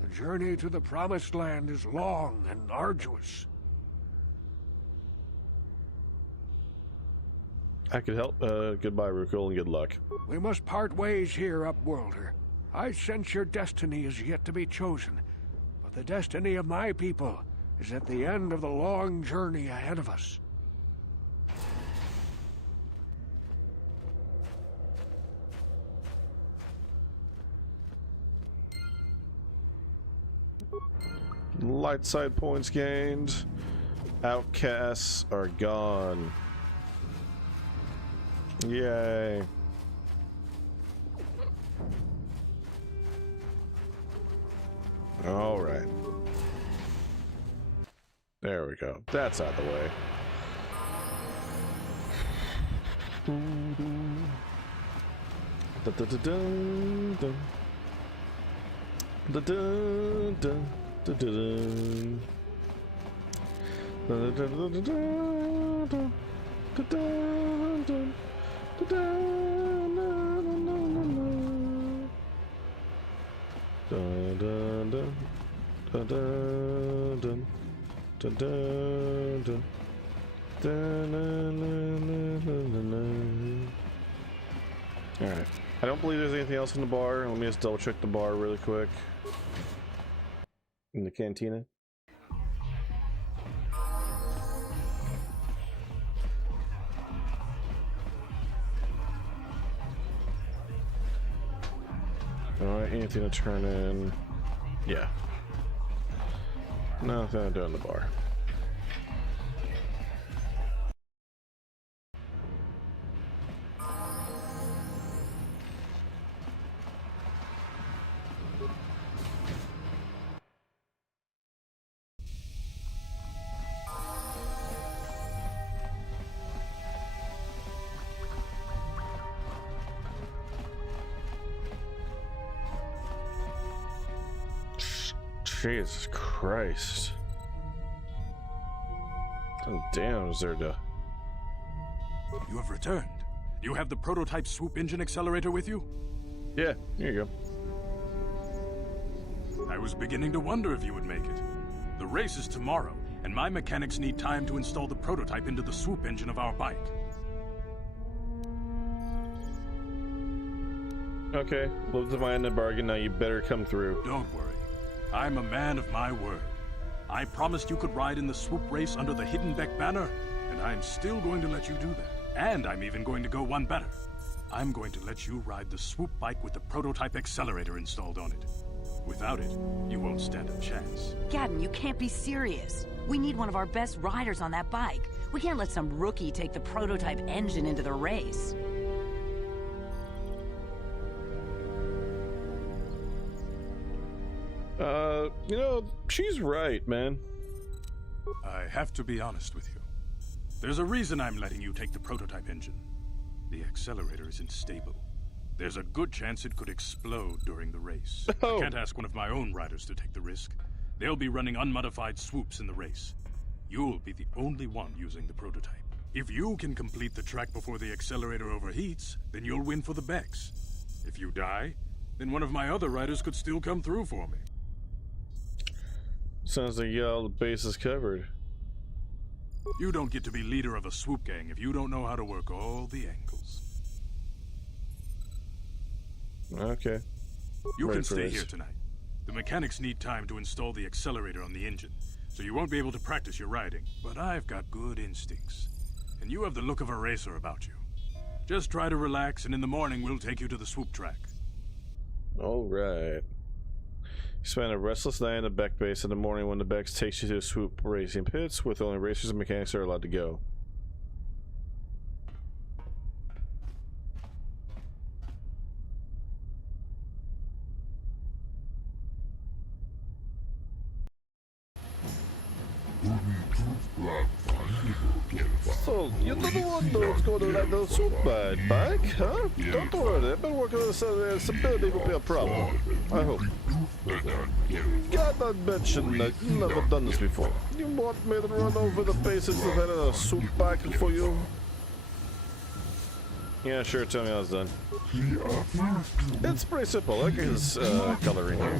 The journey to the Promised Land is long and arduous. I could help. Goodbye, Rukill, and good luck. We must part ways here, Upworlder. I sense your destiny is yet to be chosen, but the destiny of my people is at the end of the long journey ahead of us. Light side points gained. Outcasts are gone. Yay. All right. There we go. That's out of the way. Alright. I don't believe there's anything else in the bar. Let me just double check the bar really quick. In the cantina. Alright, anything to turn in? Yeah. Nothing to do in the bar. Jesus Christ. Oh, damn, Zerda. You have returned. You have the prototype swoop engine accelerator with you? Yeah, here you go. I was beginning to wonder if you would make it. The race is tomorrow, and my mechanics need time to install the prototype into the swoop engine of our bike. Okay, look to my end of the bargain. Now you better come through. Don't worry. I'm a man of my word. I promised you could ride in the swoop race under the Hidden Beck banner, and I'm still going to let you do that. And I'm even going to go one better. I'm going to let you ride the swoop bike with the prototype accelerator installed on it. Without it, you won't stand a chance. Gadden, you can't be serious. We need one of our best riders on that bike. We can't let some rookie take the prototype engine into the race. You know, she's right, man. I have to be honest with you. There's a reason I'm letting you take the prototype engine. The accelerator isn't stable. There's a good chance it could explode during the race. I can't ask one of my own riders to take the risk. They'll be running unmodified swoops in the race. You'll be the only one using the prototype. If you can complete the track before the accelerator overheats, then you'll win for the Becks. If you die, then one of my other riders could still come through for me. Sounds like all the base is covered. You don't get to be leader of a swoop gang if you don't know how to work all the angles. Okay. You can stay here tonight. The mechanics need time to install the accelerator on the engine, so you won't be able to practice your riding. But I've got good instincts, and you have the look of a racer about you. Just try to relax, and in the morning we'll take you to the swoop track. All right. You spend a restless night in the Beck base. In the morning, when the Becks takes you to swoop racing pits, with only racers and mechanics are allowed to go. So, you don't want to go to that swoop bike, huh? Don't worry, I've been working on this. Stability will be a problem. I hope. God, not mention that you've never done this before. You want me to run over the basics of having a swoop bike for you? Yeah, sure, tell me how it's done. It's pretty simple, like his coloring here.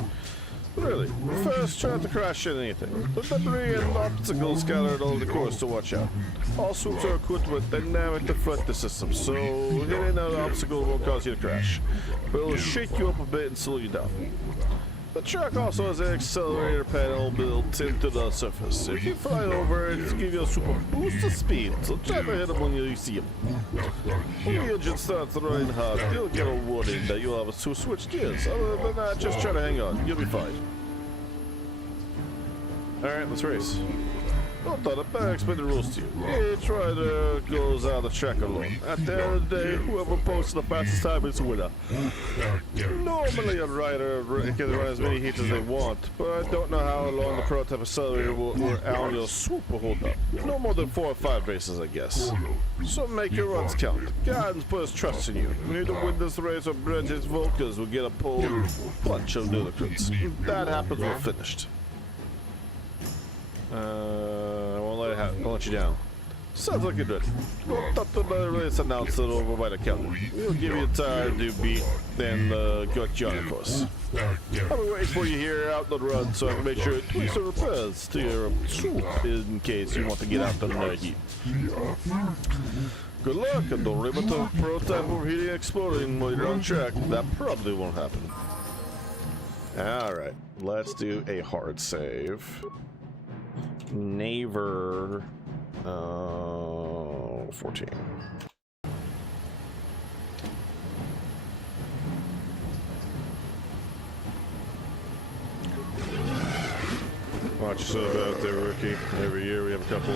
Really, first try to crash into anything. The debris and obstacles scattered all the course to watch out. All swoops are equipped with dynamic deflector systems, so hitting an obstacle won't cause you to crash, but it will shake you up a bit and slow you down. The track also has an accelerator panel built into the surface. If you fly over it, it'll give you a super boost of speed, so try to hit them when you see them. When the engine starts running hard, you'll get a warning that you'll have to switch gears. Other than that, just try to hang on. You'll be fine. Alright, let's race. Don't thought I'd better explain the rules to you. Each rider goes out the track alone. At the end of the day, whoever posts the fastest time is the winner. Normally a rider can run as many heats as they want, but I don't know how long the prototype accelerator or annual swoop will hold up. No more than 4 or 5 races, I guess. So make your runs count. God put his trust in you. You need to win this race or Bridget's Volkers will get a pole bunch of ludicrous. If that happens, we're finished. I won't let it happen. I'll let you down. Sounds like you're ready. We'll talk to the race announcer over by the counter. We'll give you time to beat, then get you on the course. I'll be waiting for you here out on the run so I can make sure to tweak some repairs to your suit in case you want to get out on the heat. Good luck, and don't worry about the prototype overheating and exploding while you're on track. That probably won't happen. Alright, let's do a hard save. Naver 14. Watch yourself out there, rookie. Every year we have a couple.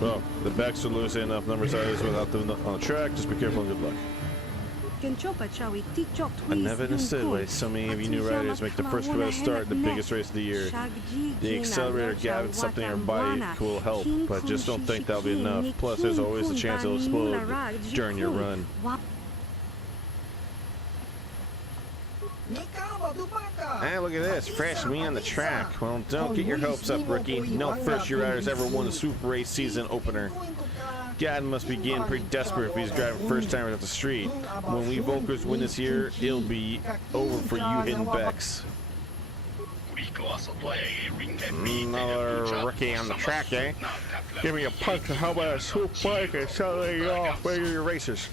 Well, the backs are loose enough number sizes without them on the track. Just be careful and good luck. I never understood why so many of you new riders make the first best start in the biggest race of the year. The accelerator gap and something in our bike will help, but I just don't think that'll be enough. Plus, there's always a chance it'll explode during your run. Hey, look at this. Fresh me on the track. Well, don't get your hopes up, rookie. No first-year riders ever won the Super Race season opener. God must be getting pretty desperate if he's driving first timers off the street. When we Volkers win this year, it'll be over for you hidden Becks. Another rookie on the track, eh? Give me a punch to help out a swoop bike and accelerate you off. Where are your racers?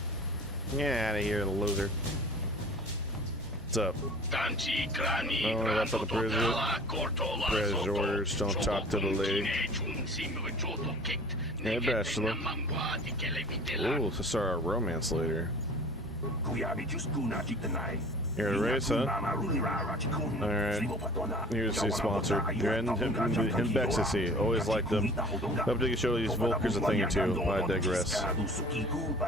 Get out of here, loser. What's up? Oh, that's what the prisoner. Prisoner's orders. Don't talk to the lady. Hey, Bachelor. Ooh, let's start our romance later. You're a race, huh? Alright. Here's the sponsor. You're in Bexacy. Always like them. Hope they can show these Volkers a thing or two. I digress.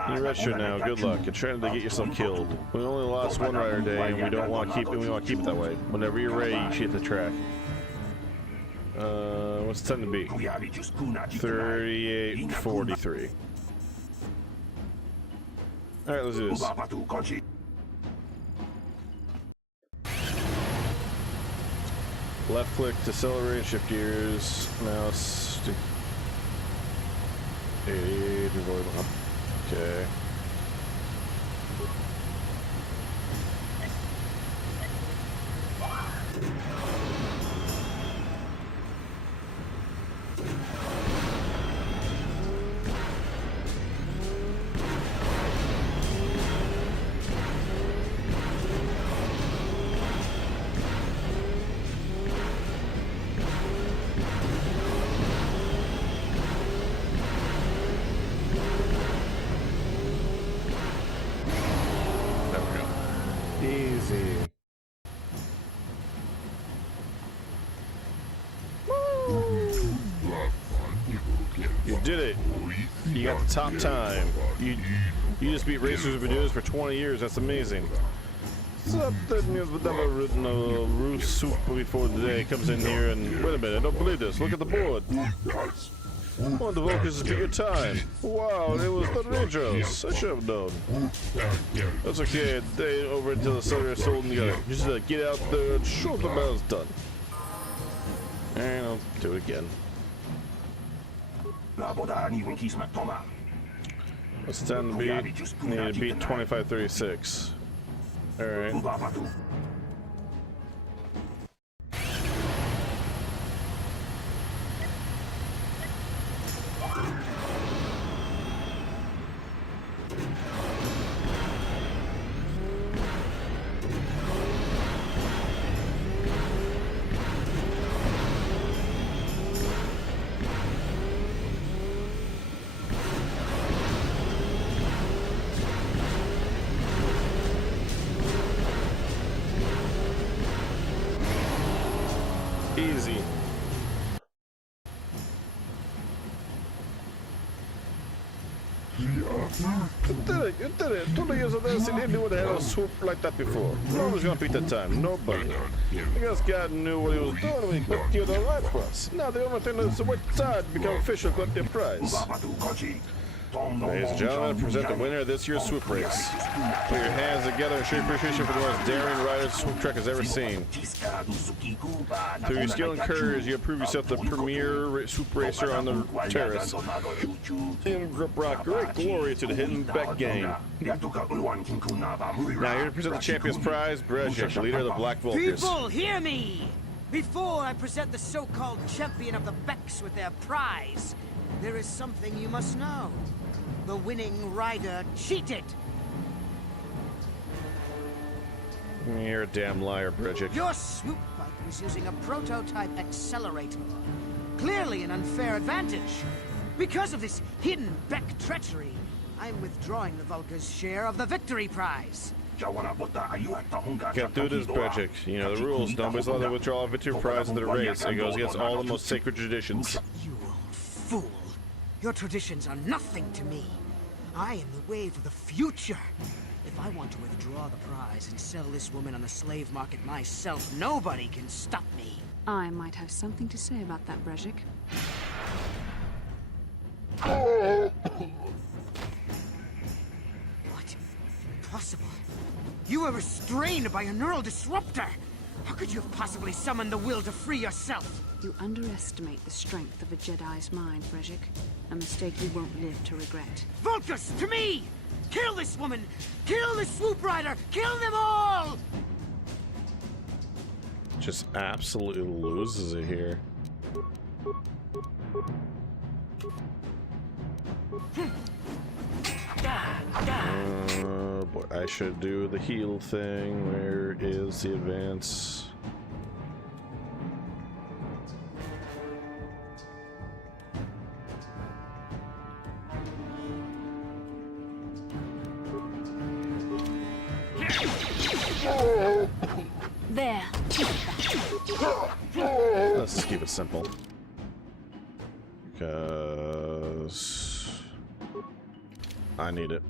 You're registered now. Good luck. You're trying to get yourself killed. We only lost one rider today, and we don't want to keep it. We want to keep it that way. Whenever you're ready, you shoot the track. What's the time to be? 38:43. Alright, let's do this. Left click to accelerate, shift gears, mouse. Okay. You did it. You got the top time. You just beat racers who've been doing this for 20 years. That's amazing. Something you've never ridden a roof soup before today comes in here and wait a minute, I don't believe this. Look at the board. One of the Volkers has beat your time. Wow, it was outrageous. I should have known. That's okay. They over until the center is holding together. Just get out there and show the man's done. And I'll do it again. What's the time to beat? Need to beat 25:36. Alright. Easy. You did it. 20 years of this, and anyone had a swoop like that before. No one's gonna beat that time. Nobody. I guess God knew what he was doing when he put you on the right for us. Now the only thing that's wait time to become official got their prize. Ladies and gentlemen, present the winner of this year's swoop race. Put your hands together and show your appreciation for the most daring rider Swoop Trek has ever seen. Through your skill and courage, you have proved yourself the premier swoop racer on the terrace. In Grip Rock, great glory to the Hidden Beck gang. Now here to present the champion's prize, Brezhik, leader of the Black Vulkars. People, hear me! Before I present the so-called champion of the Becks with their prize, there is something you must know. The winning rider cheated. You're a damn liar, Brezhik. Your swoop bike was using a prototype accelerator. Clearly an unfair advantage. Because of this hidden Beck treachery, I'm withdrawing the Vulkars' share of the victory prize. Get through this, Brezhik. You know the rules. Nobody's allowed to withdraw a victory prize in the race. It goes against all the most sacred traditions. You old fool. Your traditions are nothing to me. I am the wave of the future. If I want to withdraw the prize and sell this woman on the slave market myself, nobody can stop me. I might have something to say about that, Brezhik. What? Impossible. You were restrained by a neural disruptor. How could you have possibly summoned the will to free yourself? You underestimate the strength of a Jedi's mind, Brezhik. A mistake you won't live to regret. Vulkars, to me! Kill this woman! Kill the swoop rider! Kill them all! Just absolutely loses it here. Boy, I should do the heal thing. Where is the advance? There. Let's just keep it simple. Because I need it.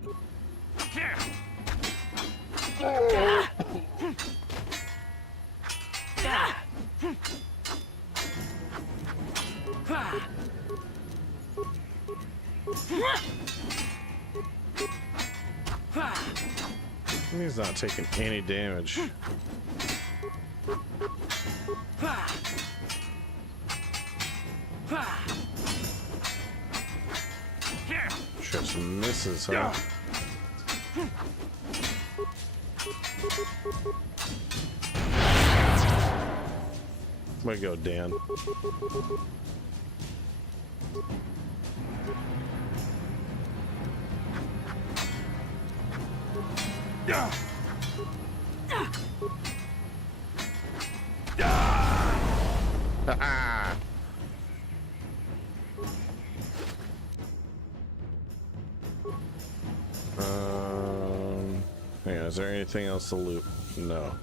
He's not taking any damage. Just misses, huh? Way to go, Dan. Yeah, is there anything else to loot? No.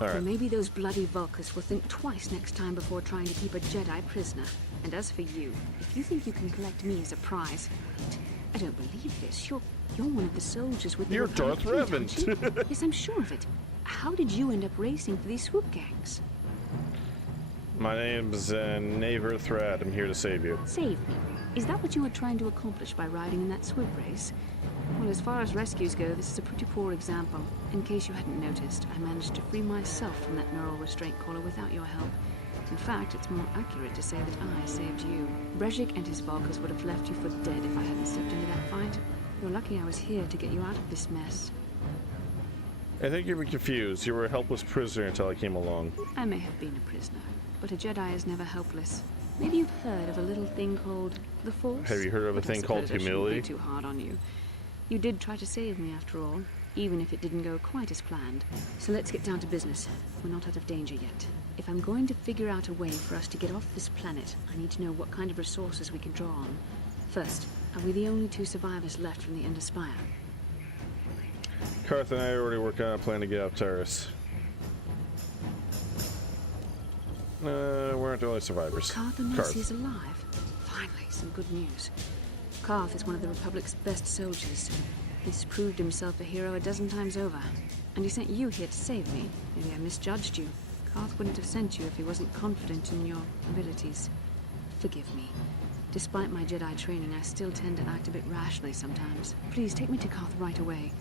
Alright. Well, maybe those bloody Vulkars will think twice next time before trying to keep a Jedi prisoner. And as for you, if you think you can collect me as a prize, wait, I don't believe this. You're one of the soldiers with the You're Republic Darth fleet, aren't you? Yes, I'm sure of it. How did you end up racing for these swoop gangs? My name's Naver Thread. I'm here to save you. Save me? Is that what you were trying to accomplish by riding in that swoop race? Well, as far as rescues go, this is a pretty poor example. In case you hadn't noticed, I managed to free myself from that neural restraint collar without your help. In fact, it's more accurate to say that I saved you. Brezhik and his Vulkars would have left you for dead if I hadn't stepped into that fight. You're lucky I was here to get you out of this mess. I think you were confused. You were a helpless prisoner until I came along. I may have been a prisoner, but a Jedi is never helpless. Maybe you've heard of a little thing called the Force? Have you heard of a thing called humility? I shouldn't be too hard on you. You did try to save me after all, even if it didn't go quite as planned. So let's get down to business. We're not out of danger yet. If I'm going to figure out a way for us to get off this planet, I need to know what kind of resources we can draw on. First, are we the only two survivors left from the Ender Spire? Karth and I are already working on a plan to get out Taris. We aren't the only survivors. Karth and Mercy is alive. Finally, some good news. Karth is one of the Republic's best soldiers. He's proved himself a hero a dozen times over. And he sent you here to save me. Maybe I misjudged you. Karth wouldn't have sent you if he wasn't confident in your abilities. Forgive me. Despite my Jedi training, I still tend to act a bit rashly sometimes. Please, take me to Koth right away.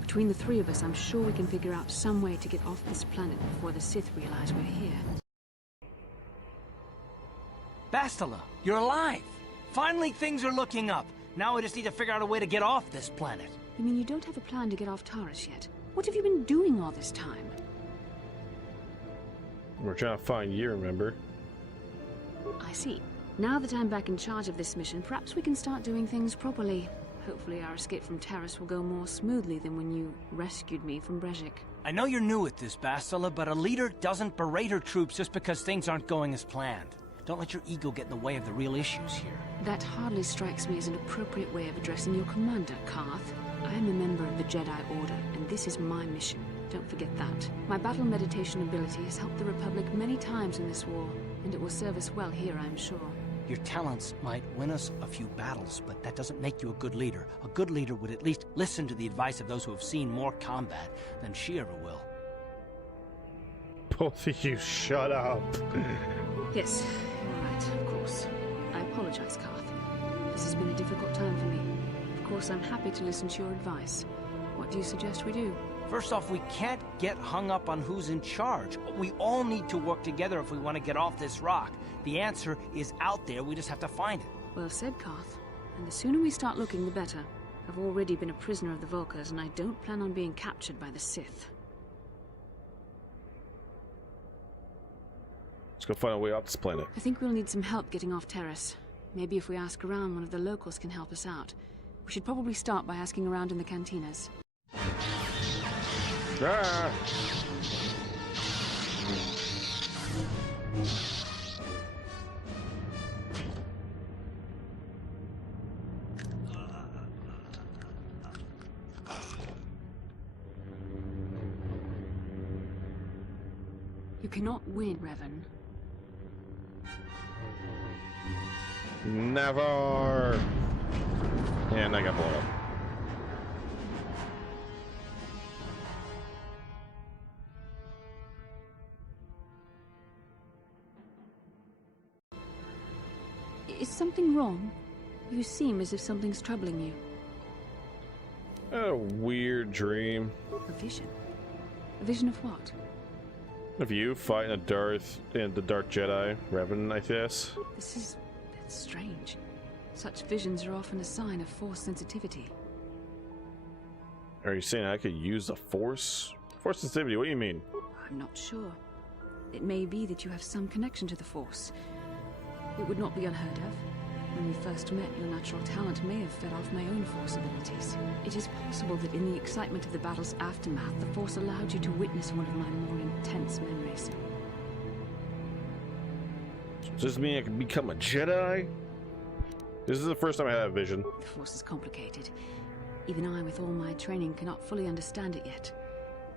Between the three of us, I'm sure we can figure out some way to get off this planet before the Sith realize we're here. Bastila, you're alive! Finally, things are looking up. Now we just need to figure out a way to get off this planet. You mean you don't have a plan to get off Taris yet? What have you been doing all this time? We're trying to find you, remember? I see. Now that I'm back in charge of this mission, perhaps we can start doing things properly. Hopefully our escape from Taris will go more smoothly than when you rescued me from Brejik. I know you're new at this, Bastila, but a leader doesn't berate her troops just because things aren't going as planned. Don't let your ego get in the way of the real issues here. That hardly strikes me as an appropriate way of addressing your commander, Karth. I am a member of the Jedi Order, and this is my mission. Don't forget that. My battle meditation ability has helped the Republic many times in this war, and it will serve us well here, I'm sure. Your talents might win us a few battles, but that doesn't make you a good leader. A good leader would at least listen to the advice of those who have seen more combat than she ever will. Both of you, shut up. Yes, you're right, of course. I apologize, Karth. This has been a difficult time for me. Of course, I'm happy to listen to your advice. What do you suggest we do? First off, we can't get hung up on who's in charge. We all need to work together if we want to get off this rock. The answer is out there, we just have to find it. Well said, Karth. And the sooner we start looking, the better. I've already been a prisoner of the Vulkars, and I don't plan on being captured by the Sith. Let's go find a way off this planet. I think we'll need some help getting off Taris. Maybe if we ask around, one of the locals can help us out. We should probably start by asking around in the cantinas. Ah. You cannot win, Revan. Never. And I got blown up. Is something wrong? You seem as if something's troubling you. A weird dream. A vision? A vision of what? Of you fighting a Darth and the Dark Jedi, Revan, I guess. It's strange. Such visions are often a sign of Force sensitivity. Are you saying I could use the Force? Force sensitivity, what do you mean? I'm not sure. It may be that you have some connection to the Force. It would not be unheard of. When we first met, your natural talent may have fed off my own Force abilities. It is possible that in the excitement of the battle's aftermath, the Force allowed you to witness one of my more intense memories. Does this mean I can become a Jedi? This is the first time I had a vision. The Force is complicated. Even I, with all my training, cannot fully understand it yet.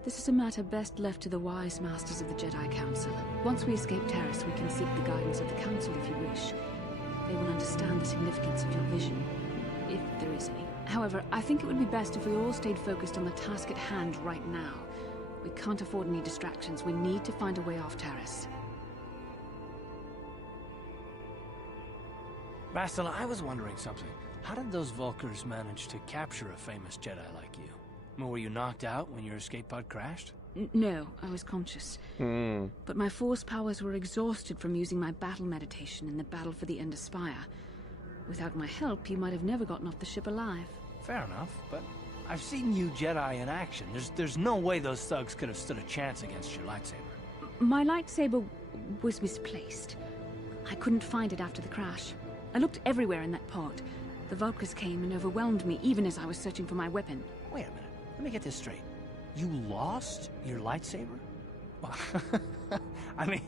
This is a matter best left to the wise masters of the Jedi Council. Once we escape Taris, we can seek the guidance of the Council if you wish. They will understand the significance of your vision, if there is any. However, I think it would be best if we all stayed focused on the task at hand right now. We can't afford any distractions. We need to find a way off Taris. Bastila, I was wondering something. How did those Vulkars manage to capture a famous Jedi like you? Were you knocked out when your escape pod crashed? No, I was conscious. But my Force powers were exhausted from using my battle meditation in the battle for the Ender Spire. Without my help, you might have never gotten off the ship alive. Fair enough, but I've seen you Jedi in action. There's no way those thugs could have stood a chance against your lightsaber. My lightsaber was misplaced. I couldn't find it after the crash. I looked everywhere in that pod. The Vulkars came and overwhelmed me, even as I was searching for my weapon. Wait a minute. Let me get this straight. You lost your lightsaber? I mean,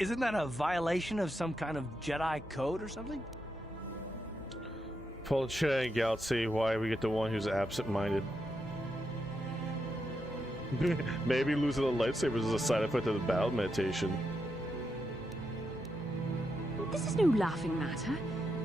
isn't that a violation of some kind of Jedi code or something? Pull check out, see why we get the one who's absent-minded. Maybe losing the lightsabers is a side effect of the battle meditation. This is no laughing matter.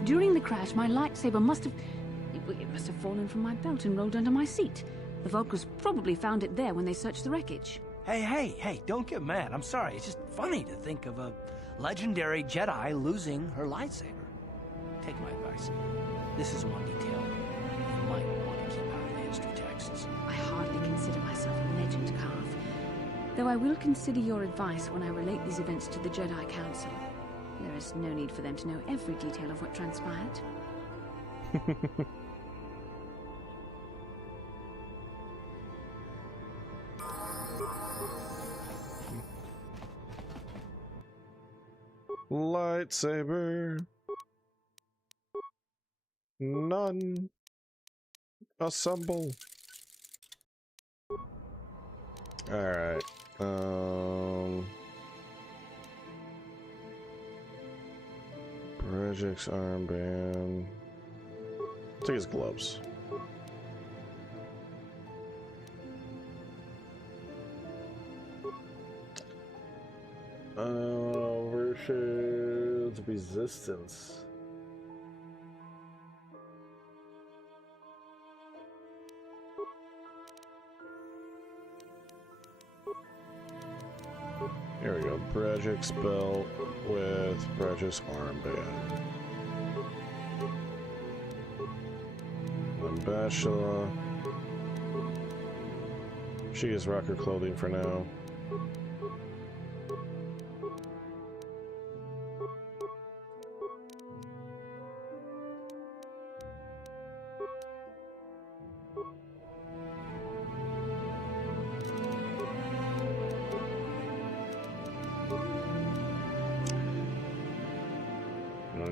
During the crash, my lightsaber must have fallen from my belt and rolled under my seat. The Vulkars probably found it there when they searched the wreckage. Hey, don't get mad. I'm sorry. It's just funny to think of a legendary Jedi losing her lightsaber. take my advice. This is one detail you might want to keep out of the history texts. I hardly consider myself a legend, Carth. Though I will consider your advice when I relate these events to the Jedi Council. There is no need for them to know every detail of what transpired. Lightsaber. None. Assemble. Alright. Brejik's armband. Take his gloves. Versus resistance. Here we go. Brejik's belt with Brejik's armband. And Bashila. She is rocker clothing for now.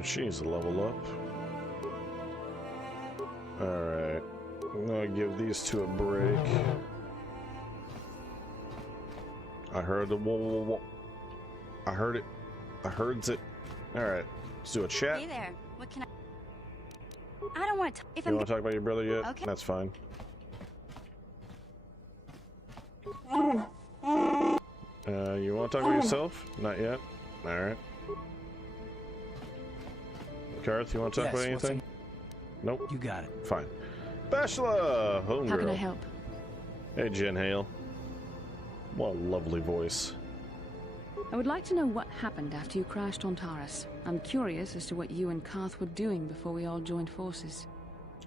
She needs to level up. Alright. I'm gonna give these two a break. I heard the whoa, whoa, whoa. I heard it. I heard it. Alright. Let's do a chat. Hey there. What can I don't want to. If You want to talk about your brother yet? Okay. That's fine. You want to talk about yourself? Not yet. Alright. Karth, you want to talk about anything? Nope. You got it. Fine. Bashla! Homegirl. How can I help? Hey, Jen Hale. What a lovely voice. I would like to know what happened after you crashed on Taris. I'm curious as to what you and Carth were doing before we all joined forces.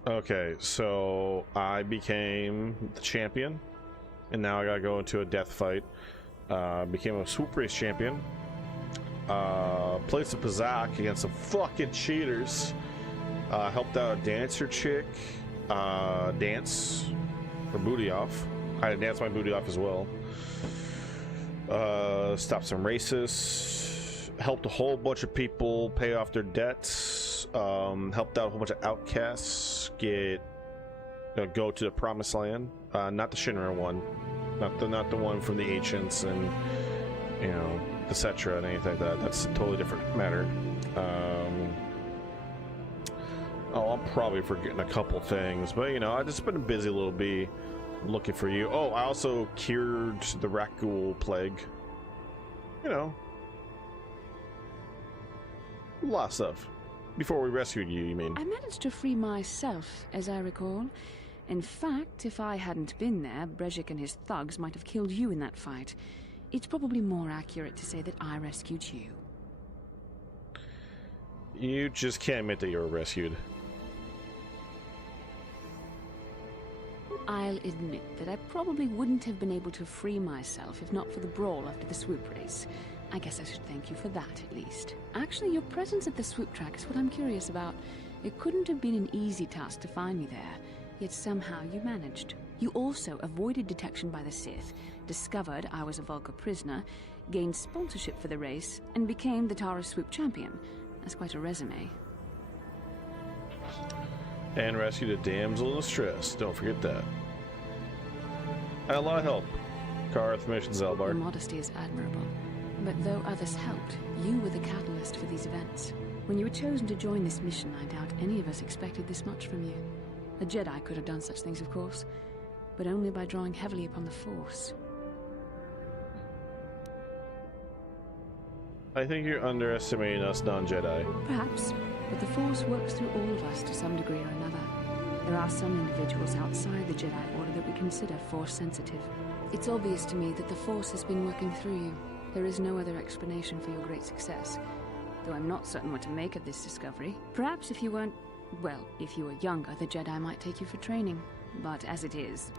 Okay, so I became the champion, and now I gotta go into a death fight. Became a swoop race champion. Placed a Pazak against some fucking cheaters. Helped out a dancer chick. Dance her booty off. I had to dance my booty off as well. Stopped some racists. Helped a whole bunch of people pay off their debts. Helped out a whole bunch of outcasts get go to the promised land. Not the Shinra one. Not the one from the ancients and etc. and anything like that. That's a totally different matter. I'm probably forgetting a couple things, but I've just been busy a little bit looking for you. Oh, I also cured the Rakghoul plague. A lot of stuff. Before we rescued you, you mean? I managed to free myself, as I recall. In fact, if I hadn't been there, Brejik and his thugs might have killed you in that fight. It's probably more accurate to say that I rescued you. You just can't admit that you were rescued. I'll admit that I probably wouldn't have been able to free myself if not for the brawl after the swoop race. I guess I should thank you for that, at least. Actually, your presence at the swoop track is what I'm curious about. It couldn't have been an easy task to find me there, yet somehow you managed. You also avoided detection by the Sith, discovered I was a Vulca prisoner, gained sponsorship for the race, and became the Taris swoop champion. That's quite a resume. And rescued a damsel in distress. Don't forget that. And a lot of help. Karth, Mission Zelbar. Your modesty is admirable. But though others helped, you were the catalyst for these events. When you were chosen to join this mission, I doubt any of us expected this much from you. A Jedi could have done such things, of course, but only by drawing heavily upon the Force. I think you're underestimating us non-Jedi. Perhaps, but the Force works through all of us to some degree or another. There are some individuals outside the Jedi Order that we consider Force-sensitive. It's obvious to me that the Force has been working through you. There is no other explanation for your great success. though I'm not certain what to make of this discovery. Perhaps if you weren't... well, if you were younger, the Jedi might take you for training. But as it is...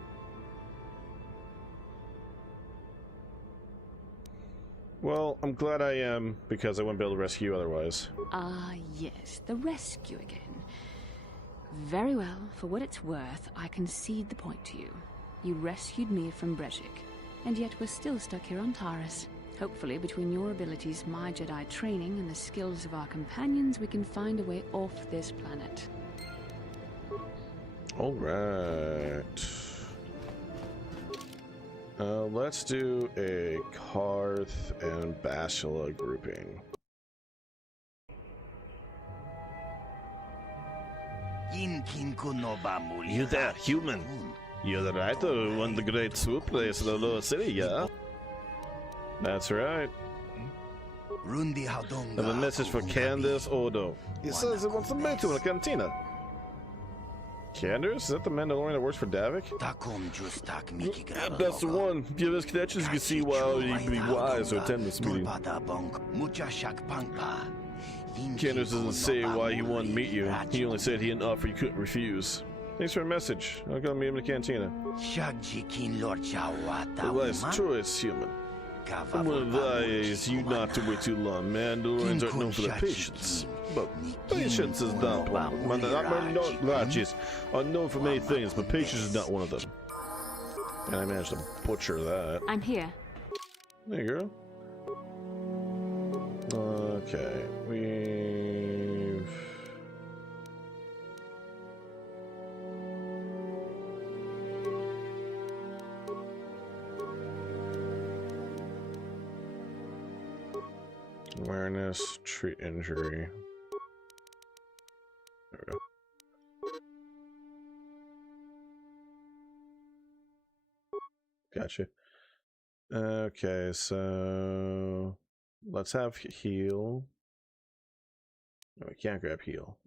Well, I'm glad I am, because I wouldn't be able to rescue you otherwise. Ah, yes, the rescue again. Very well, for what it's worth, I concede the point to you. You rescued me from Brejik, and yet we're still stuck here on Taris. Hopefully, between your abilities, my Jedi training, and the skills of our companions, we can find a way off this planet. Alright. Let's do a Karth and Bastila grouping. You there, human? You're the writer who won the great swoop race in the lower city, yeah? That's right. I have a message for Candace Odo. He says he wants to meet you in the cantina. Candace? Is that the Mandalorian that works for Davik? Yep, that's the one. If you have his connections, you can see why he'd be wise to attend this meeting. Candace doesn't say why he wanted to meet you. He only said he had an offer you couldn't refuse. Thanks for the message. I'll go meet him in the cantina. A wise choice, human. I would advise you not to wait too long. Mandalorians aren't known for their patience. But patience is not one of them. Jeez. Are known for many things, but patience is not one of them. And I managed to butcher that. I'm here. There you go. Okay, we've... Awareness, treat injury. There we go. Gotcha. Okay, so let's have heal. No, we can't grab heal.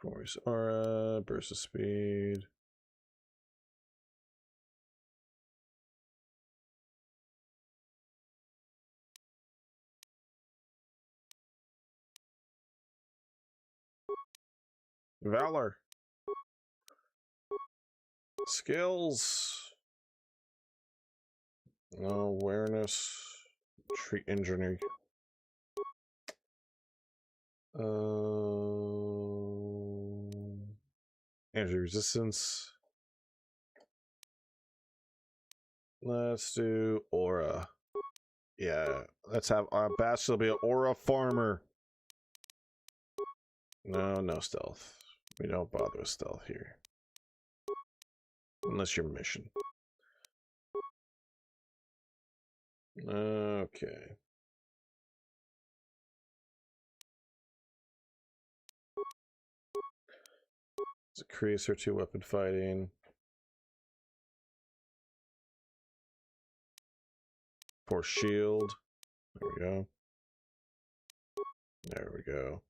Force aura, burst of speed. Valor. Skills. Awareness. Treat injury. Energy resistance. Let's do aura. Yeah, let's have our Bastila be an aura farmer. No stealth. We don't bother with stealth here. Unless your mission. Okay. Let's increase her 2-weapon fighting. For shield. There we go. There we go.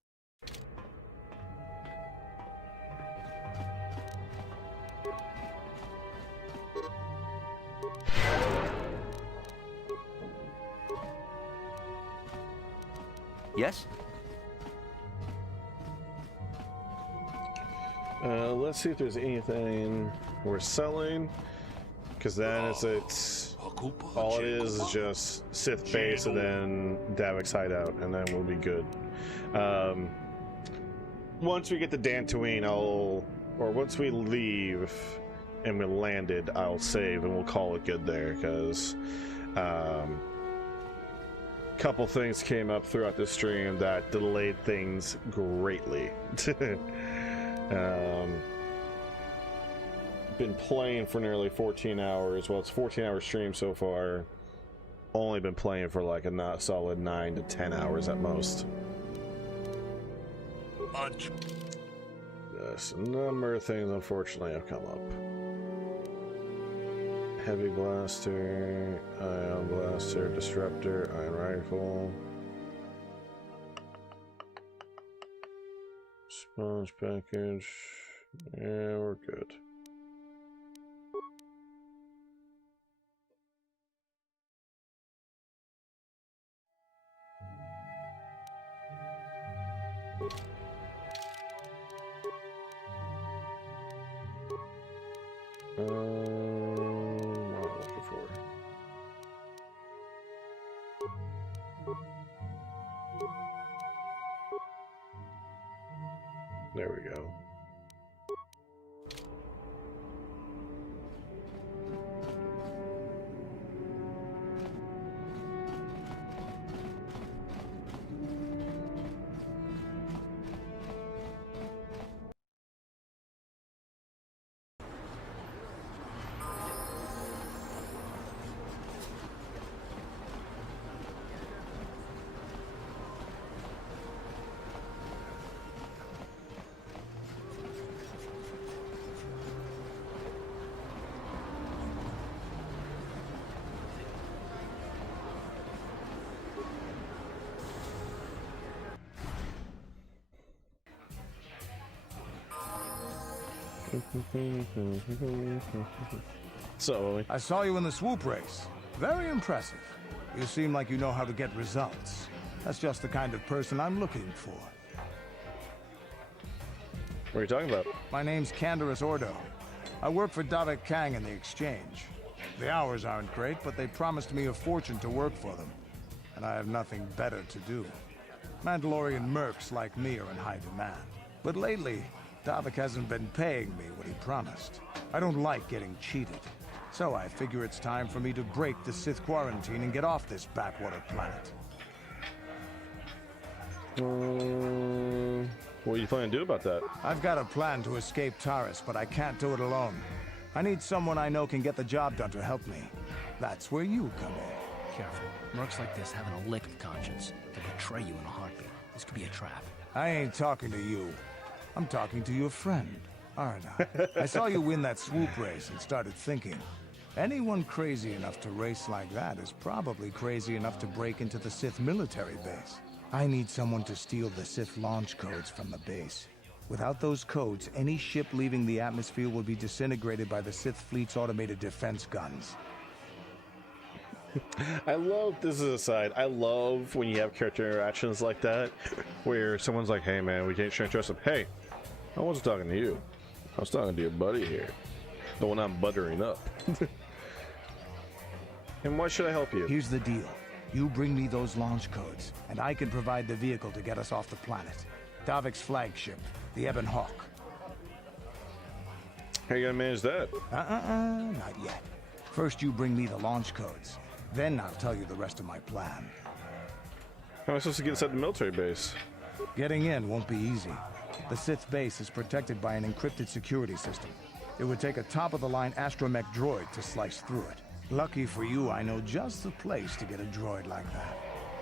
Yes? Let's see if there's anything we're selling, because then it's all it is just Sith base and then Davik's hideout, and then we'll be good. Once we get to Dantooine, or once we leave and we landed, I'll save and we'll call it good there, because couple things came up throughout the stream that delayed things greatly. Been playing for nearly 14 hours. Well, it's a 14-hour stream so far. Only been playing for like a not solid 9 to 10 hours at most. Yes, a number of things unfortunately have come up. Heavy blaster, ion blaster, disruptor, ion rifle, sponge package. Yeah, we're good. What am I looking for? There we go. So, I saw you in the swoop race. Very impressive. You seem like you know how to get results. That's just the kind of person I'm looking for. What are you talking about? My name's Canderous Ordo. I work for Davik Kang in the Exchange. The hours aren't great, but they promised me a fortune to work for them. And I have nothing better to do. Mandalorian mercs like me are in high demand. But lately, Davik hasn't been paying me what he promised. I don't like getting cheated. So I figure it's time for me to break the Sith quarantine and get off this backwater planet. What are you planning to do about that? I've got a plan to escape Taris, but I can't do it alone. I need someone I know can get the job done to help me. That's where you come in. Careful. Mercs like this haven't a lick of conscience. They'll betray you in a heartbeat. This could be a trap. I ain't talking to you. I'm talking to your friend, aren't I? I saw you win that swoop race and started thinking, anyone crazy enough to race like that is probably crazy enough to break into the Sith military base. I need someone to steal the Sith launch codes from the base. Without those codes, any ship leaving the atmosphere will be disintegrated by the Sith fleet's automated defense guns. I love, this is a side, I love when you have character interactions like that, where someone's like, hey man, we can't trust him. Hey, I wasn't talking to you. I was talking to your buddy here. The one I'm buttering up. And why should I help you? Here's the deal. You bring me those launch codes, and I can provide the vehicle to get us off the planet. Davik's flagship, the Ebon Hawk. How are you gonna manage that? Not yet. First you bring me the launch codes. Then I'll tell you the rest of my plan. How am I supposed to get inside the military base? Getting in won't be easy. The Sith base is protected by an encrypted security system. It would take a top-of-the-line astromech droid to slice through it. Lucky for you, I know just the place to get a droid like that.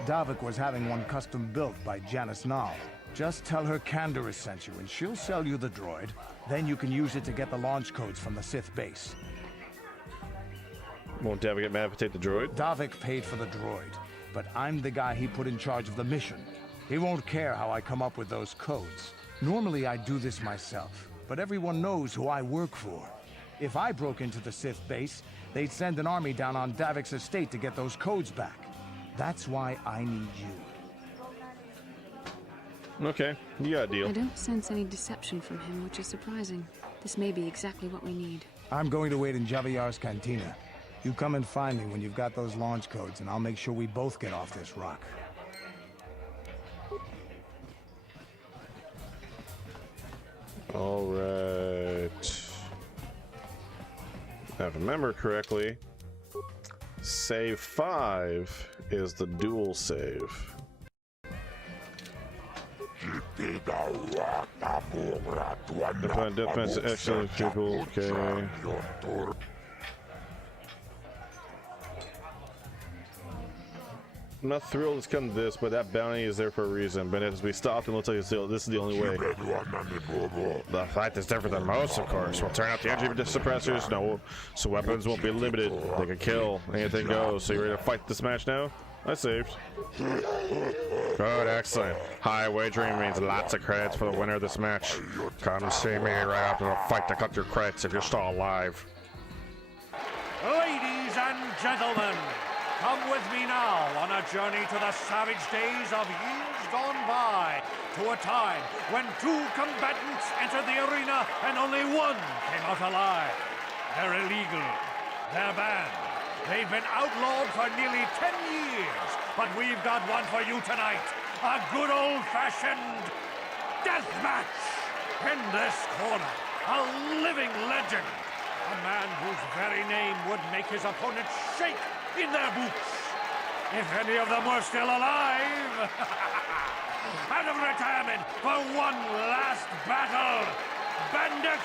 Davik was having one custom built by Janice Nall. Just tell her Canderous sent you, and she'll sell you the droid. Then you can use it to get the launch codes from the Sith base. Won't Davik get mad if I take the droid? Davik paid for the droid, but I'm the guy he put in charge of the mission. He won't care how I come up with those codes. Normally I do this myself, but everyone knows who I work for. If I broke into the Sith base, they'd send an army down on Davik's estate to get those codes back. That's why I need you. Okay, you got a deal. I don't sense any deception from him, which is surprising. This may be exactly what we need. I'm going to wait in Javier's cantina. You come and find me when you've got those launch codes, and I'll make sure we both get off this rock. All right. Now, if I remember correctly, save 5 is the dual save. Defense, excellent people, okay. I'm not thrilled it's come to this, but that bounty is there for a reason. But as we stopped and looks like this is the only way. The fight is different than most, of course. We'll turn out the energy suppressors, so weapons won't be limited. They can kill, anything goes. So you ready to fight this match now? I saved. Good, excellent. High wagering means lots of credits for the winner of this match. Come see me right after the fight to cut your credits if you're still alive. Ladies and gentlemen, come with me now on a journey to the savage days of years gone by to a time when 2 combatants entered the arena and only 1 came out alive. They're illegal. They're banned. They've been outlawed for nearly 10 years. But we've got one for you tonight. A good old-fashioned death match. In this corner, a living legend. A man whose very name would make his opponents shake in their boots. If any of them were still alive. Out of retirement for one last battle. Bandit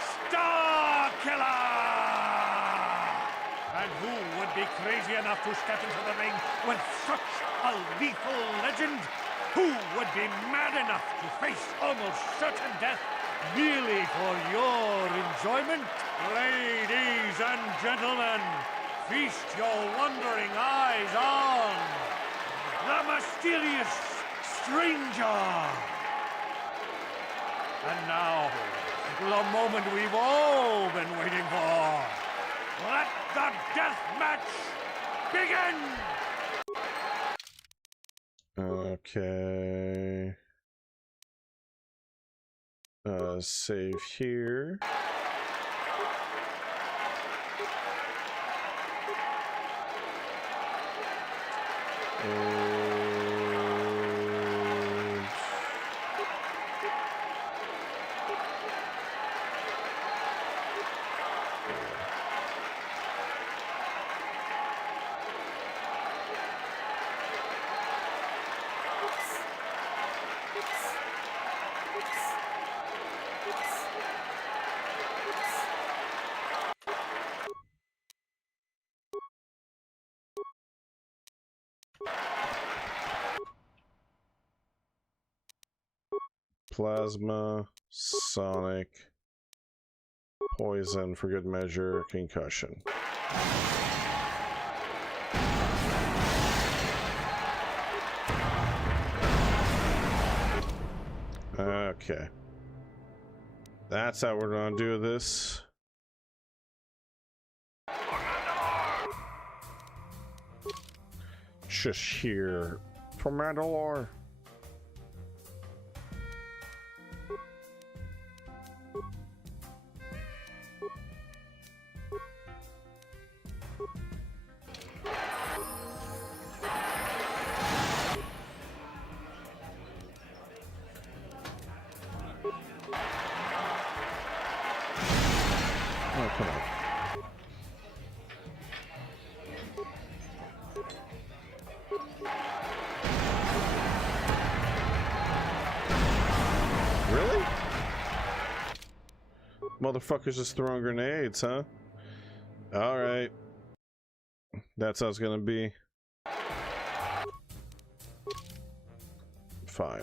Starkiller! And who would be crazy enough to step into the ring with such a lethal legend? Who would be mad enough to face almost certain death merely for your enjoyment? Ladies and gentlemen, feast your wondering eyes on the mysterious stranger. And now, the moment we've all been waiting for. Let the death match begin! Okay. Save here. Plasma, sonic, poison for good measure, concussion. Okay. That's how we're gonna do this. Just here for Mandalore. Oh, come on. Really? Motherfuckers just throwing grenades, huh? Alright. That's how it's gonna be. Fine.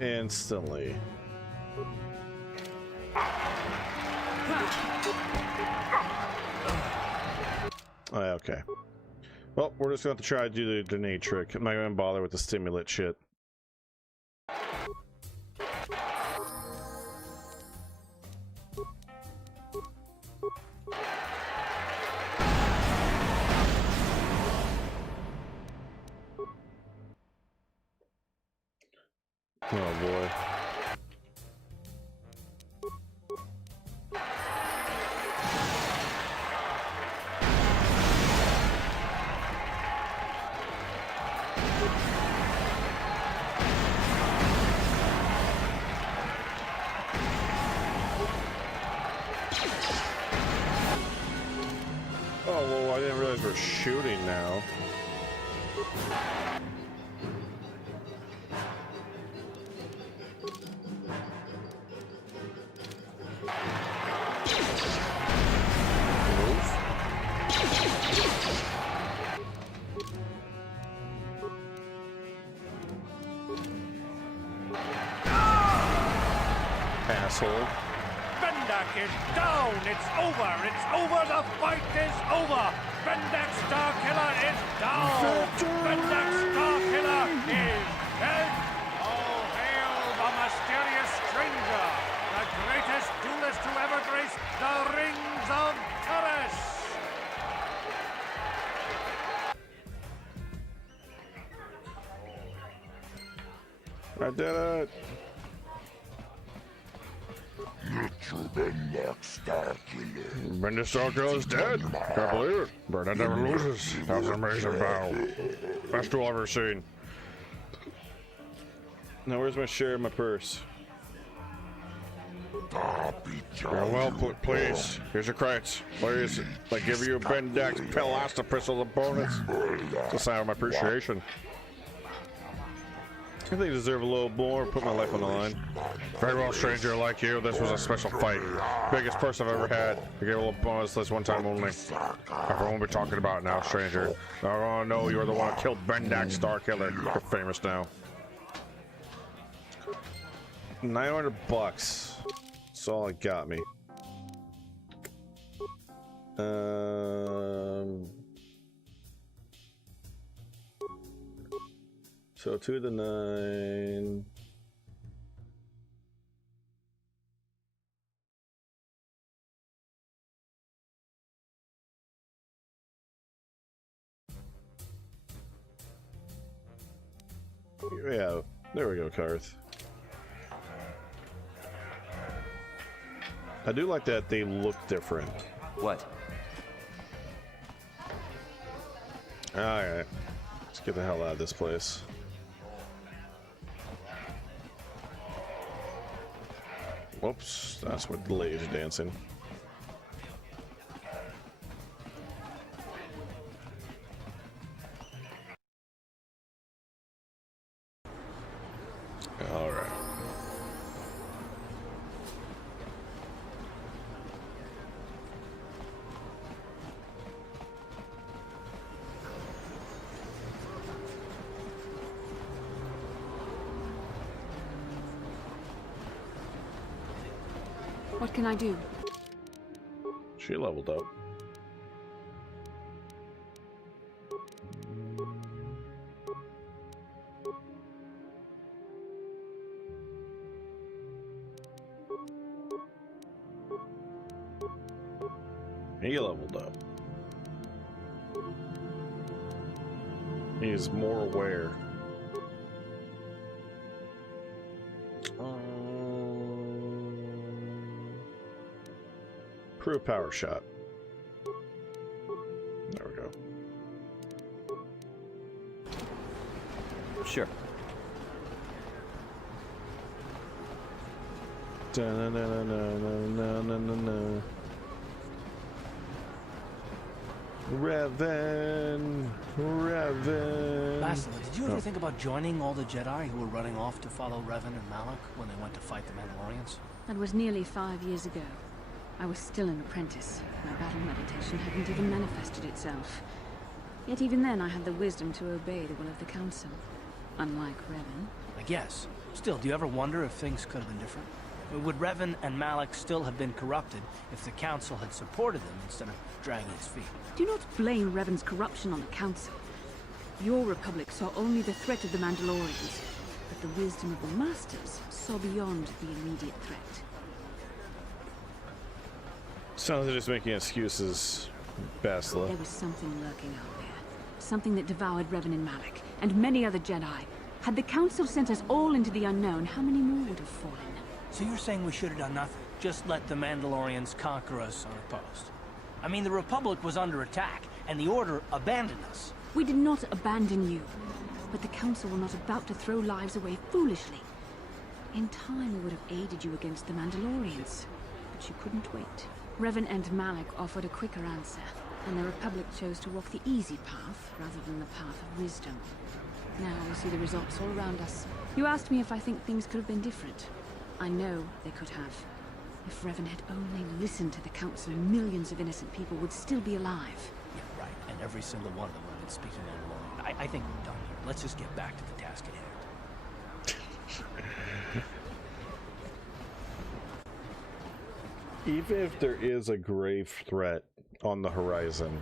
Instantly. Oh, okay. Well, we're just going to try to do the grenade trick. I'm not going to bother with the stimulant shit. Oh boy. Oh, well, I didn't realize we're shooting now. asshole. Bendak is down! It's over! It's over! The fight is over! Bendak Starkiller is down! Bendak Starkiller is dead! All hail the mysterious stranger! The greatest duelist to ever grace the rings of Taurus! I did it! Bendak Starkiller. Bendak Starkiller is dead! Can't believe it! Bernard never loses. That was an amazing battle. Best duel I've ever seen. Now where's my share of my purse? Yeah, well, please. Here's your credits. Please. I give you a Bendak Pelasta pistol as a bonus. It's a sign of my appreciation. I think I deserve a little more. Put my life on the line. Very well, stranger like you. This was a special fight. Biggest purse I've ever had. I gave a little bonus this one time only. Everyone will be talking about it now, stranger. I want to know you're the one who killed Bendak Starkiller. You're famous now. $900. That's all it got me. So 2 to 9. Yeah, there we go, Karth. I do like that they look different. What? Alright. Let's get the hell out of this place. Whoops, that's what the ladies are dancing. All right. What can I do? She leveled up. He leveled up. He's more aware. Crew power shot. There we go. Sure. Da-na-na-na-na-na-na-na-na. Revan. Lastly, did you ever think about joining all the Jedi who were running off to follow Revan and Malak when they went to fight the Mandalorians? That was nearly 5 years ago. I was still an apprentice. My battle meditation hadn't even manifested itself. Yet even then I had the wisdom to obey the will of the Council. Unlike Revan. I guess. Still, do you ever wonder if things could have been different? Would Revan and Malak still have been corrupted if the Council had supported them instead of dragging its feet? Do not blame Revan's corruption on the Council. Your Republic saw only the threat of the Mandalorians, but the wisdom of the Masters saw beyond the immediate threat. Sounds like just making excuses, Bastila. There was something lurking out there. Something that devoured Revan and Malak, and many other Jedi. Had the Council sent us all into the unknown, how many more would have fallen? So you're saying we should have done nothing? Just let the Mandalorians conquer us unopposed? I mean, the Republic was under attack, and the Order abandoned us. We did not abandon you, but the Council were not about to throw lives away foolishly. In time, we would have aided you against the Mandalorians, but you couldn't wait. Revan and Malak offered a quicker answer, and the Republic chose to walk the easy path rather than the path of wisdom. Now we see the results all around us. You asked me if I think things could have been different. I know they could have. If Revan had only listened to the Council, millions of innocent people would still be alive. Yeah, right. And every single one of them would have been speaking Mandalorian. I think we're done here. Let's just get back to the task at hand. Even if there is a grave threat on the horizon,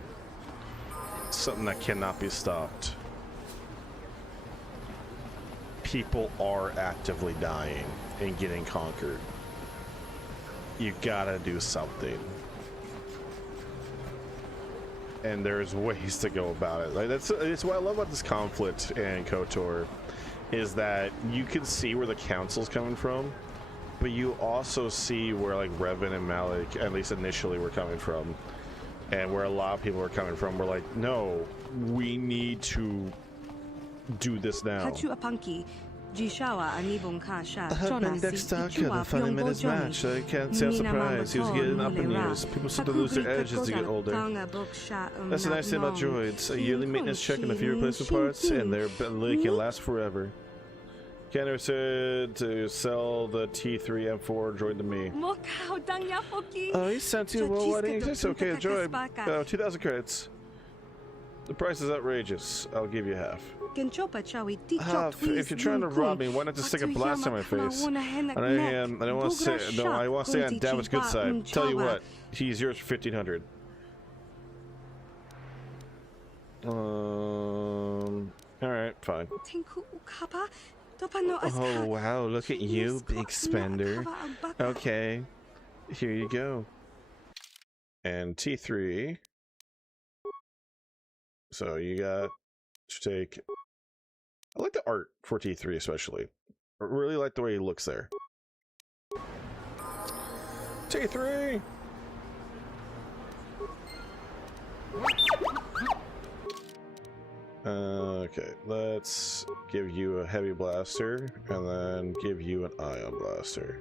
something that cannot be stopped, people are actively dying and getting conquered. You gotta do something. And there's ways to go about it. Like that's what I love about this conflict in Kotor, is that you can see where the council's coming from, but you also see where like Revan and Malik, at least initially, were coming from, and where a lot of people are coming from. We're like, no, we need to do this now. Bendex Taka, the funny minutes match, so you can't say I'm surprised. He was getting up in years. People seem to lose their edge as they get older. That's the nice thing about droids. A yearly maintenance check and a few replacement parts, and they can last forever. Kenner said to sell the T3 M4 droid to me. Oh, he sent you. Well, why didn't you say okay, droid? 2,000 credits. The price is outrageous. I'll give you half. If you're trying to rob me, why not just stick a blast on my face? On the other hand, I want to stay on David's good side. Tell you what, he's yours for 1,500. All right, fine. Oh wow, look at you, big spender. Okay, here you go. And T3. So you got to take. I like the art for T3 especially. I really like the way he looks there. T3! Okay, let's give you a heavy blaster and then give you an ion blaster.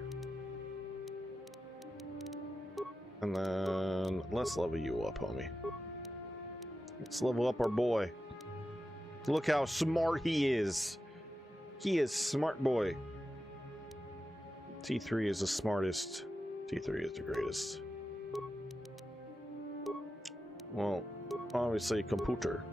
And then let's level you up, homie. Let's level up our boy. Look how smart he is. He is smart boy. T3 is the smartest. T3 is the greatest. Well, obviously computer.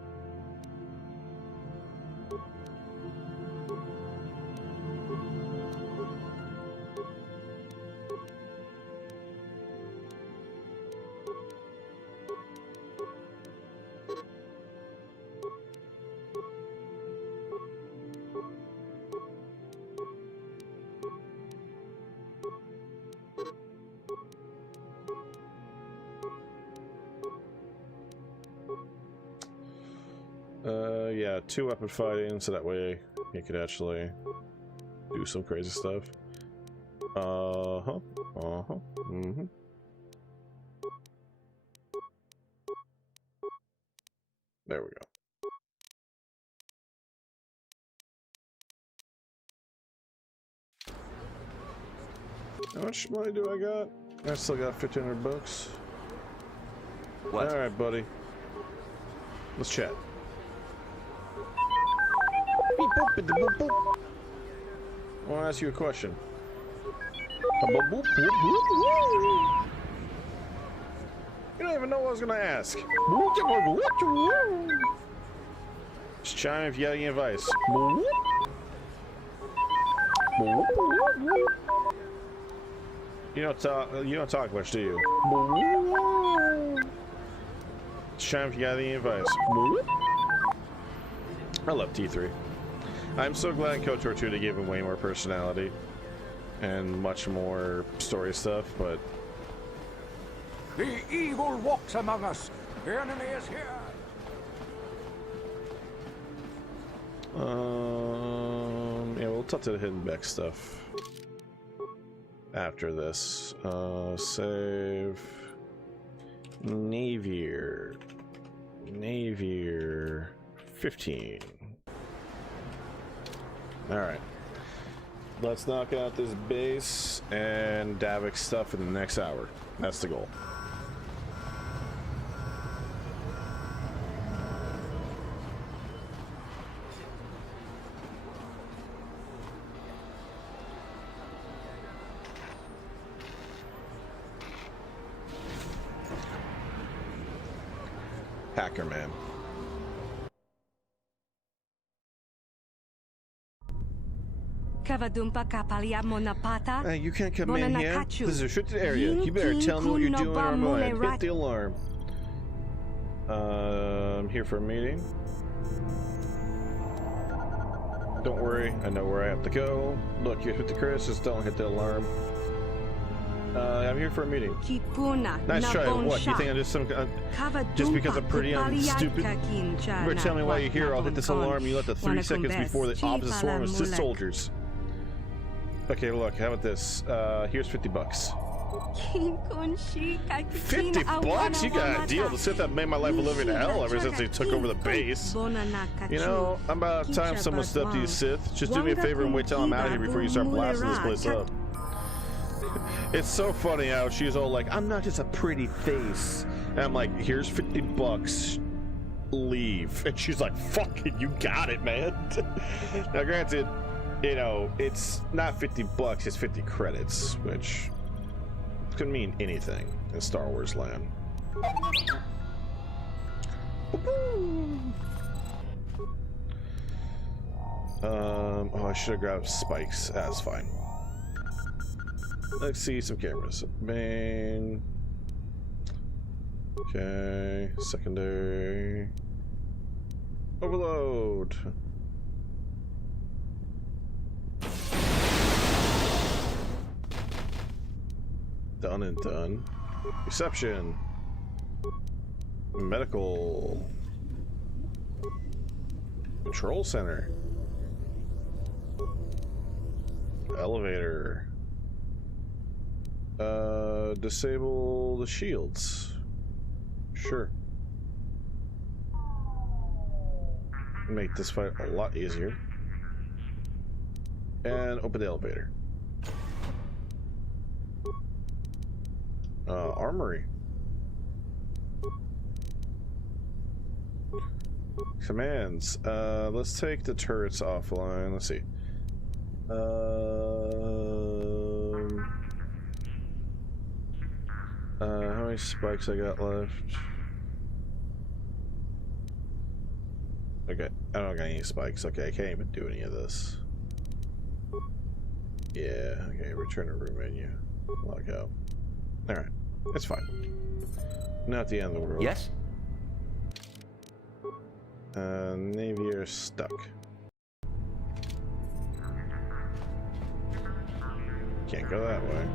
Yeah, 2 weapon fighting, so that way you could actually do some crazy stuff. Mm-hmm. There we go. How much money do I got? I still got 1,500 bucks. What? Alright, buddy. Let's chat. I want to ask you a question. You don't even know what I was going to ask. Just chime if you got any advice. You don't talk much, do you? Just chime if you got any advice. I love T3. I'm so glad in Kotor 2 they gave him way more personality and much more story stuff, but... The evil walks among us. The enemy is here. Yeah, we'll talk to the hidden back stuff after this. Save... Navier 15. Alright. Let's knock out this base and Davik stuff in the next hour. That's the goal. Hacker man. You can't come in here. This is a restricted area. You better tell me what you're doing or I'm going to hit the alarm. I'm here for a meeting. Don't worry, I know where I have to go. Look, you're with the Chris, just don't hit the alarm. I'm here for a meeting. Nice try. What? You think I'm just some just because I'm pretty stupid? You better tell me why you're here. I'll hit this alarm. You left it 3 seconds before the opposite swarm of Sith soldiers. Okay, look. How about this? Here's $50. 50 bucks? You got a deal. The Sith have made my life a living hell ever since they took over the base. You know, I'm about time someone stepped up to you, Sith. Just do me a favor and wait till I'm out of here before you start blasting this place up. It's so funny how she's all like, I'm not just a pretty face. And I'm like, here's $50. Leave. And she's like, fuck it, you got it, man. Now, granted, you know, it's not $50, it's 50 credits, which could mean anything in Star Wars land. Oh, I should have grabbed spikes. That's fine. Let's see some cameras. Main. Okay. Secondary. Overload. Done and done. Reception. Medical. Control center. Elevator. Disable the shields. Sure. Make this fight a lot easier. And open the elevator. Armory. Commands. Let's take the turrets offline. Let's see. How many spikes I got left? Okay, I don't got any spikes. Okay, I can't even do any of this. Yeah, okay, return to room menu. Log out. Alright, it's fine. Not the end of the world. Yes? Navier stuck. Can't go that way.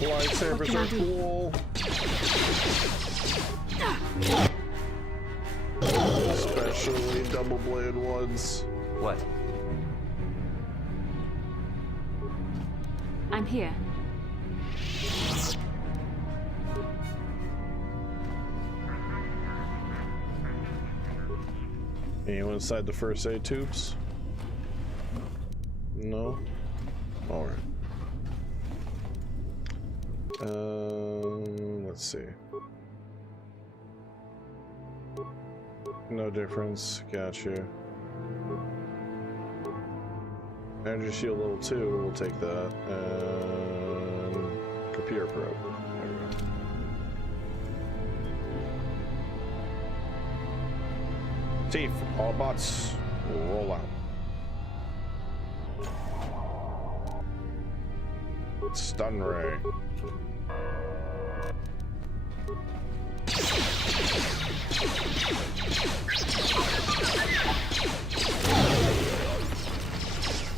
Lightsabers are cool. Especially double blade ones. What? I'm here. Anyone inside the first aid tubes? No? Alright. Let's see. No difference. Gotcha. Energy shield level 2, we'll take that. And computer probe. There we go. Thief, all bots, roll out. Stun ray.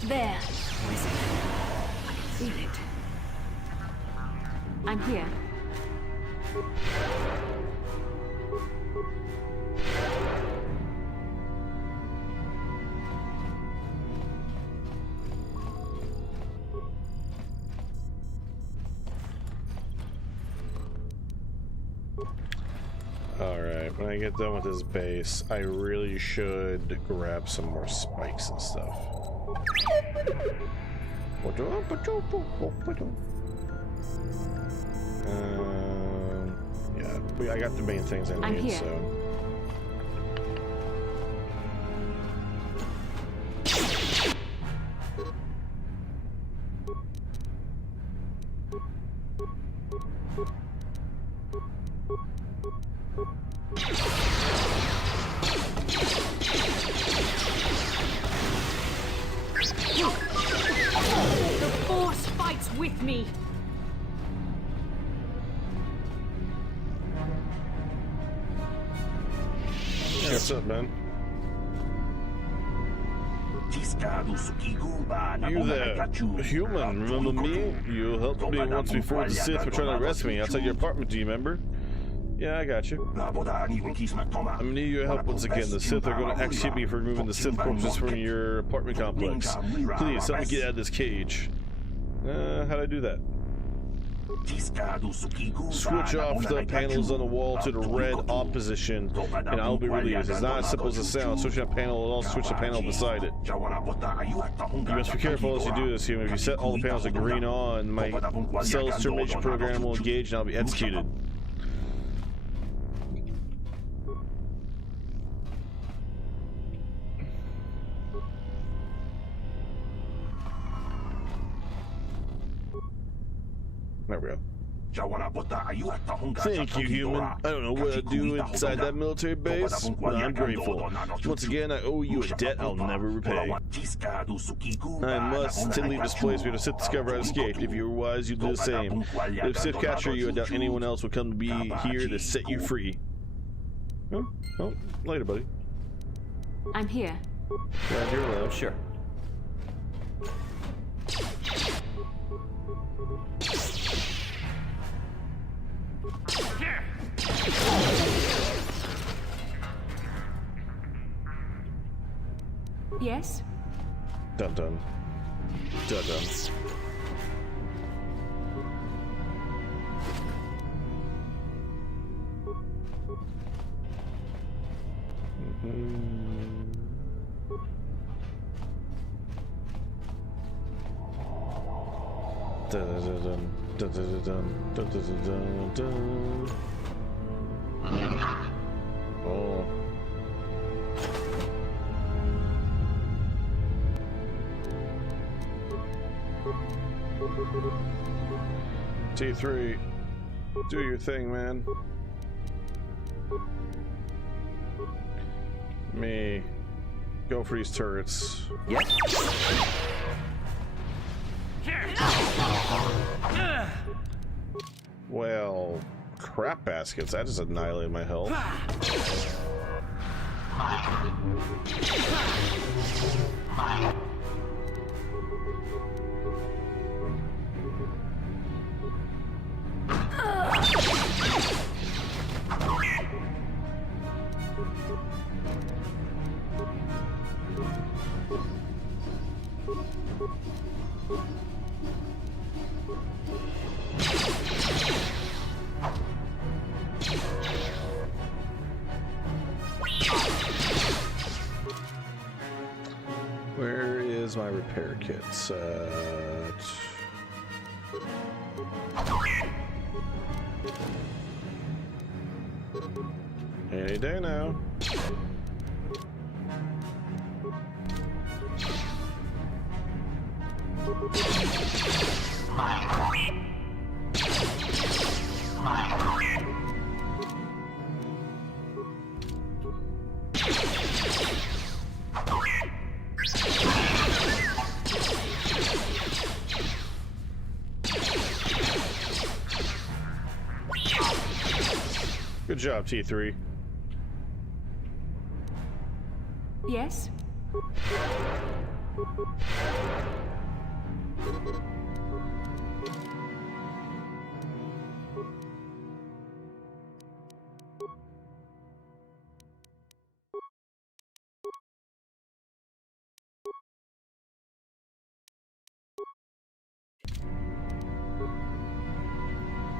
There. What is it? I can feel it. I'm here. Alright, when I get done with this base, I really should grab some more spikes and stuff. Yeah, I got the main things I need, so... The Force fights with me. Yeah, what's up, man? You there, human, remember me? You helped me once before the Sith were trying to arrest me outside your apartment, do you remember? Yeah, I got you. I'm gonna need your help once again. The Sith are gonna execute me for removing the Sith corpses from your apartment complex. Please, help me get out of this cage. How'd I do that? Switch off the panels on the wall to the red off position, and I'll be released. It's not as simple as it sounds. Switch that panel and also switch the panel beside it. You must be careful as you do this, human. If you set all the panels to green on, my cell's termination program will engage and I'll be executed. There we go. Thank you, human. I don't know what to do inside that military base, but I'm grateful. Once again, I owe you a debt I'll never repay. I must leave this place before the Sith discover I escaped. If you were wise, you'd do the same. If Sith capture you, I doubt anyone else will come to be here to set you free. Oh, later, buddy. I'm here. Glad you're alive. Sure. Yes? Dun dun. Dun dun. Dun dun dun dun dun dun dun. Oh. T3, do your thing, man. Me, go for these turrets. Yes. Well, crap baskets. That just annihilated my health. Where is my repair kits? Any day now. Good job, T3. Yes?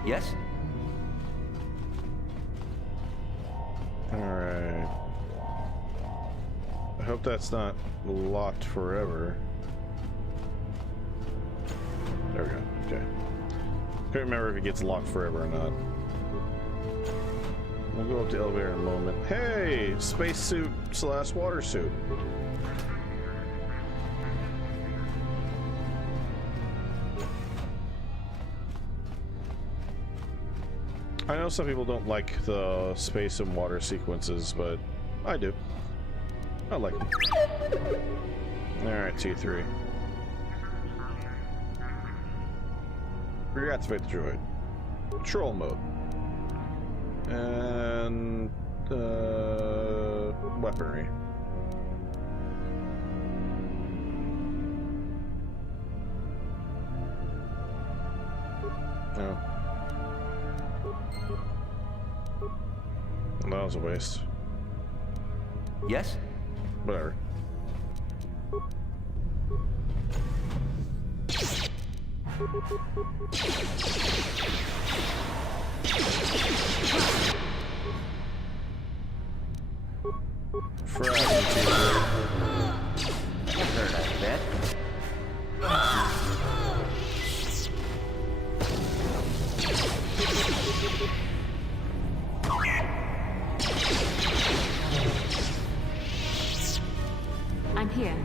Yes? Alright. I hope that's not locked forever. There we go. Okay. Can't remember if it gets locked forever or not. We'll go up to the elevator in a moment. Hey! Spacesuit / water suit. I know some people don't like the space and water sequences, but I do. I like them. Alright, T3. Reactivate the droid. Troll mode. And weaponry. No. That was a waste. Yes? Whatever. I'm here.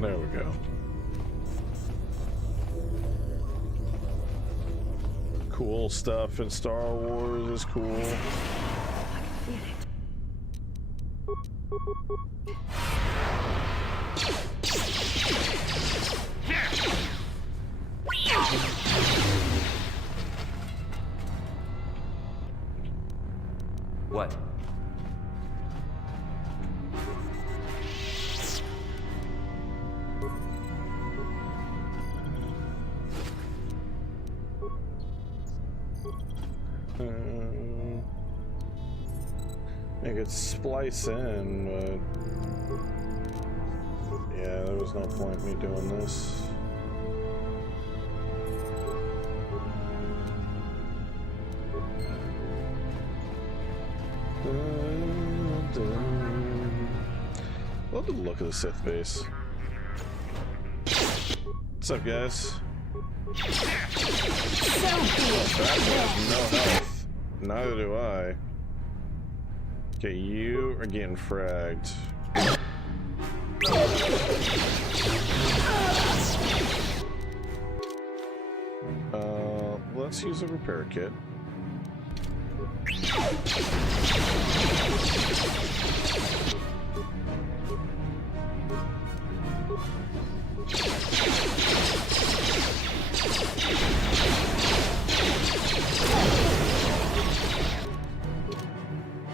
There we go. Cool stuff in Star Wars is cool. What? I could splice in, but yeah, there was no point in me doing this. Love the look of the Sith base. What's up, guys? That has no health. Neither do I. Okay, you are getting fragged. Let's use a repair kit.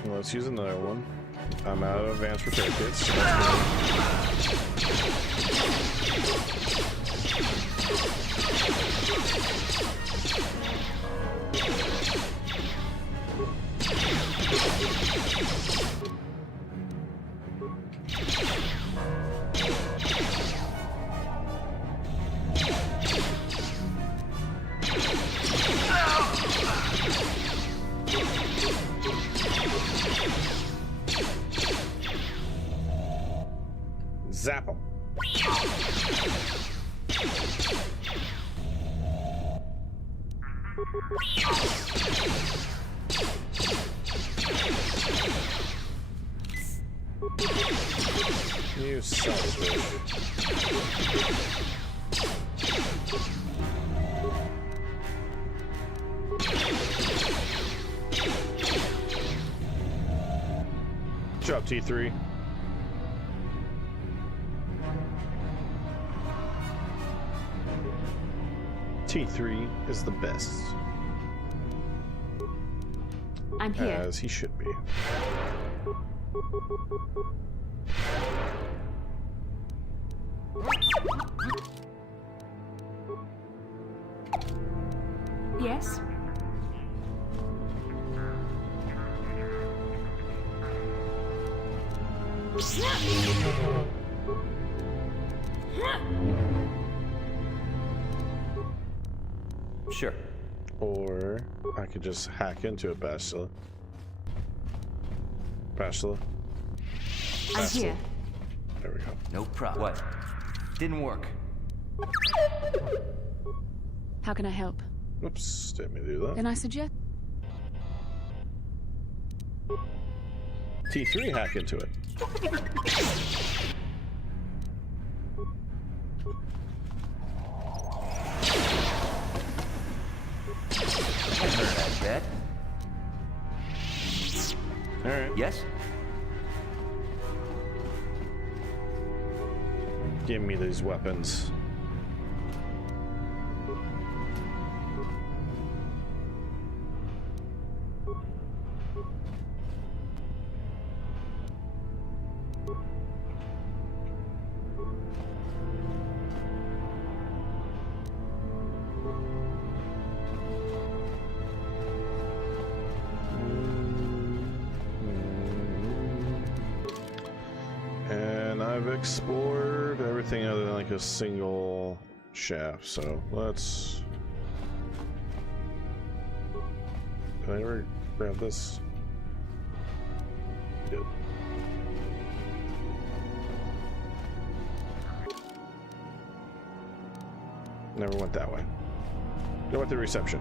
Let's use another one. I'm out of advanced repair kits. So zap him. You son of a bitch. Drop T3. T3 is the best. I'm here. As he should be. Yes? Sure. Or I could just hack into it, Bastila. Bastila. I'm here. There we go. No problem. What? Didn't work. How can I help? Oops, didn't mean to do that. Can I suggest? T3 hack into it. Haven't heard that yet. Alright. Yes? Give me these weapons. And I've explored everything other than like a single shaft, so let's... Can I ever grab this? Good. Never went that way. Go with the reception.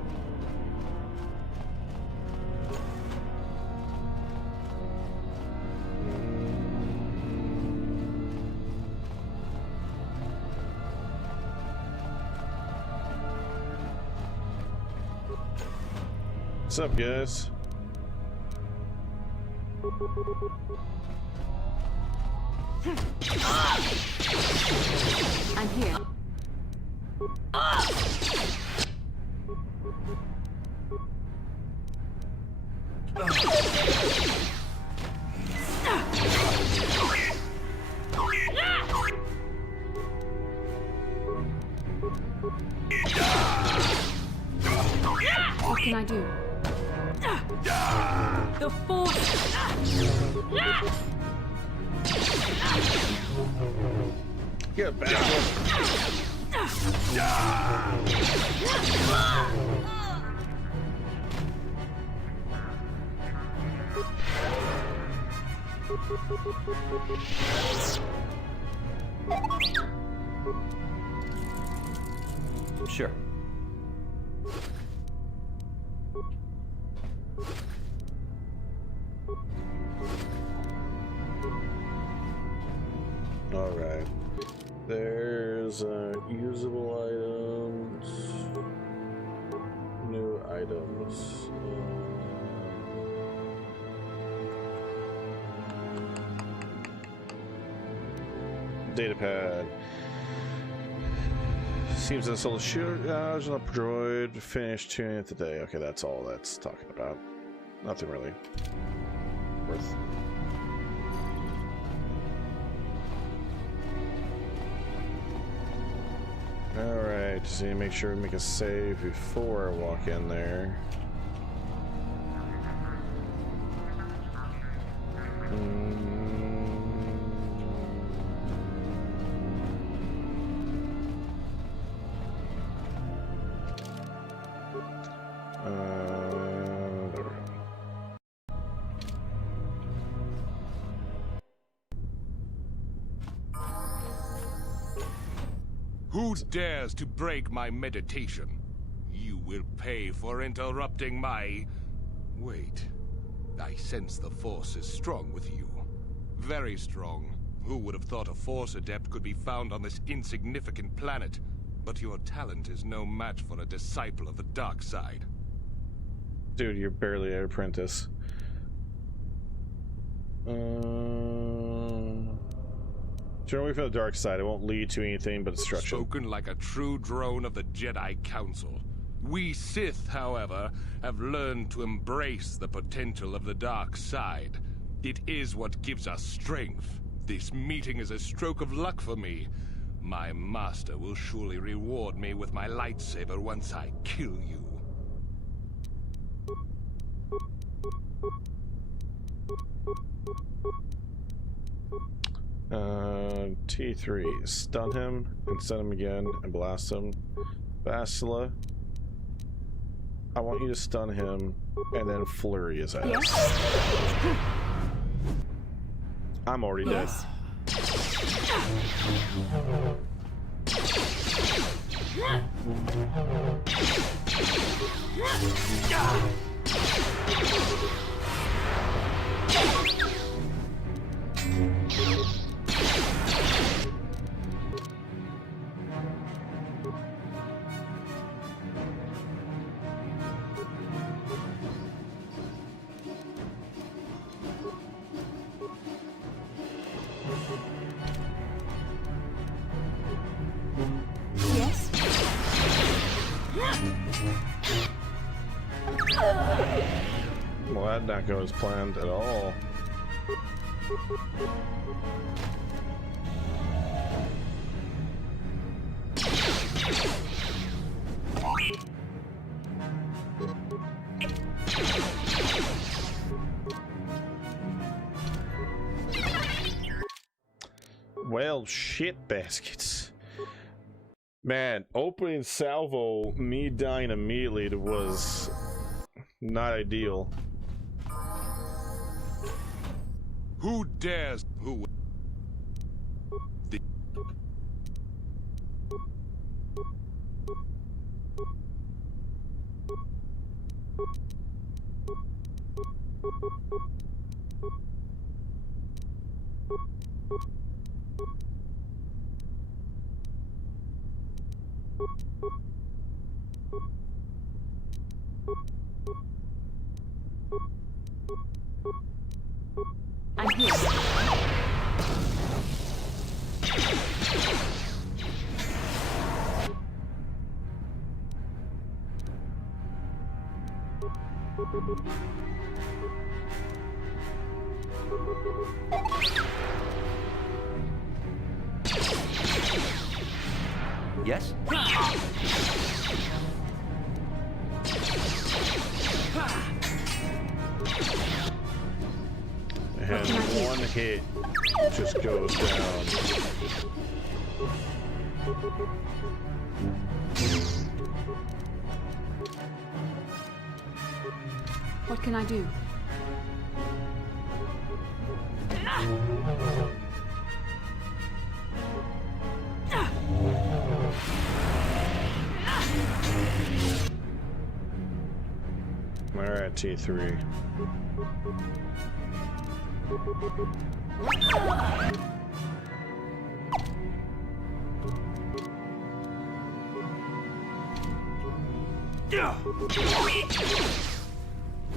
What's up, guys? I'm here. What can I do? The force! Get back! Sure. All right. There's usable items, new items. Data pad. Seems a solo shooter droid finished tuning it today. Okay, that's all that's talking about. Nothing really worth. Alright, just need to make sure we make a save before I walk in there. There we go. Who dares to break my meditation? You will pay for interrupting my... Wait. I sense the Force is strong with you. Very strong. Who would have thought a Force adept could be found on this insignificant planet? But your talent is no match for a disciple of the dark side. Dude, you're barely an apprentice. Turn away from the dark side. It won't lead to anything but destruction. Spoken like a true drone of the Jedi Council. We Sith, however, have learned to embrace the potential of the dark side. It is what gives us strength. This meeting is a stroke of luck for me. My master will surely reward me with my lightsaber once I kill you. T3. Stun him and stun him again and blast him. Bastila, I want you to stun him and then flurry his ass. Yes. I'm already dead. did not go as planned at all. Well, shit baskets. Man, opening salvo, me dying immediately was not ideal. Who dares? Who? I'm here. Yes? And one hit just goes down. What can I do? Alright, T3.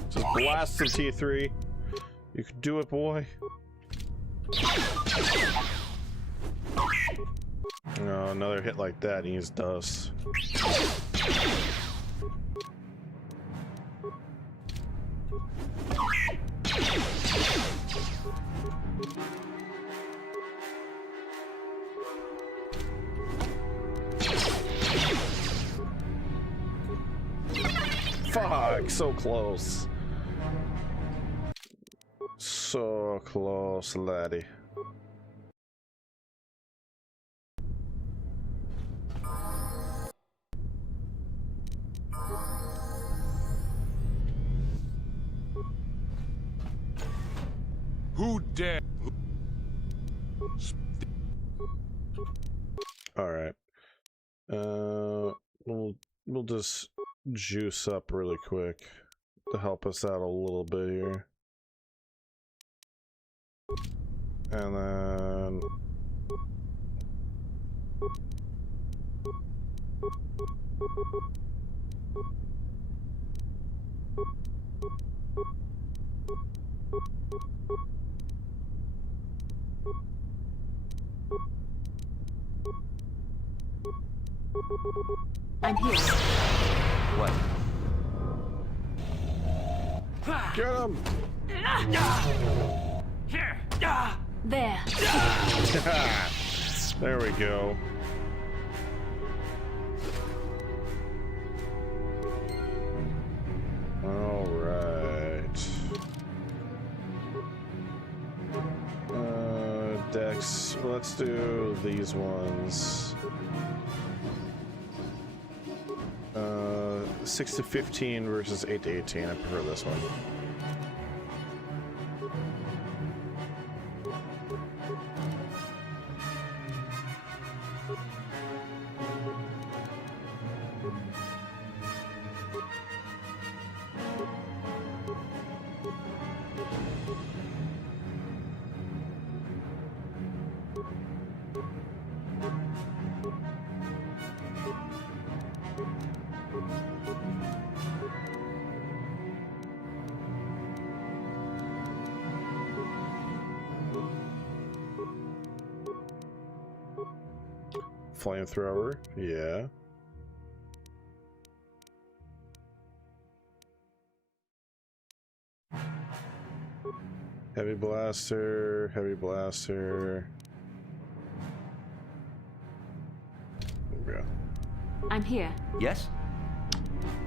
Just blast some T3. You can do it, boy. Oh, another hit like that, he's dust. Fuck, so close. So close, laddie. Who dare? All right. We'll just juice up really quick to help us out a little bit here. And then I'm here. What? Get him! Here. There. There we go. All right. Dex. Let's do these ones. 6 to 15 versus 8 to 18. I prefer this one. Flamethrower, yeah. Heavy blaster, heavy blaster. There we go. I'm here. Yes?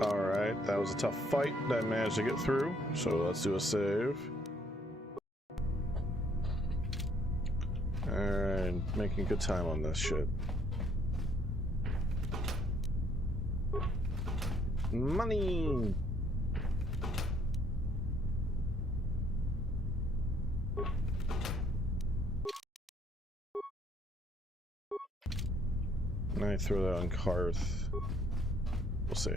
Alright, that was a tough fight that I managed to get through, so let's do a save. Alright, making good time on this shit. Money! And I throw that on Karth. We'll see.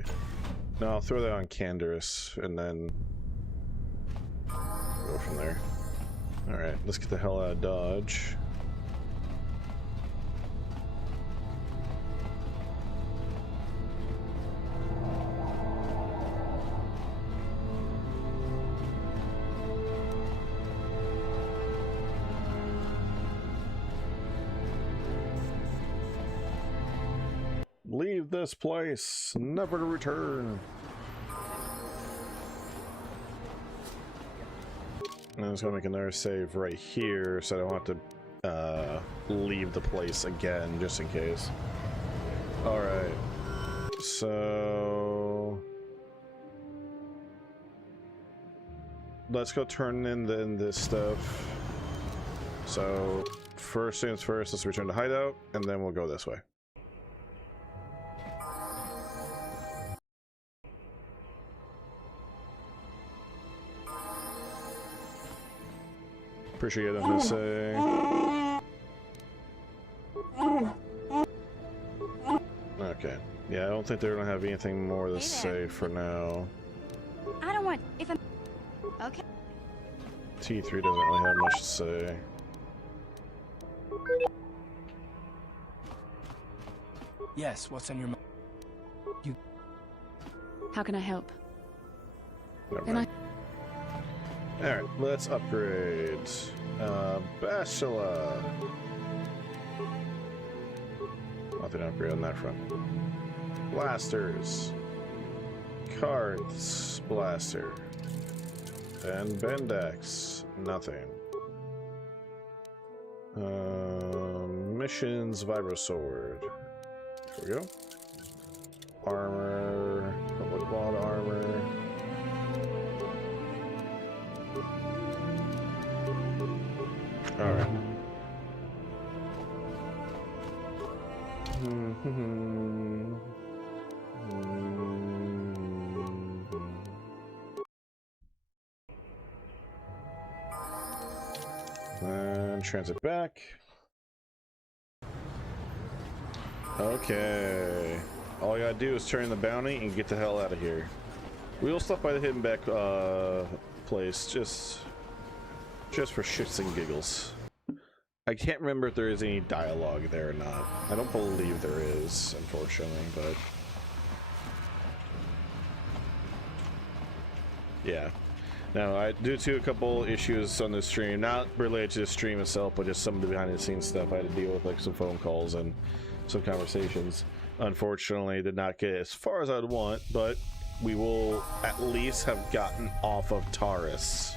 No, I'll throw that on Canderous and then go from there. Alright, let's get the hell out of Dodge. Leave this place, never to return. And I'm just gonna make another save right here so I don't have to leave the place again, just in case. Alright. So let's go turn in this stuff. So first things first, let's return to hideout and then we'll go this way. Appreciate it, I'm gonna say. Okay. Yeah, I don't think they're gonna have anything more to say for now. I don't want. If I'm. Okay. T3 doesn't really have much to say. Yes, what's on your mind? You. How can I help? Never mind. Alright, let's upgrade. Bachelor. Nothing to upgrade on that front. Blasters. Cards. Blaster. And Bendex. Nothing. Missions. Vibro Sword. There we go. Armor. Public Bond armor. Alright. And transit back. Okay. All you gotta do is turn the bounty and get the hell out of here. We'll stop by the hidden back place just for shits and giggles. I can't remember if there is any dialogue there or not. I don't believe there is, unfortunately, but yeah. Now, due to a couple issues on the stream, not related to the stream itself, but just some of the behind-the-scenes stuff I had to deal with, like some phone calls and some conversations. Unfortunately, did not get as far as I'd want, but we will at least have gotten off of Taurus.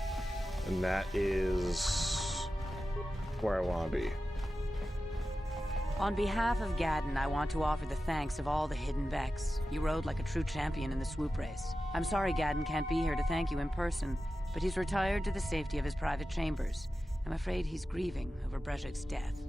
And that is where I want to be. On behalf of Gadden, I want to offer the thanks of all the hidden Becks. You rode like a true champion in the swoop race. I'm sorry Gadden can't be here to thank you in person, but he's retired to the safety of his private chambers. I'm afraid he's grieving over Brejik's death.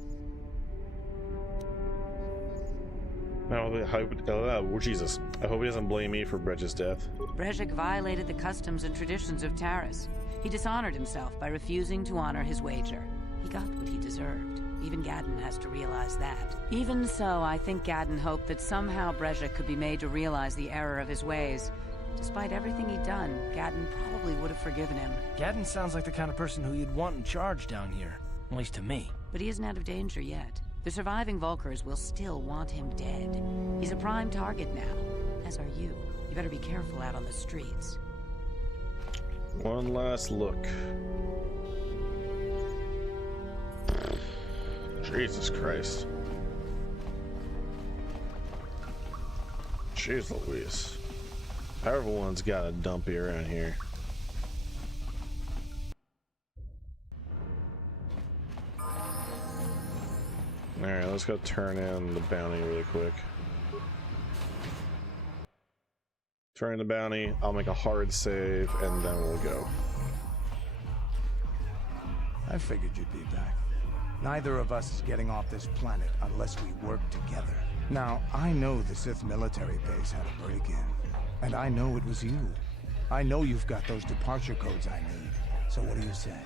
Oh, Jesus. I hope he doesn't blame me for Brejik's death. Brejik violated the customs and traditions of Taris. He dishonored himself by refusing to honor his wager. He got what he deserved. Even Gadden has to realize that. Even so, I think Gadden hoped that somehow Brejik could be made to realize the error of his ways. Despite everything he'd done, Gadden probably would have forgiven him. Gadden sounds like the kind of person who you'd want in charge down here. At least to me. But he isn't out of danger yet. The surviving Vulkars will still want him dead. He's a prime target now, as are you. You better be careful out on the streets. One last look. Jesus Christ. Jeez Louise. Everyone's got a dumpy around here. just gotta turn in the bounty really quick. Turn in the bounty, I'll make a hard save, and then we'll go. I figured you'd be back. Neither of us is getting off this planet unless we work together. Now, I know the Sith military base had a break-in, and I know it was you. I know you've got those departure codes I need. So what do you say?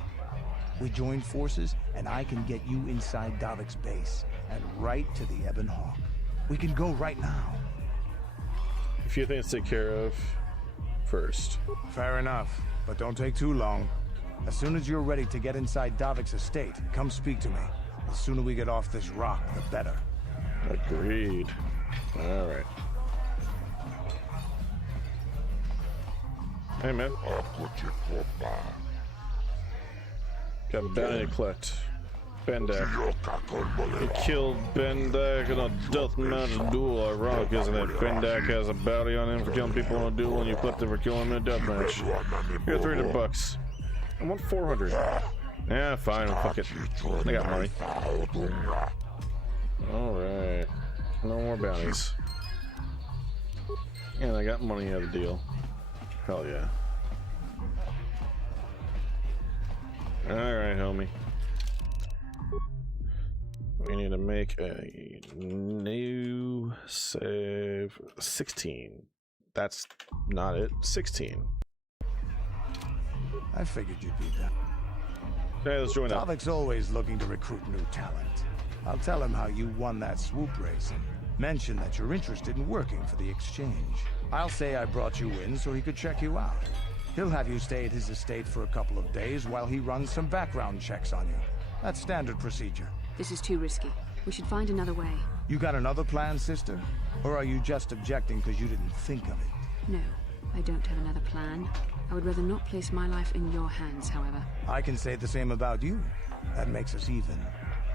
We join forces, and I can get you inside Davik's base, and right to the Ebon Hawk. We can go right now. A few things to take care of first. Fair enough, but don't take too long. As soon as you're ready to get inside Davik's estate, come speak to me. The sooner we get off this rock, the better. Agreed. Alright. Hey, man. Got a bounty to collect. Bendak. He killed Bendak in a deathmatch duel. Ironic, isn't it? Bendak has a bounty on him for killing people in a duel, and you collect it for killing him in a deathmatch. Here, $300. I want 400. Yeah, fine. Fuck it. I got money. Alright. No more bounties. And I got money out of the deal. Hell yeah. Alright, homie. We need to make a new save. 16. That's not it. 16. I figured you'd be back. Hey, let's join up. Davik's always looking to recruit new talent. I'll tell him how you won that swoop race and mention that you're interested in working for the exchange. I'll say I brought you in so he could check you out. He'll have you stay at his estate for a couple of days while he runs some background checks on you. That's standard procedure. This is too risky. We should find another way. You got another plan, sister? Or are you just objecting because you didn't think of it? No, I don't have another plan. I would rather not place my life in your hands, however. I can say the same about you. That makes us even.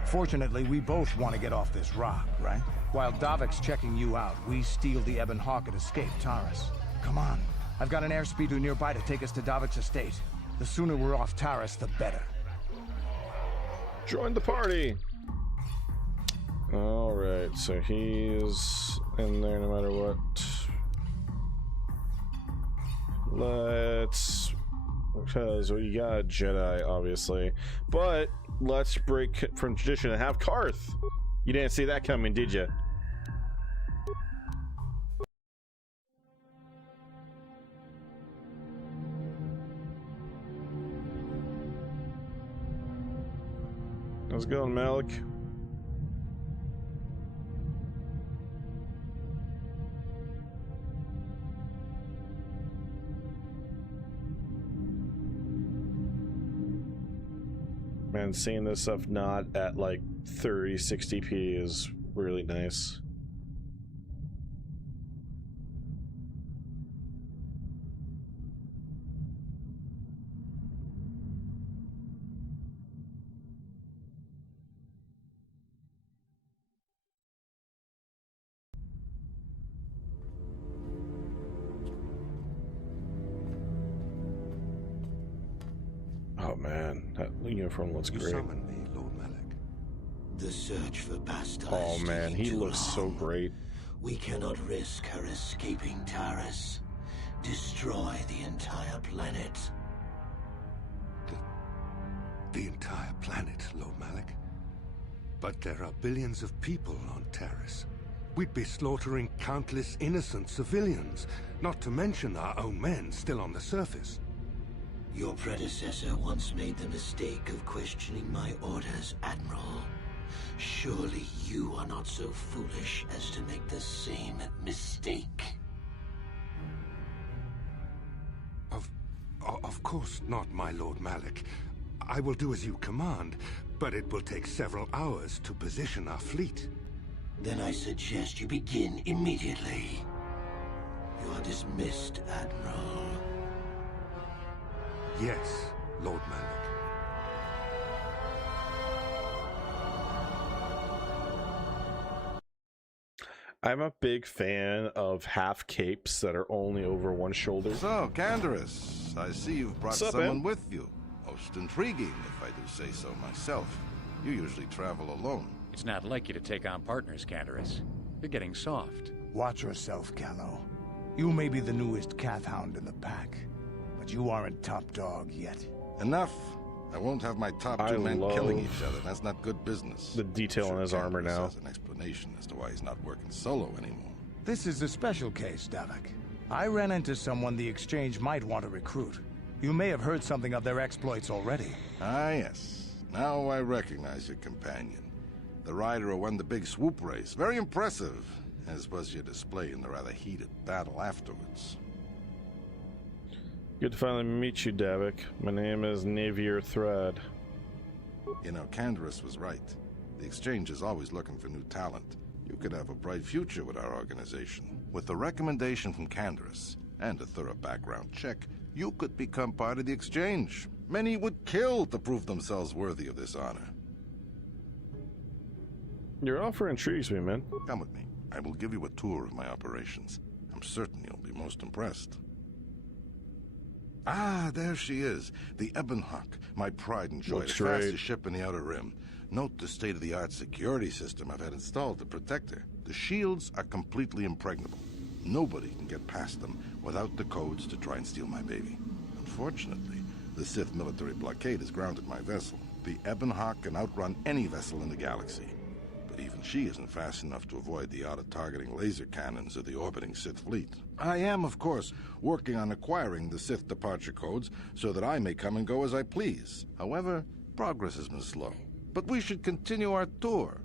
Fortunately, we both want to get off this rock, right? While Davik's checking you out, we steal the Ebon Hawk and escape Taris. Come on. I've got an airspeeder nearby to take us to Davik's estate. The sooner we're off Taris, the better. Join the party! Alright, so he's in there no matter what. Let's... Because we got a Jedi, obviously. But let's break from tradition and have Karth! You didn't see that coming, did you? How's it going, Malik? Man, seeing this stuff not at like 30-60p is really nice. Oh man, that uniform looks great. You summoned me, Lord Malik. The search for Bastard. Oh man, he looks so great. We cannot risk her escaping Taris. Destroy the entire planet. The entire planet, Lord Malik. But there are billions of people on Taris. We'd be slaughtering countless innocent civilians, not to mention our own men still on the surface. Your predecessor once made the mistake of questioning my orders, Admiral. Surely you are not so foolish as to make the same mistake. Of course not, my Lord Malik. I will do as you command, but it will take several hours to position our fleet. Then I suggest you begin immediately. You are dismissed, Admiral. Yes, Lord Malik. I'm a big fan of half capes that are only over one shoulder. So, Canderous, I see you've brought someone with you. Most intriguing, if I do say so myself. You usually travel alone. It's not like you to take on partners, Cantorus. You're getting soft. Watch yourself, Callow. You may be the newest Cath Hound in the pack, but you aren't top dog yet. Enough. I won't have my top two men killing each other. That's not good business. The detail on his armor now. Has an explanation as to why he's not working solo anymore. This is a special case, Davik. I ran into someone the Exchange might want to recruit. You may have heard something of their exploits already. Ah, yes. Now I recognize your companion. The rider who won the big swoop race. Very impressive, as was your display in the rather heated battle afterwards. Good to finally meet you, Davik. My name is Navier Thread. You know, Cantorus was right. The Exchange is always looking for new talent. You could have a bright future with our organization. With a recommendation from Cantorus and a thorough background check, you could become part of the Exchange. Many would kill to prove themselves worthy of this honor. Your offer intrigues me, man. Come with me. I will give you a tour of my operations. I'm certain you'll be most impressed. Ah, there she is. The Ebonhawk, my pride and joy. Looks the fastest great. ship in the Outer Rim. Note the state-of-the-art security system I've had installed to protect her. The shields are completely impregnable. Nobody can get past them without the codes to try and steal my baby. Unfortunately, the Sith military blockade has grounded my vessel. The Ebonhawk can outrun any vessel in the galaxy. But even she isn't fast enough to avoid the auto-targeting laser cannons of the orbiting Sith fleet. I am, of course, working on acquiring the Sith departure codes so that I may come and go as I please. However, progress has been slow. But we should continue our tour.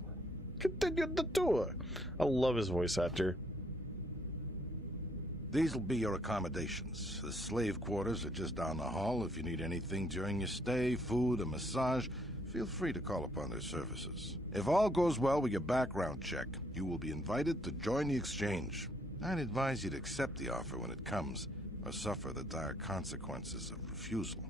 Continue the tour. I love his voice actor. These will be your accommodations. The slave quarters are just down the hall. If you need anything during your stay, food, a massage, feel free to call upon their services. If all goes well with your background check, you will be invited to join the Exchange. I'd advise you to accept the offer when it comes, or suffer the dire consequences of refusal.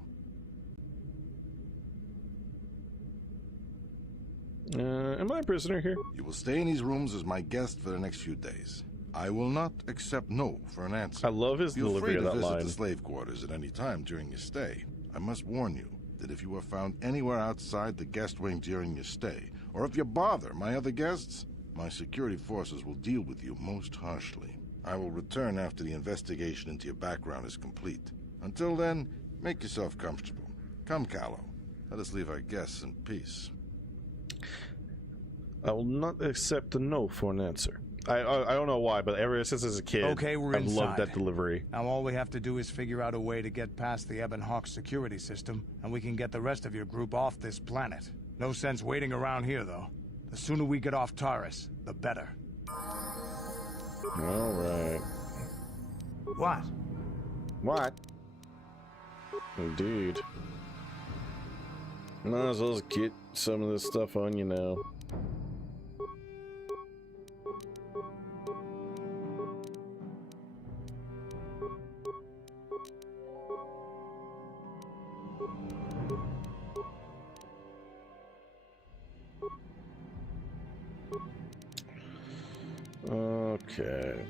Am I a prisoner here? You will stay in these rooms as my guest for the next few days. I will not accept no for an answer. I love his delivery of that line. Feel free to visit the slave quarters at any time during your stay. I must warn you that if you are found anywhere outside the guest wing during your stay, or if you bother my other guests, my security forces will deal with you most harshly. I will return after the investigation into your background is complete. Until then, make yourself comfortable. Come, Callow. Let us leave our guests in peace. I will not accept a no for an answer. I don't know why, but ever since as a kid, okay, we're I've inside. loved that delivery. Now all we have to do is figure out a way to get past the Ebonhawk security system, and we can get the rest of your group off this planet. No sense waiting around here, though. The sooner we get off Taurus, the better. All right. What? What? Indeed. Might as well get some of this stuff on you now. Okay.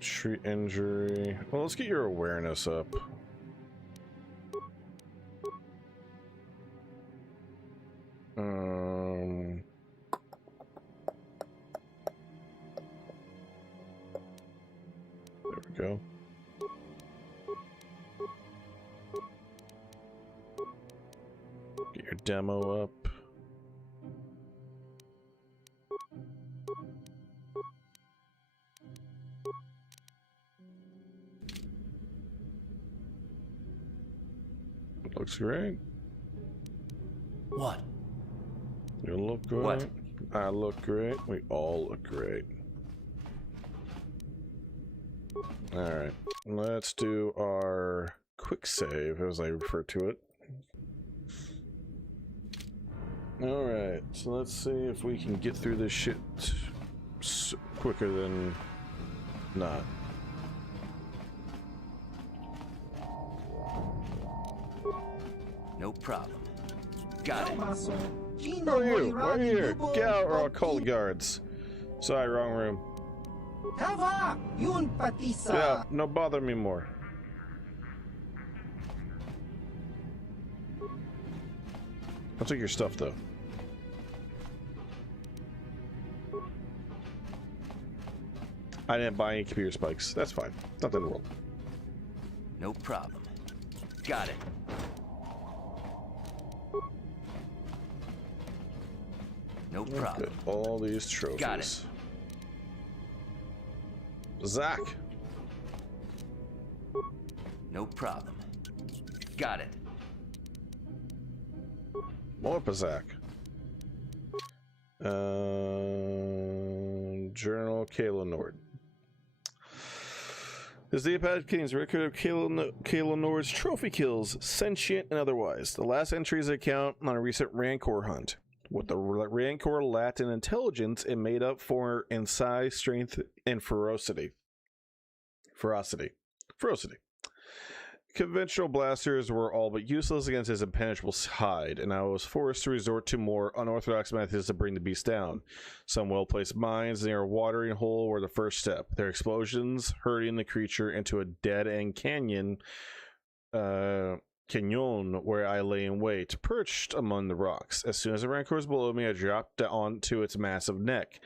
Treat injury. Well, let's get your awareness up. There we go. Get your demo up. Looks great. What? You look great. What? I look great. We all look great. Alright. Let's do our quick save, as I refer to it. Alright, so let's see if we can get through this shit quicker than not. No problem. Got it. Who are you? Why are you here? Get out or I'll call the guards. Sorry, wrong room. Yeah, no bother me more. I'll take your stuff though. I didn't buy any computer spikes. That's fine. Nothing in the world. No problem. Got it. No problem. All these trophies. Got it. Zach. No problem. Got it. More Pazak. Journal Kayla Nord. This is the Apache King's record of Kayla Nord's trophy kills, sentient and otherwise. The last entry is an account on a recent Rancor hunt. With the Rancor lacked in intelligence, it made up for in size, strength, and ferocity. Conventional blasters were all but useless against his impenetrable hide, and I was forced to resort to more unorthodox methods to bring the beast down. Some well-placed mines near a watering hole were the first step. Their explosions hurting the creature into a dead-end canyon where I lay in wait, perched among the rocks. As soon as the Rancor was below me, I dropped onto its massive neck.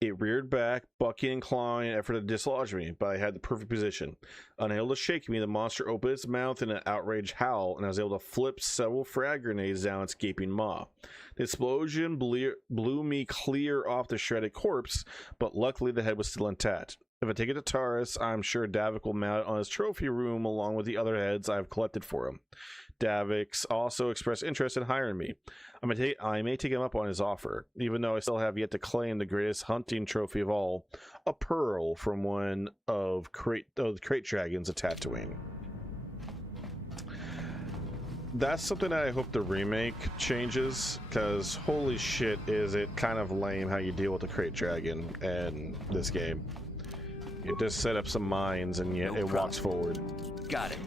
It reared back, bucking and clawing in an effort to dislodge me, but I had the perfect position. Unable to shake me, the monster opened its mouth in an outraged howl, and I was able to flip several frag grenades down its gaping maw. The explosion blew me clear off the shredded corpse, but luckily the head was still intact. If I take it to Taurus, I'm sure Davik will mount it on his trophy room along with the other heads I've collected for him. Davik's also expressed interest in hiring me. I may take him up on his offer, even though I still have yet to claim the greatest hunting trophy of all, a pearl from one of the crate dragons at Tatooine. That's something that I hope the remake changes, because holy shit is it kind of lame how you deal with the crate dragon in this game. You just set up some mines and yet it walks forward. Got it.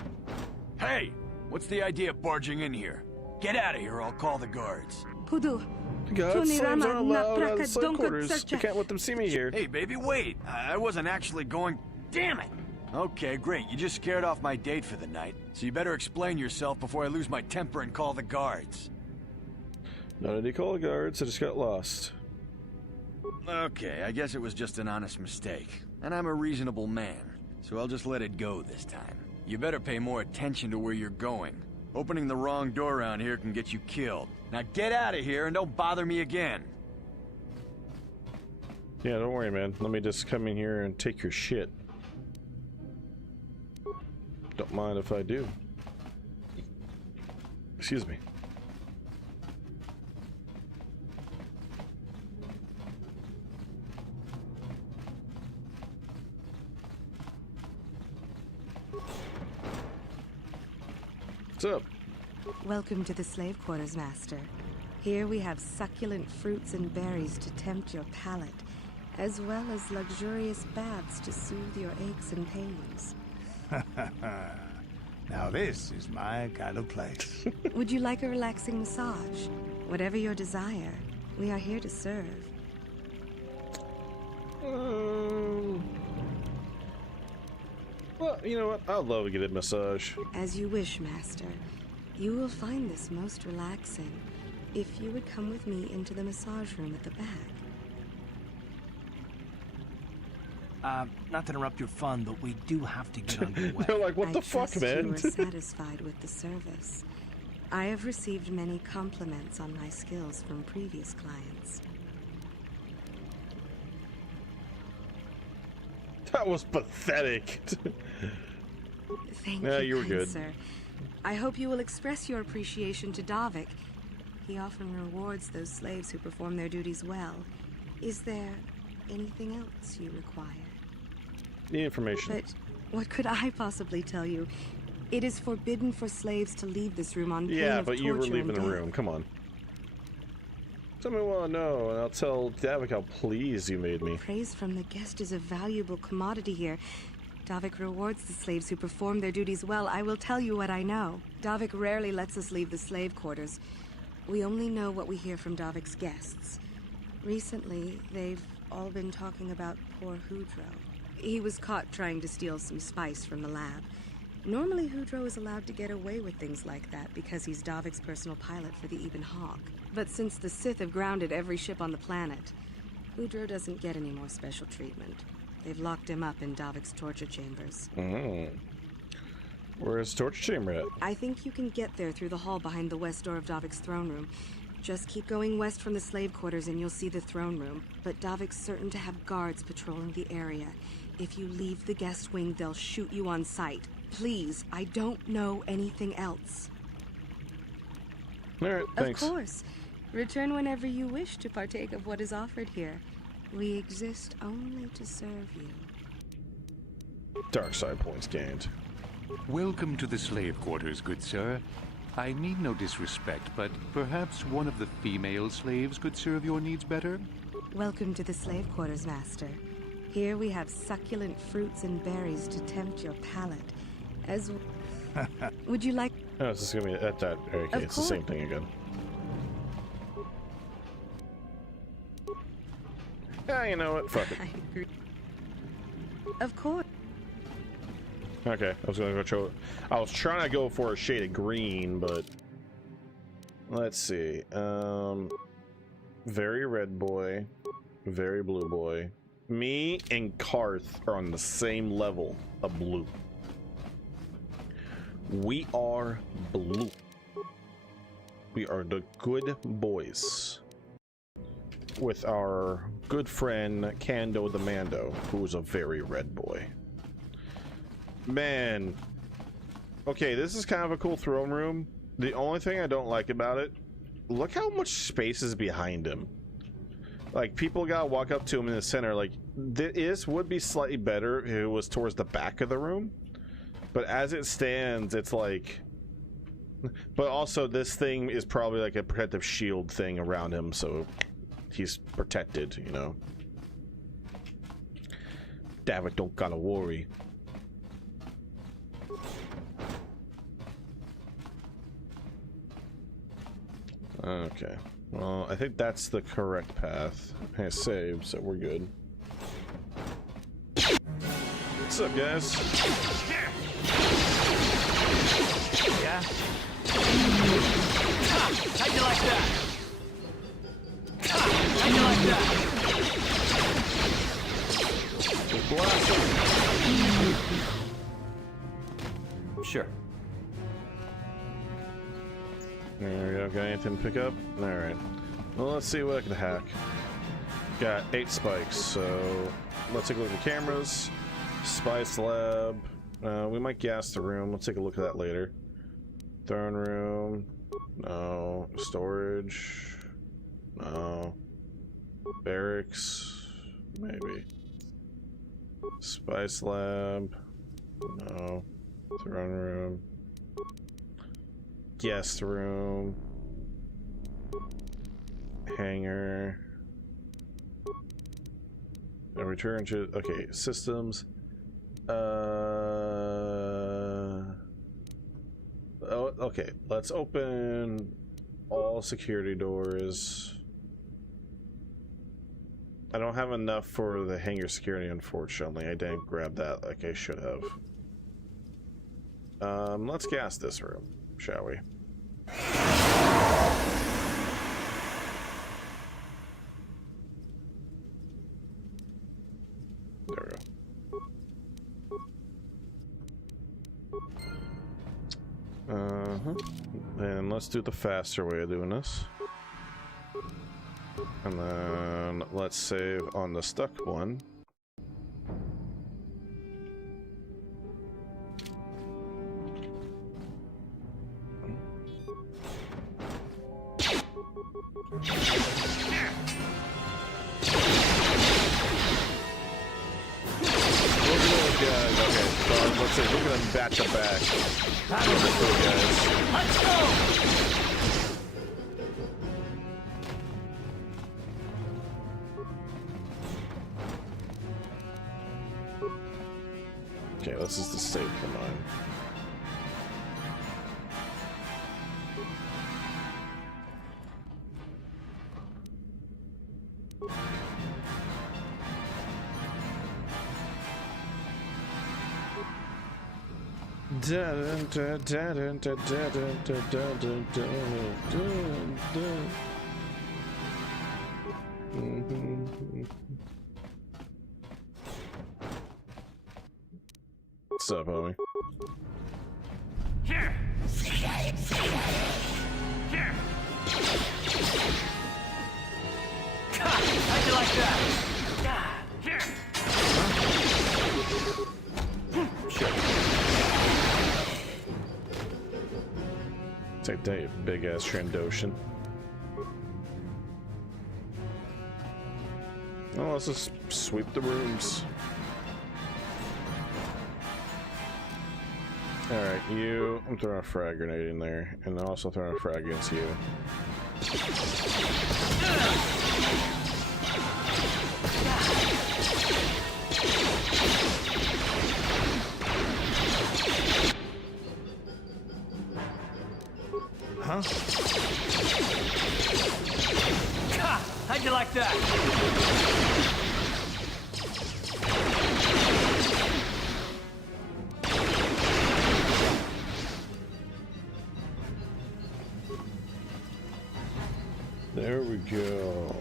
Hey! What's the idea of barging in here? Get out of here or I'll call the guards. God, slaves aren't allowed out of the slave quarters. I can't let them see me here. Hey, baby, wait. I wasn't actually going... Damn it! Okay, great. You just scared off my date for the night. So you better explain yourself before I lose my temper and call the guards. No need to call the guards. I just got lost. Okay, I guess it was just an honest mistake. And I'm a reasonable man, so I'll just let it go this time. You better pay more attention to where you're going. Opening the wrong door around here can get you killed. Now get out of here and don't bother me again. Yeah, don't worry, man. Let me just come in here and take your shit. Don't mind if I do. Excuse me. What's up? Welcome to the slave quarters, Master. Here we have succulent fruits and berries to tempt your palate, as well as luxurious baths to soothe your aches and pains. Now this is my kind of place. Would you like a relaxing massage? Whatever your desire, we are here to serve. Well, you know what? I'd love to get a massage. As you wish, Master. You will find this most relaxing if you would come with me into the massage room at the back. Not to interrupt your fun, but we do have to get underway. They're like, what the fuck, man? You are satisfied with the service. I have received many compliments on my skills from previous clients. That was pathetic. Thank yeah, you, you were kind good. Sir. I hope you will express your appreciation to Davik. He often rewards those slaves who perform their duties well. Is there anything else you require? The information. But what could I possibly tell you? It is forbidden for slaves to leave this room on pain Yeah, of but you were torture leaving and the death. room. Come on. Tell me what I know, and I'll tell Davik how pleased you made me. Praise from the guest is a valuable commodity here. Davik rewards the slaves who perform their duties well. I will tell you what I know. Davik rarely lets us leave the slave quarters. We only know what we hear from Davik's guests. Recently, they've all been talking about poor Hudro. He was caught trying to steal some spice from the lab. Normally, Hudro is allowed to get away with things like that because he's Davik's personal pilot for the Ebon Hawk. But since the Sith have grounded every ship on the planet, Hudro doesn't get any more special treatment. They've locked him up in Davik's torture chambers. Where's the torture chamber at? I think you can get there through the hall behind the west door of Davik's throne room. Just keep going west from the slave quarters and you'll see the throne room. But Davik's certain to have guards patrolling the area. If you leave the guest wing, they'll shoot you on sight. Please, I don't know anything else. Alright, thanks. Of course. Return whenever you wish to partake of what is offered here. We exist only to serve you. Dark side points gained. Welcome to the slave quarters, good sir. I mean no disrespect, but perhaps one of the female slaves could serve your needs better? Welcome to the slave quarters, master. Here we have succulent fruits and berries to tempt your palate. As would you like? Oh, it's just gonna be at that. Okay, it's the same thing again. Yeah, you know what? Fuck it. I agree. Of course. Okay, I was gonna go show. I was trying to go for a shade of green, but let's see. Very red boy, very blue boy. Me and Karth are on the same level of blue. We are blue. We are the good boys. With our good friend Kando the Mando, who is a very red boy. Man. Okay, this is kind of a cool throne room. The only thing I don't like about it, look how much space is behind him. Like, people gotta walk up to him in the center. Like, this would be slightly better if it was towards the back of the room. But as it stands, it's like... But also, this thing is probably like a protective shield thing around him, so he's protected, you know. Davik don't gotta worry. Okay. Well, I think that's the correct path. I saved, so we're good. What's up, guys? Yeah? How'd you like that? How'd you like that? Sure. There we go. Got anything to pick up? Alright. Well, let's see what I can hack. Got 8 spikes, so let's take a look at the cameras. Spice lab. We might gas the room. Let's take a look at that later. Throne room. No. Storage. No. Barracks. Maybe. Spice lab. No. Throne room. Guest room. Hangar. And return to... Okay, systems. Oh, okay, let's open all security doors. I don't have enough for the hangar security, unfortunately. I didn't grab that like I should have. Let's gas this room, shall we? There we go. And let's do the faster way of doing this. And then let's save on the stuck one. Let's see, look at them back to back. Let's go! Okay, this is the state of the mine. What's up, homie? Here. Here. How'd you like that? Here. Shit. Take that, you big ass Trandoshan. Oh, let's just sweep the rooms. Alright, you. I'm throwing a frag grenade in there, and I'm also throwing a frag against you. Huh? How'd you like that? There we go.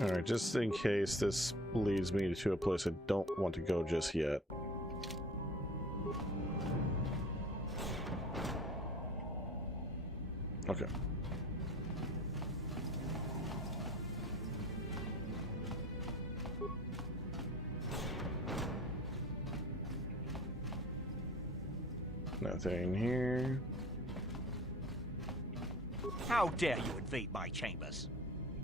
Alright, just in case this leads me to a place I don't want to go just yet. Okay. Nothing here. How dare you invade my chambers?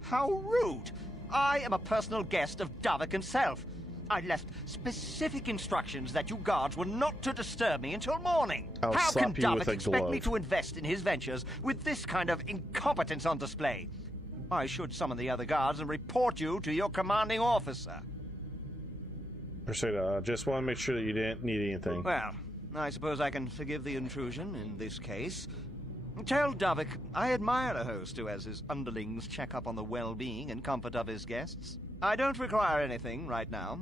How rude! I am a personal guest of Davik himself. I left specific instructions that you guards were not to disturb me until morning. I'll How can slap you with Davik a expect glove. me to invest in his ventures with this kind of incompetence on display? I should summon the other guards and report you to your commanding officer. Perseda, just want to make sure that you didn't need anything. Well, I suppose I can forgive the intrusion in this case. Tell Davik I admire a host who has his underlings check up on the well-being and comfort of his guests. I don't require anything right now.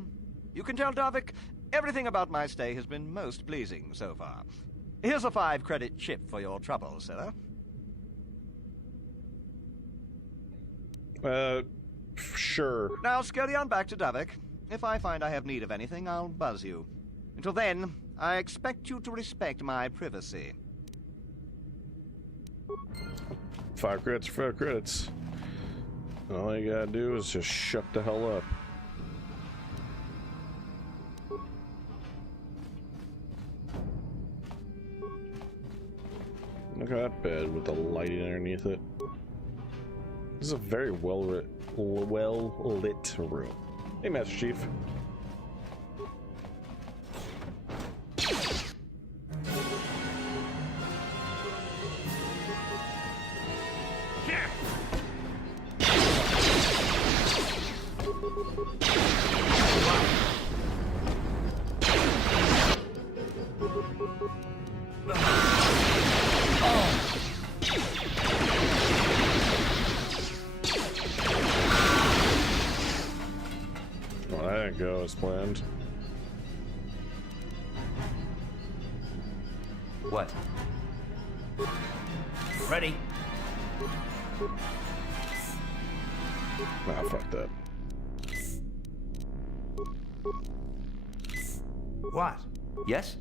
You can tell Davik everything about my stay has been most pleasing so far. Here's a 5-credit chip for your trouble, sir. Sure. Now scurry on back to Davik. If I find I have need of anything, I'll buzz you. Until then, I expect you to respect my privacy. 5 credits for 5 credits. All you gotta do is just shut the hell up. Look at that bed with the lighting underneath it. This is a very well lit room. Hey, Master Chief. Well, that didn't go as planned. What? Ready? Nah, fuck that. What? Yes?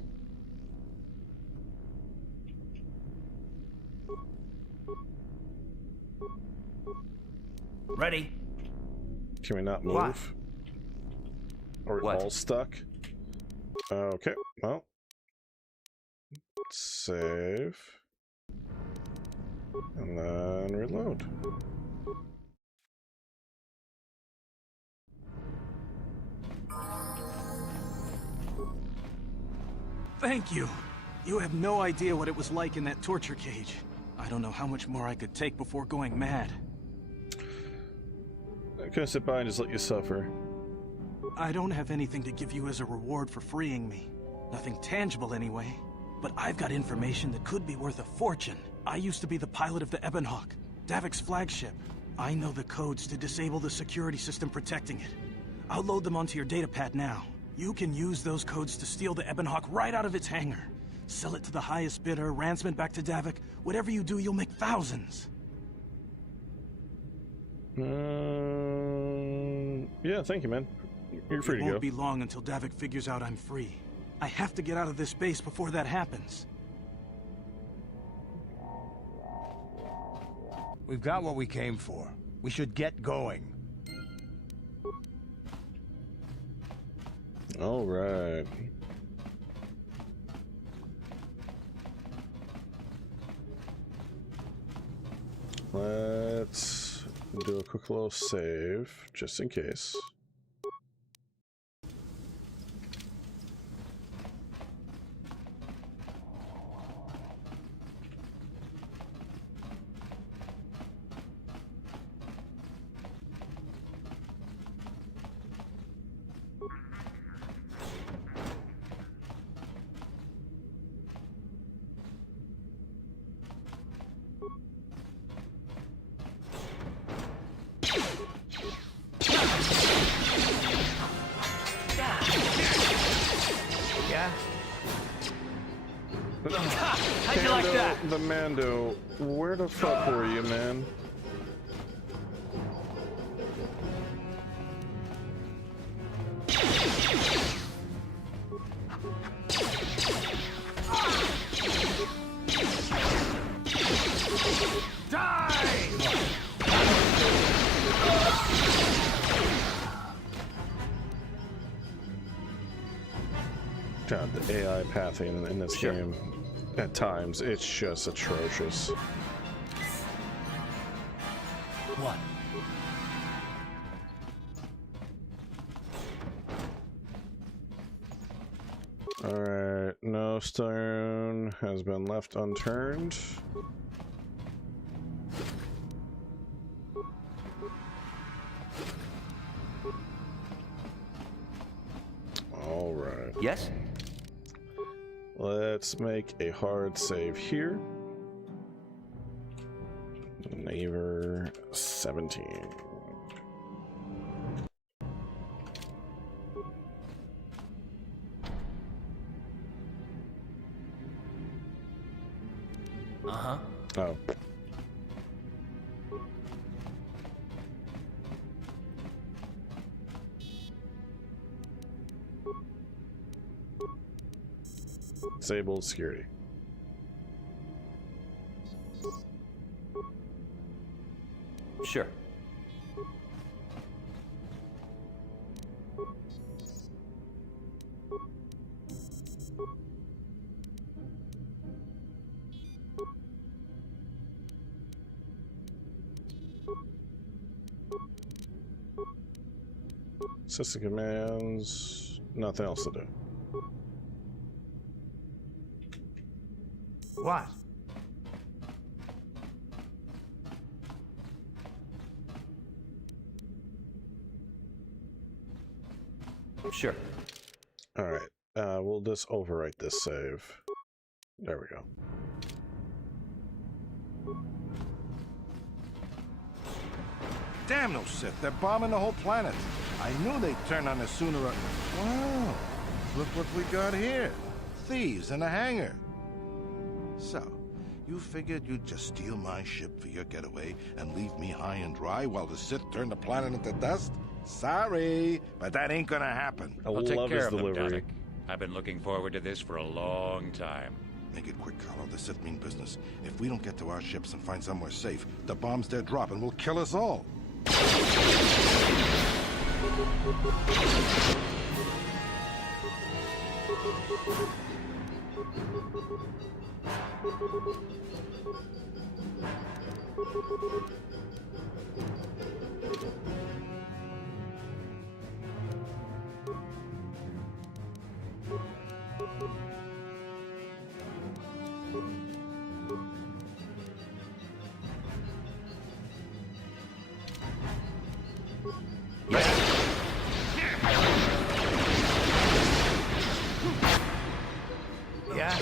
Ready? Can we not move? What? Are we What? all stuck? Okay, well. Save. And then reload. Thank you. You have no idea what it was like in that torture cage. I don't know how much more I could take before going mad. I couldn't sit by and just let you suffer. I don't have anything to give you as a reward for freeing me. Nothing tangible anyway. But I've got information that could be worth a fortune. I used to be the pilot of the Ebonhawk, Davik's flagship. I know the codes to disable the security system protecting it. I'll load them onto your datapad now. You can use those codes to steal the Ebonhawk right out of its hangar. Sell it to the highest bidder, ransom it back to Davik. Whatever you do, you'll make thousands. Yeah, thank you, man. You're free to go. It won't be long until Davik figures out I'm free. I have to get out of this base before that happens. We've got what we came for. We should get going. All right. Let's do a quick little save, just in case. How'd you like that? The Mando, where the fuck were you, man? God, the AI pathing in this game, at times, it's just atrocious. What? Alright, no stone has been left unturned. Alright. Yes? Let's make a hard save here. Neighbor 17. Uh-huh. Oh. Disabled security. Sure. System commands, nothing else to do. What? Sure. Alright, we'll just overwrite this save. There we go. Damn those Sith, they're bombing the whole planet. I knew they'd turn on us sooner or... Wow, look what we got here. Thieves in a hangar. So, you figured you'd just steal my ship for your getaway and leave me high and dry while the Sith turn the planet into dust? Sorry, but that ain't gonna happen. I'll take care of them, Davik. I've been looking forward to this for a long time. Make it quick, Carlo. The Sith mean business. If we don't get to our ships and find somewhere safe, the bombs they're dropping will kill us all. Yeah?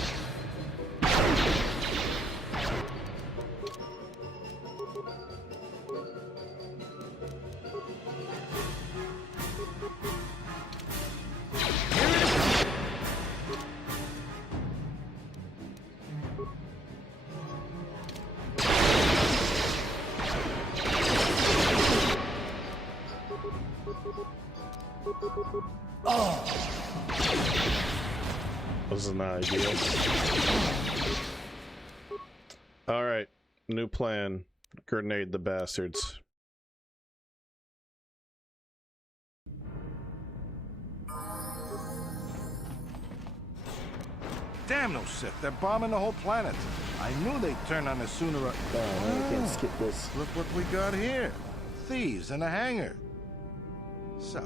Oh! This is not ideal. Alright, new plan. Grenade the bastards. Damn those Sith, they're bombing the whole planet. I knew they'd turn on us sooner or... I can't skip this. Look what we got here. Thieves in a hangar. So,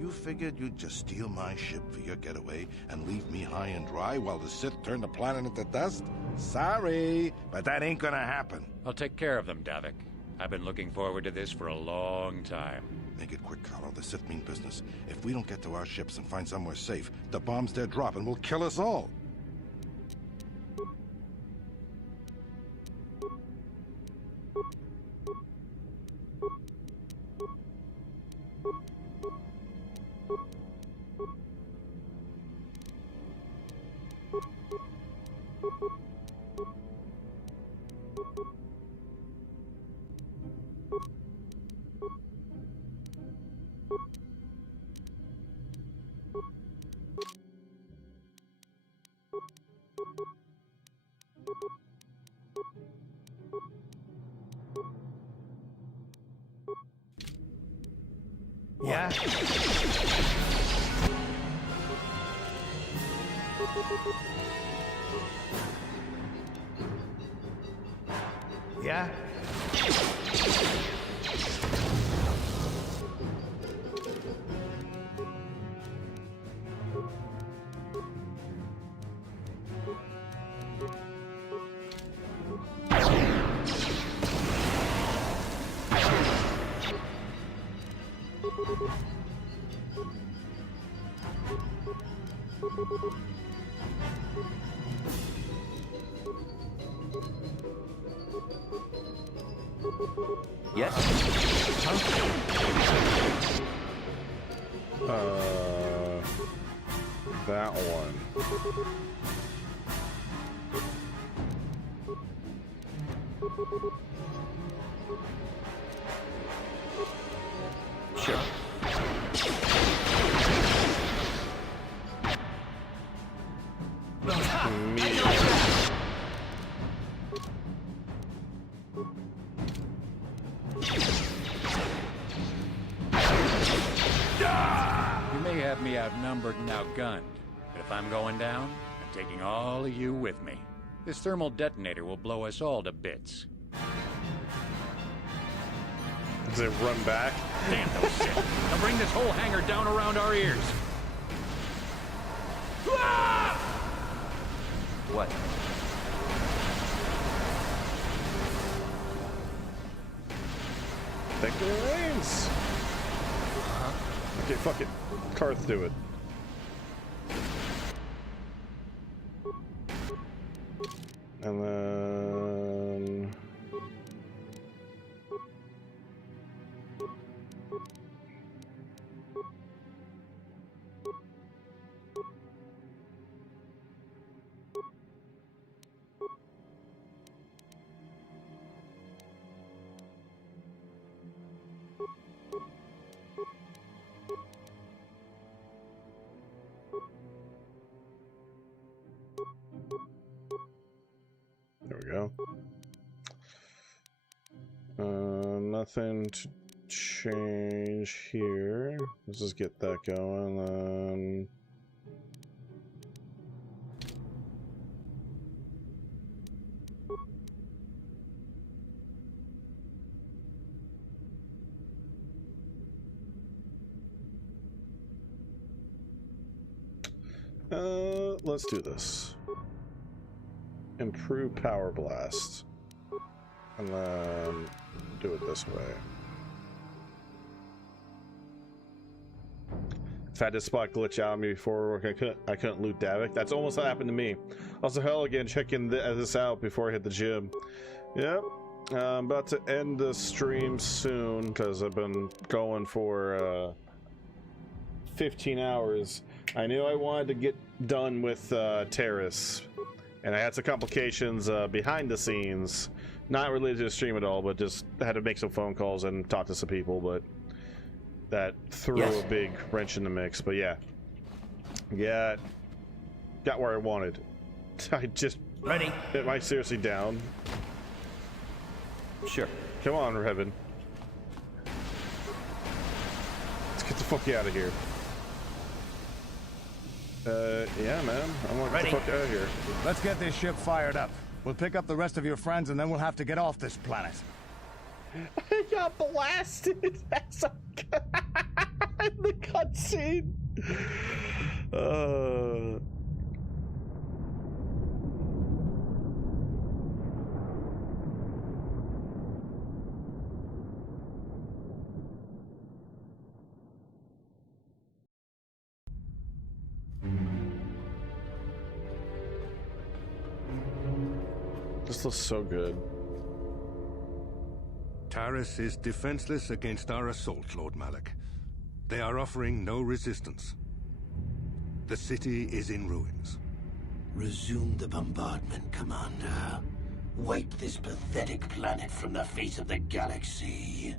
you figured you'd just steal my ship for your getaway and leave me high and dry while the Sith turn the planet into dust? Sorry, but that ain't gonna happen. I'll take care of them, Davik. I've been looking forward to this for a long time. Make it quick, Carlo. The Sith mean business. If we don't get to our ships and find somewhere safe, the bombs they're dropping will kill us all. Yeah? Yeah? Yes? That one. Sure. You may have me outnumbered and outgunned, but if I'm going down, I'm taking all of you with me. This thermal detonator will blow us all to bits. Does it run back? Damn those shit! Now bring this whole hangar down around our ears. What? Take the reins! Okay, fuck it. Karth, do it. And then... There we go. Nothing to change here. Let's just get that going. Let's do this. Improve power blast. And then do it this way. If I had this spot glitch out on me before I couldn't loot Davik. That's almost what happened to me. Also, hell again, checking this out before I hit the gym. Yep. I'm about to end the stream soon because I've been going for 15 hours. I knew I wanted to get done with Terrace, and I had some complications behind the scenes, not related to the stream at all, but just had to make some phone calls and talk to some people. But that threw a big wrench in the mix. But yeah, got where I wanted. I just ready. Am I seriously down? Sure. Come on, Revan. Let's get the fuck out of here. Yeah, man. I want to get the fuck out of here. Let's get this ship fired up. We'll pick up the rest of your friends, and then we'll have to get off this planet. I got blasted. That's so good. The cutscene. This looks so good. Taris is defenseless against our assault, Lord Malak. They are offering no resistance. The city is in ruins. Resume the bombardment, Commander. Wipe this pathetic planet from the face of the galaxy.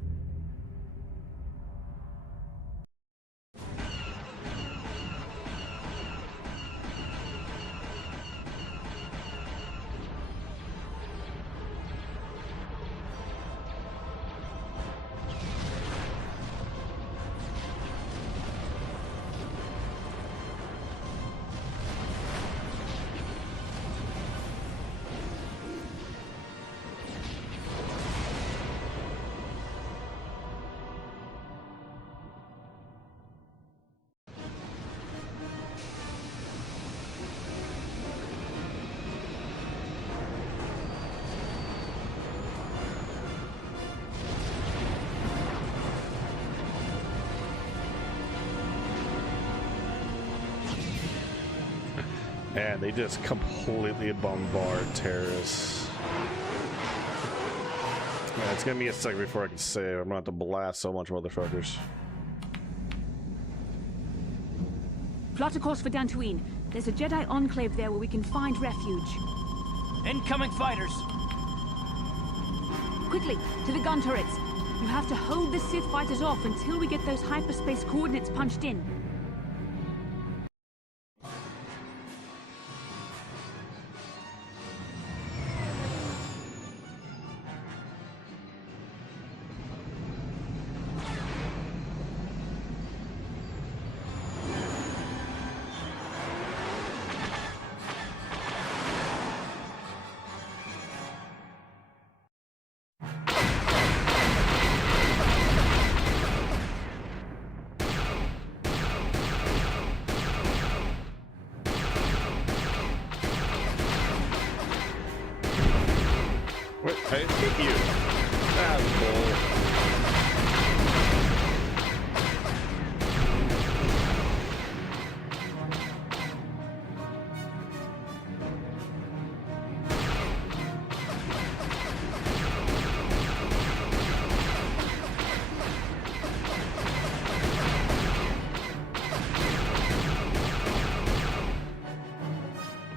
Man, they just completely bombard terrorists. Man, it's gonna be a second before I can save. I'm gonna have to blast so much motherfuckers. Plot a course for Dantooine. There's a Jedi enclave there where we can find refuge. Incoming fighters! Quickly, to the gun turrets. You have to hold the Sith fighters off until we get those hyperspace coordinates punched in. Wait, I hit you. That's bull.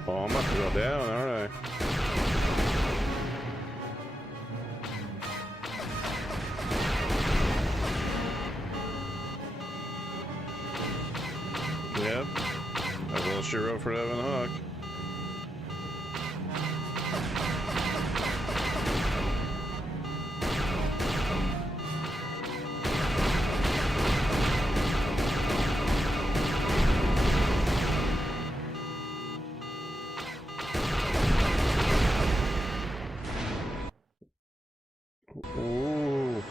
Oh, I'm about to go down, alright. Yep. That's a little shit road for Evan Hawk. Ooh.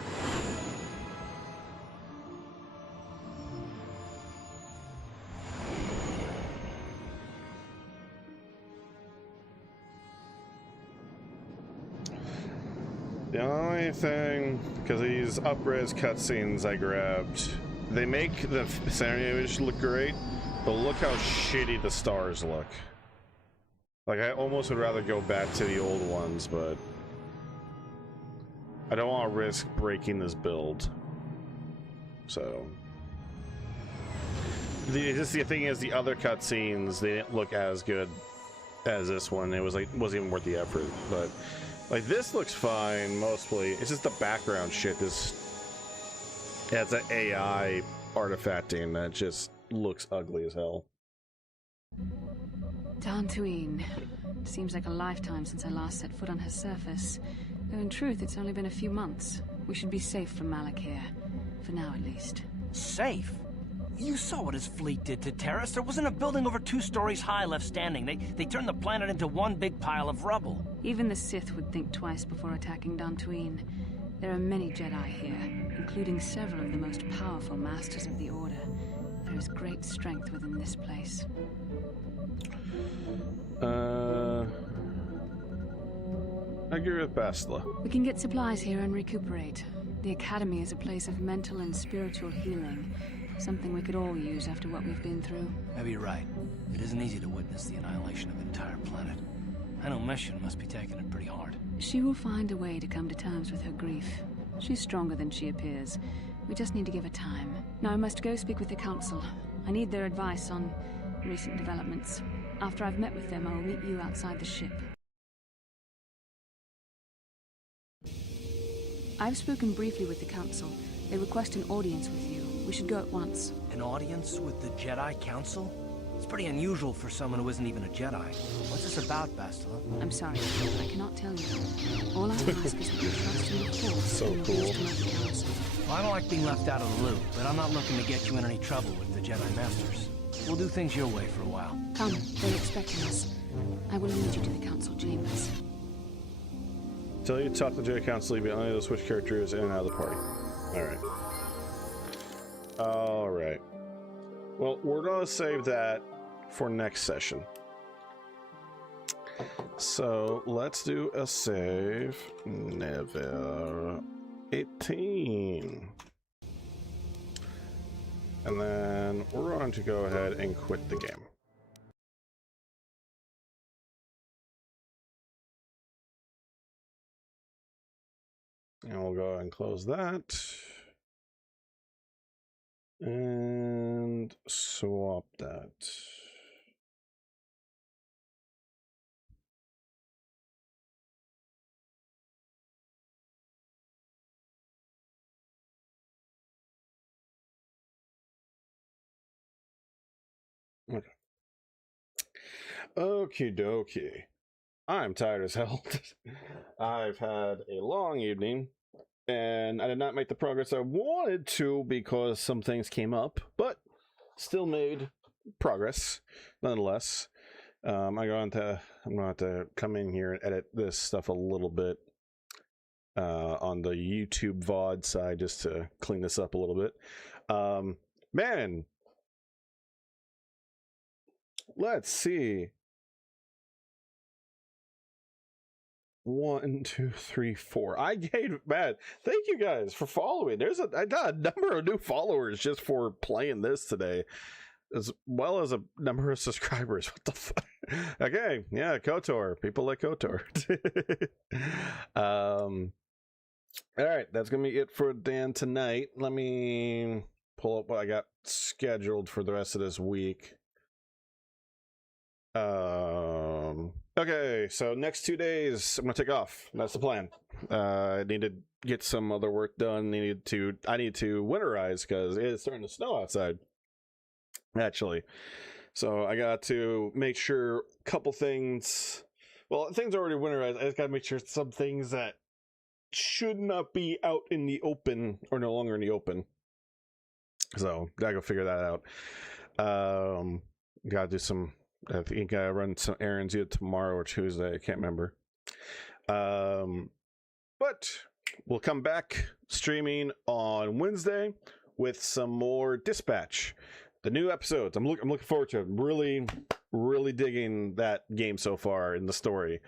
The only thing, because these up-res cutscenes I grabbed, they make the scenario image look great, but look how shitty the stars look. Like, I almost would rather go back to the old ones, but I don't want to risk breaking this build. So, the thing is, the other cutscenes, they didn't look as good as this one. It was like, wasn't even worth the effort, but like this looks fine mostly. It's just the background shit. This Yeah, it's an AI artifacting that just looks ugly as hell. Dantooine. Seems like a lifetime since I last set foot on her surface. Though in truth, it's only been a few months. We should be safe from Malik here. For now, at least. Safe? You saw what his fleet did to Terrace. There wasn't a building over 2 stories high left standing. They turned the planet into one big pile of rubble. Even the Sith would think twice before attacking Dantooine. There are many Jedi here, including several of the most powerful Masters of the Order. There is great strength within this place. I agree with Bastila. We can get supplies here and recuperate. The Academy is a place of mental and spiritual healing. Something we could all use after what we've been through. Maybe you're right. It isn't easy to witness the annihilation of an entire planet. I know Mission must be taking it pretty hard. She will find a way to come to terms with her grief. She's stronger than she appears. We just need to give her time. Now I must go speak with the Council. I need their advice on recent developments. After I've met with them, I will meet you outside the ship. I've spoken briefly with the Council. They request an audience with you. We should go at once. An audience with the Jedi Council? It's pretty unusual for someone who isn't even a Jedi. What's this about, Bastila? I'm sorry, I cannot tell you. All I ask is that you trust in the Force So and the cool. wisdom of the Council. Well, I don't like being left out of the loop, but I'm not looking to get you in any trouble with the Jedi Masters. We'll do things your way for a while. Come, they're expecting us. I will lead you to the Council chambers. Tell you to talk to the Jedi Council, you'll be unable to switch characters in and out of the party. Alright. Alright. Well, we're going to save that for next session. So, let's do a save. Never 18. And then we're going to go ahead and quit the game. And we'll go ahead and close that. And swap that. Okay. Okie dokie. I'm tired as hell. I've had a long evening, and I did not make the progress I wanted to because some things came up, but still made progress nonetheless. I'm going to have to come in here and edit this stuff a little bit on the YouTube VOD side just to clean this up a little bit. Man, let's see. 1, 2, 3, 4. I gave Matt. Thank you guys for following. I got a number of new followers just for playing this today, as well as a number of subscribers. What the fuck? Okay, yeah, Kotor. People like Kotor. All right, that's gonna be it for Dan tonight. Let me pull up what I got scheduled for the rest of this week. Okay, so next 2 days I'm gonna take off. That's the plan. I need to get some other work done. I need to winterize because it's starting to snow outside, actually. So I got to make sure a couple things. Well, things are already winterized. I just gotta make sure some things that should not be out in the open are no longer in the open. So gotta go figure that out. Gotta do some. I think I run some errands either tomorrow or Tuesday. I can't remember. But we'll come back streaming on Wednesday with some more Dispatch. The new episodes. I'm looking forward to it. I'm really digging that game so far in the story.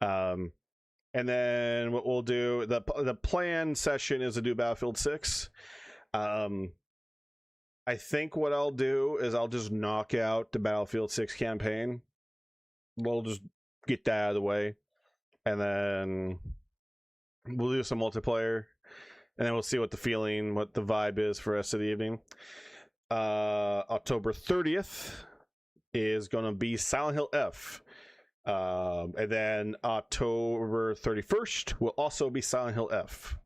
And then what we'll do, the plan session is to do Battlefield 6. I think what I'll do is I'll just knock out the Battlefield 6 campaign. We'll just get that out of the way. And then we'll do some multiplayer. And then we'll see what the vibe is for the rest of the evening. October 30th is going to be Silent Hill F. And then October 31st will also be Silent Hill F.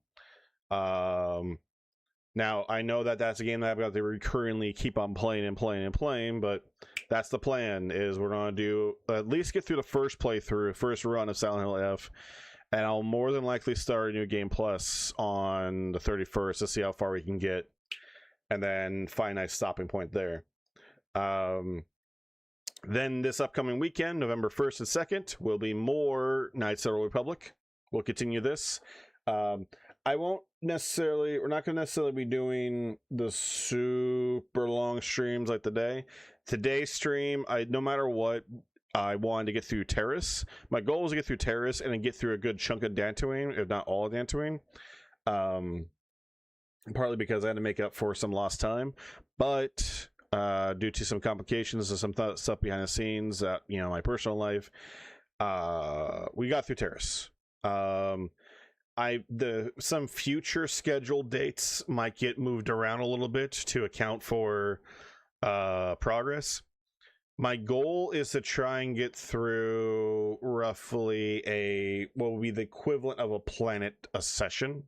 Now, I know that that's a game that I've got to recurrently keep on playing and playing and playing, but that's the plan, is we're going to do at least get through the first playthrough, first run of Silent Hill F, and I'll more than likely start a New Game Plus on the 31st to see how far we can get, and then find a nice stopping point there. Then this upcoming weekend, November 1st and 2nd, will be more Knights of the Old Republic. We'll continue this. We're not going to necessarily be doing the super long streams like today. Today's stream, no matter what, I wanted to get through Terrace. My goal was to get through Terrace and then get through a good chunk of Dantooine, if not all of Dantooine. Partly because I had to make up for some lost time, but due to some complications and some stuff behind the scenes, my personal life, we got through Terrace. Some future scheduled dates might get moved around a little bit to account for progress. My goal is to try and get through roughly what will be the equivalent of a planet a session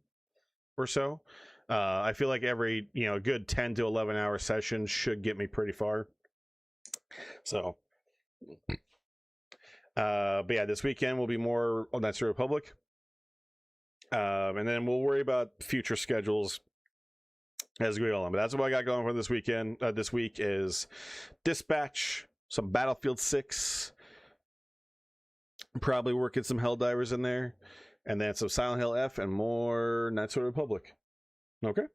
or so. I feel like every good 10 to 11 hour session should get me pretty far. So but yeah, this weekend will be more on Knights of the Republic. And then we'll worry about future schedules as we go on. But that's what I got going for this weekend. This week is Dispatch, some Battlefield 6, probably working some Helldivers in there, and then some Silent Hill F and more Knights of the Republic. Okay.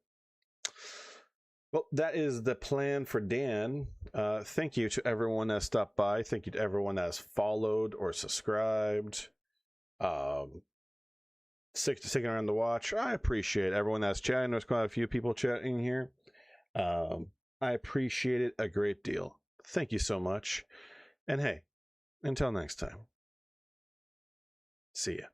Well, that is the plan for Dan. Thank you to everyone that stopped by. Thank you to everyone that has followed or subscribed. Sticking around to watch. I appreciate everyone that's chatting. There's quite a few people chatting here. I appreciate it a great deal. Thank you so much. And hey, until next time. See ya.